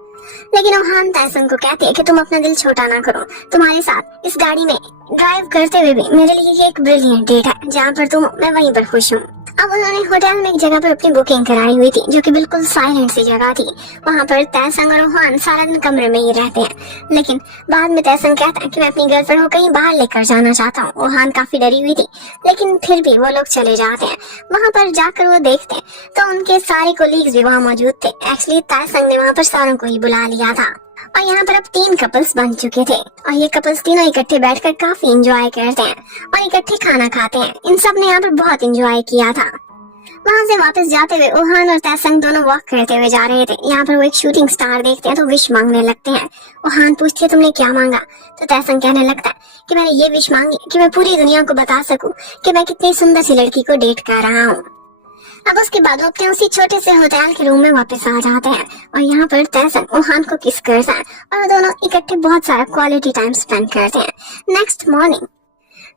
लेकिन ओहान तैसंग को कहती है कि तुम अपना दिल छोटा ना करो, तुम्हारे साथ इस गाड़ी में ड्राइव करते हुए भी मेरे लिए एक ब्रिलियंट डेट है, जहाँ पर तुम मैं वहीं पर खुश हूँ। अब उन्होंने होटल में एक जगह पर अपनी बुकिंग कराई हुई थी जो कि बिल्कुल साइलेंट सी जगह थी। वहाँ पर तैसंग और ओहान सारा दिन कमरे में ही रहते हैं, लेकिन बाद में तैसंग कहता है कि मैं अपनी गर्लफ्रेंड को कहीं बाहर लेकर जाना चाहता हूँ। ओहान काफी डरी हुई थी लेकिन फिर भी वो लोग चले जाते हैं। वहाँ पर जाकर वो देखते हैं तो उनके सारे कोलीग्स भी वहाँ मौजूद थे। एक्चुअली तैसंग ने वहाँ पर सारों को ही बुला लिया था और यहाँ पर अब 3 कपल्स बन चुके थे और ये कपल्स तीनों इकट्ठे बैठकर काफी एंजॉय करते हैं और इकट्ठे खाना खाते हैं। इन सब ने यहाँ पर बहुत एंजॉय किया था। वहाँ से वापस जाते हुए ओहान और तैसंग दोनों वॉक करते हुए जा रहे थे। यहाँ पर वो एक शूटिंग स्टार देखते हैं तो विश मांगने लगते हैं। ओहान पूछती है तुमने क्या मांगा, तो तैसंग कहने लगता है कि मैंने ये विश मांगी कि मैं पूरी दुनिया को बता सकूं कि मैं कितनी सुंदर सी लड़की को डेट कर रहा हूँ। अब उसके बाद वो अपने उसी छोटे से होटल के रूम में वापस आ जाते हैं और यहाँ पर तैसंग ओहान को किस करता है और वो दोनों इकट्ठे बहुत सारा क्वालिटी टाइम स्पेंड करते हैं। नेक्स्ट मॉर्निंग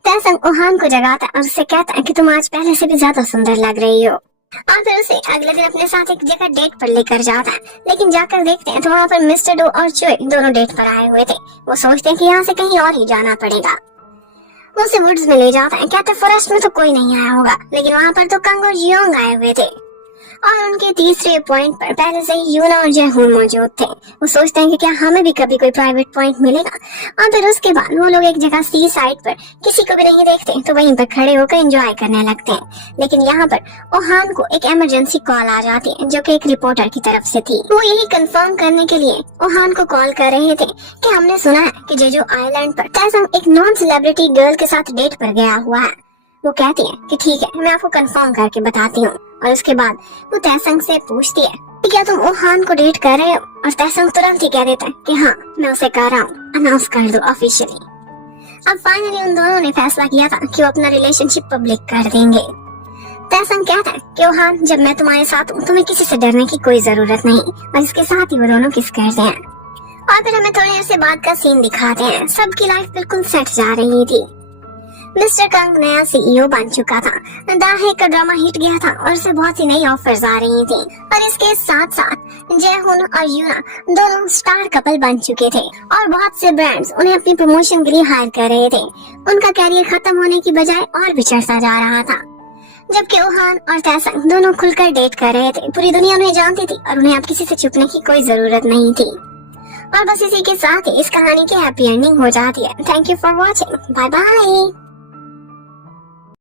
तैसंग ओहान को जगाता है और उससे कहता है कि तुम आज पहले से भी ज्यादा सुंदर लग रही हो और फिर उसे अगले दिन अपने साथ एक जगह डेट पर लेकर जाता है। लेकिन जाकर देखते हैं तो वहाँ पर मिस्टर डो और चुए दोनों डेट पर आए हुए थे। वो सोचते हैं कि यहाँ से कहीं और ही जाना पड़ेगा। वो उसे वुड्स में ले जाता है। कहते फॉरेस्ट में तो कोई नहीं आया होगा, लेकिन वहाँ पर तो कंग और जियोंग आए हुए थे और उनके तीसरे पॉइंट पर पहले से ही यूना और जयहून मौजूद थे। वो सोचते हैं कि क्या हमें भी कभी कोई प्राइवेट पॉइंट मिलेगा और फिर उसके बाद वो लोग एक जगह सी साइड पर किसी को भी नहीं देखते तो वहीं पर खड़े होकर एंजॉय करने लगते हैं। लेकिन यहाँ पर ओहान को एक इमरजेंसी कॉल आ जाती है जो कि एक रिपोर्टर की तरफ से थी। वो यही कंफर्म करने के लिए ओहान को कॉल कर रहे थे कि हमने सुना है कि जेजो आइलैंड पर तैसंग एक नॉन सेलिब्रिटी गर्ल के साथ डेट पर गया हुआ है। वो कहती है कि ठीक है मैं आपको कंफर्म करके बताती हूँ और उसके बाद वो तैसंग से पूछती है कि क्या तुम ओहान को डेट कर रहे हो और तैसंग तुरंत ही कह देता है कि हाँ मैं उसे कर रहा हूँ, अनाउंस कर दो ऑफिशियली। अब फाइनली उन दोनों ने फैसला किया था कि वो अपना रिलेशनशिप पब्लिक कर देंगे। तैसंग कहता है कि ओहान जब मैं तुम्हारे साथ हूँ तुम्हें किसी से डरने की कोई जरूरत नहीं और इसके साथ ही वो दोनों किस करते हैं और फिर हमें थोड़ी देर से बाद का सीन दिखाते हैं। सबकी लाइफ बिल्कुल सेट जा रही थी। मिस्टर कंग नया सीईओ बन चुका था। दाहे का ड्रामा हिट गया था और उसे बहुत सी नई ऑफर्स आ रही थी और इसके साथ साथ जयहुन और यूना दोनों स्टार कपल बन चुके थे और बहुत से ब्रांड्स उन्हें अपनी प्रमोशन के लिए हायर कर रहे थे। उनका कैरियर खत्म होने की बजाय और भी चढ़ता जा रहा था। जबकि ओहान और तैसंग दोनों खुलकर डेट कर रहे थे। पूरी दुनिया उन्हें जानती थी और उन्हें अब किसी से छुपने की कोई जरूरत नहीं थी। और बस इसी के साथ ही इस कहानी की हैप्पी एंडिंग हो जाती है। Thank you for watching. Bye bye.